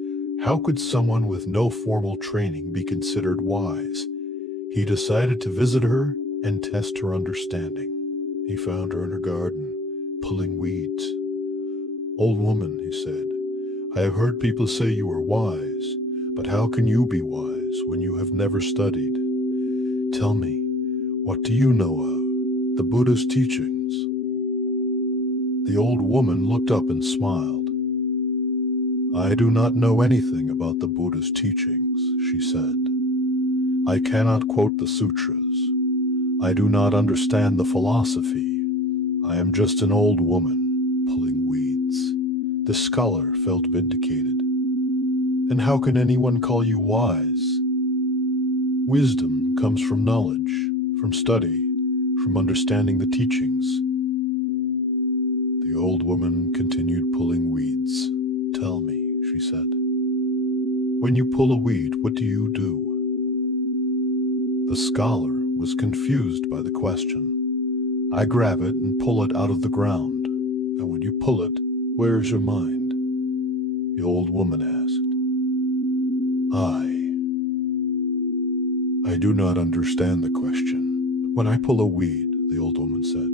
How could someone with no formal training be considered wise? He decided to visit her and test her understanding. He found her in her garden, pulling weeds. "Old woman," he said, "I have heard people say you are wise, but how can you be wise when you have never studied? Tell me, what do you know of the Buddhist teachings?" The old woman looked up and smiled. "I do not know anything about the Buddhist teachings," she said. "I cannot quote the sutras. I do not understand the philosophy. I am just an old woman pulling weeds." The scholar felt vindicated. "And how can anyone call you wise? Wisdom comes from knowledge, from study, from understanding the teachings." The old woman continued pulling weeds. "Tell me," she said, "when you pull a weed, what do you do?" The scholar was confused by the question. "I grab it and pull it out of the ground." "And when you pull it, where is your mind?" The old woman asked. I do not understand the question. When I pull a weed," the old woman said,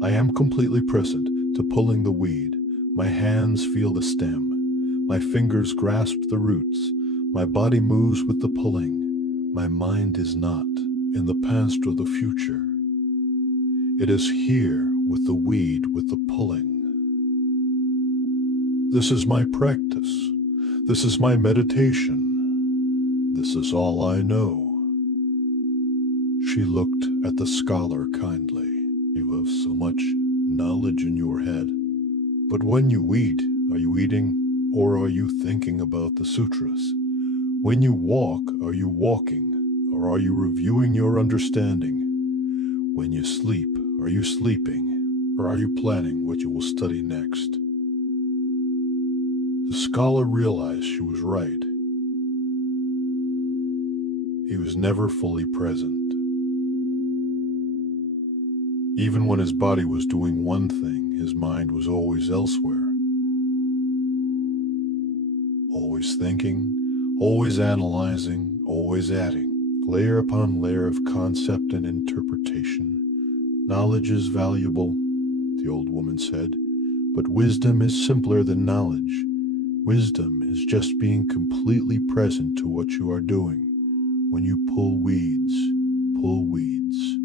"I am completely present to pulling the weed. My hands feel the stem. My fingers grasp the roots. My body moves with the pulling. My mind is not in the past or the future. It is here with the weed, with the pulling. This is my practice. This is my meditation. This is all I know. She looked at the scholar kindly. You have so much knowledge in your head. But when you eat, are you eating or are you thinking about the sutras? When you walk, are you walking or are you reviewing your understanding? When you sleep, are you sleeping or are you planning what you will study next? The scholar realized she was right. He was never fully present. Even when his body was doing one thing, his mind was always elsewhere. Always thinking, always analyzing, always adding, layer upon layer of concept and interpretation. Knowledge is valuable, the old woman said, but wisdom is simpler than knowledge. Wisdom is just being completely present to what you are doing. When you pull weeds, pull weeds.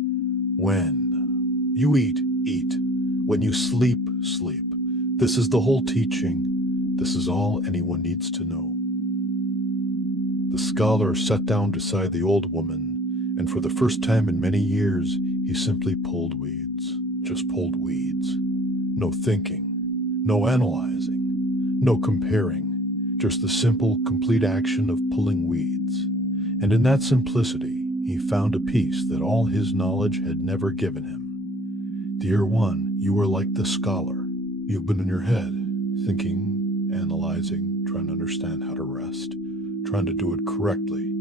When you eat, eat. When you sleep, sleep. This is the whole teaching. This is all anyone needs to know. The scholar sat down beside the old woman, and for the first time in many years, he simply pulled weeds. Just pulled weeds. No thinking, no analyzing, no comparing, just the simple, complete action of pulling weeds. And in that simplicity, he found a peace that all his knowledge had never given him. Dear one, you are like the scholar. You've been in your head, thinking, analyzing, trying to understand how to rest, trying to do it correctly.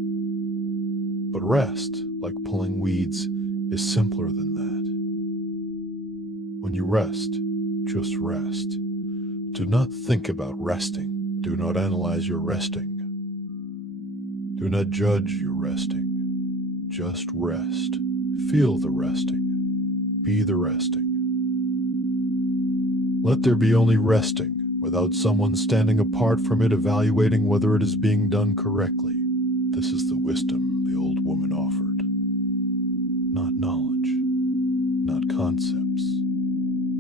But rest, like pulling weeds, is simpler than that. When you rest, just rest. Do not think about resting. Do not analyze your resting. Do not judge your resting. Just rest. Feel the resting. Be the resting. Let there be only resting, without someone standing apart from it evaluating whether it is being done correctly. This is the wisdom the old woman offered. Not knowledge, not concepts,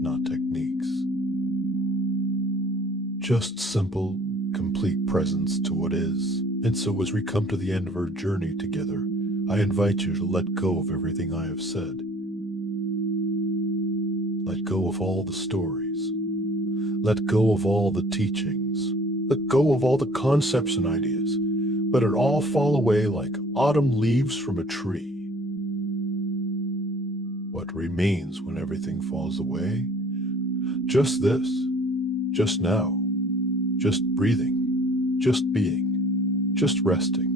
not techniques. Just simple, complete presence to what is. And so as we come to the end of our journey together, I invite you to let go of everything I have said. Let go of all the stories. Let go of all the teachings. Let go of all the concepts and ideas. Let it all fall away like autumn leaves from a tree. What remains when everything falls away? Just this. Just now. Just breathing. Just being. Just resting.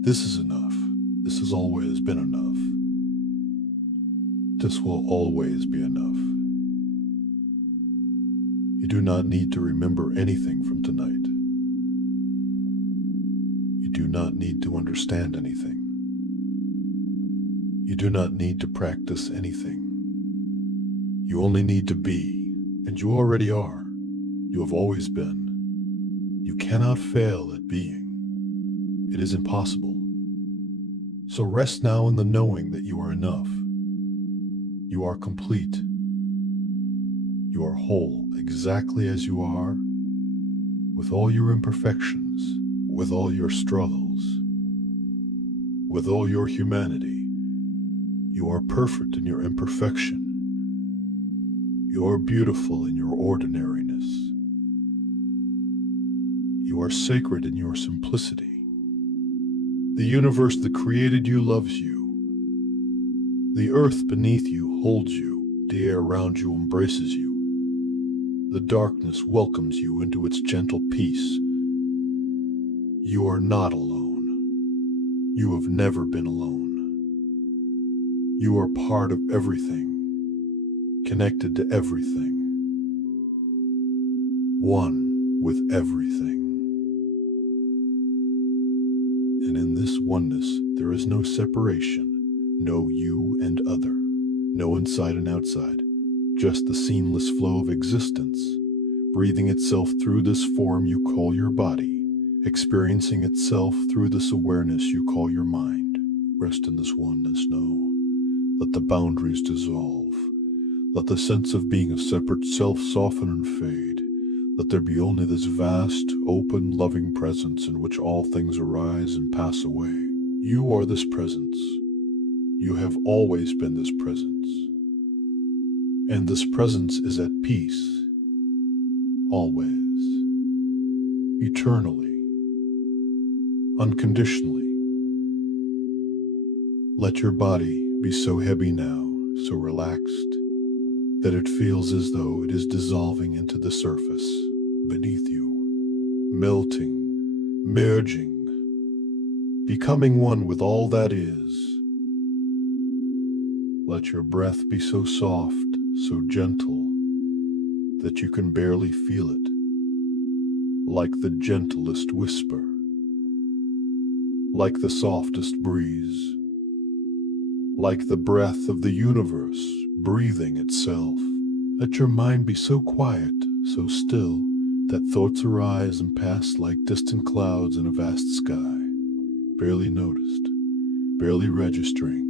This is enough. This has always been enough. This will always be enough. You do not need to remember anything from tonight. You do not need to understand anything. You do not need to practice anything. You only need to be, and you already are. You have always been. You cannot fail at being. It is impossible. So rest now in the knowing that you are enough. You are complete. You are whole exactly as you are, with all your imperfections, with all your struggles, with all your humanity. You are perfect in your imperfection. You are beautiful in your ordinariness. You are sacred in your simplicity. The universe that created you loves you. The earth beneath you holds you. The air around you embraces you. The darkness welcomes you into its gentle peace. You are not alone. You have never been alone. You are part of everything, connected to everything, one with everything. And in this oneness, there is no separation, no you and other, no inside and outside, just the seamless flow of existence, breathing itself through this form you call your body, experiencing itself through this awareness you call your mind. Rest in this oneness, know. Let the boundaries dissolve. Let the sense of being a separate self soften and fade. Let there be only this vast, open, loving presence in which all things arise and pass away. You are this presence. You have always been this presence. And this presence is at peace. Always. Eternally. Unconditionally. Let your body be so heavy now, so relaxed, that it feels as though it is dissolving into the surface beneath you, melting, merging, becoming one with all that is. Let your breath be so soft, so gentle, that you can barely feel it, like the gentlest whisper, like the softest breeze, like the breath of the universe breathing itself. Let your mind be so quiet, so still, that thoughts arise and pass like distant clouds in a vast sky, barely noticed, barely registering.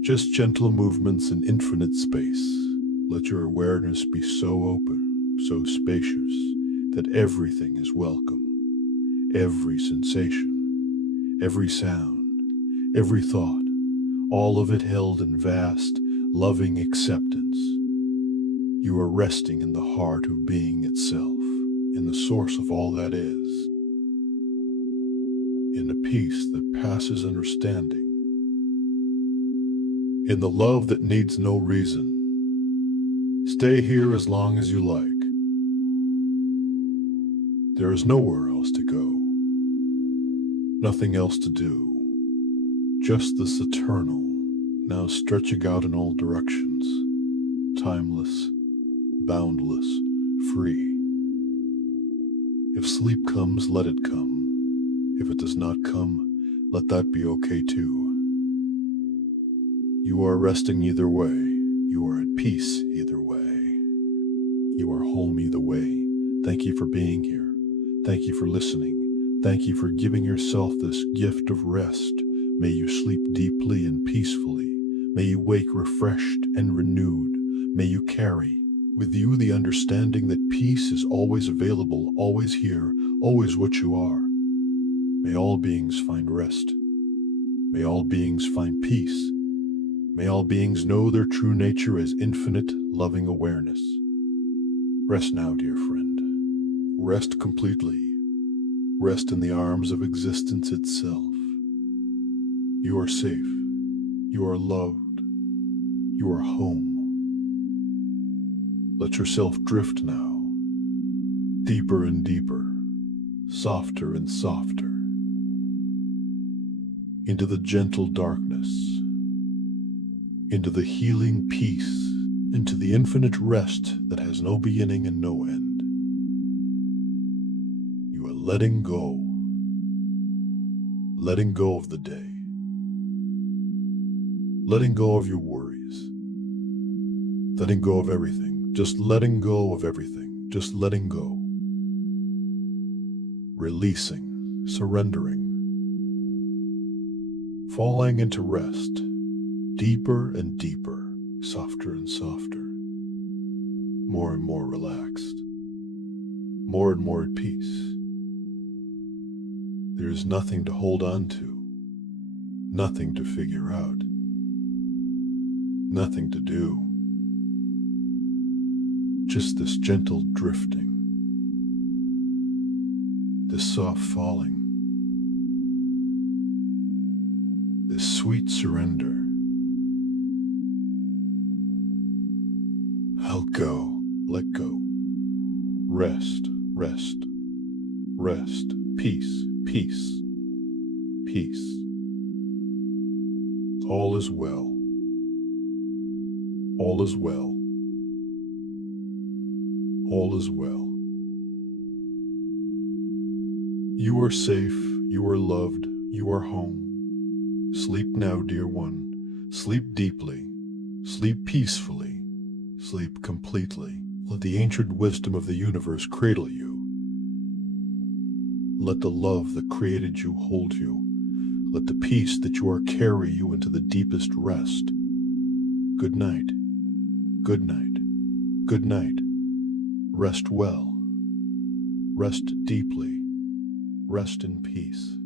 Just gentle movements in infinite space. Let your awareness be so open, so spacious, that everything is welcome. Every sensation, every sound, every thought, all of it held in vast, loving acceptance. You are resting in the heart of being itself, in the source of all that is, in a peace that passes understanding, in the love that needs no reason. Stay here as long as you like. There is nowhere else to go, nothing else to do, just this eternal, now stretching out in all directions, timeless, boundless, free. If sleep comes, let it come. If it does not come, let that be okay too. You are resting either way. You are at peace either way. You are home either way. Thank you for being here. Thank you for listening. Thank you for giving yourself this gift of rest. May you sleep deeply and peacefully. May you wake refreshed and renewed. May you carry with you the understanding that peace is always available, always here, always what you are. May all beings find rest. May all beings find peace. May all beings know their true nature as infinite, loving awareness. Rest now, dear friend. Rest completely. Rest in the arms of existence itself. You are safe. You are loved. You are home. Let yourself drift now, deeper and deeper, softer and softer, into the gentle darkness, into the healing peace, into the infinite rest that has no beginning and no end. You are letting go of the day, letting go of your worries, letting go of everything. Just letting go of everything, just letting go. Releasing, surrendering. Falling into rest, deeper and deeper, softer and softer. More and more relaxed, more and more at peace. There is nothing to hold on to, nothing to figure out, nothing to do. Just this gentle drifting, this soft falling, this sweet surrender. I'll go, let go, rest, rest, rest, peace, peace, peace. All is well, all is well. All is well. You are safe, you are loved, you are home. Sleep now, dear one. Sleep deeply, sleep peacefully, sleep completely. Let the ancient wisdom of the universe cradle you. Let the love that created you hold you. Let the peace that you are carry you into the deepest rest. Good night. Good night. Good night. Rest well. Rest deeply. Rest in peace.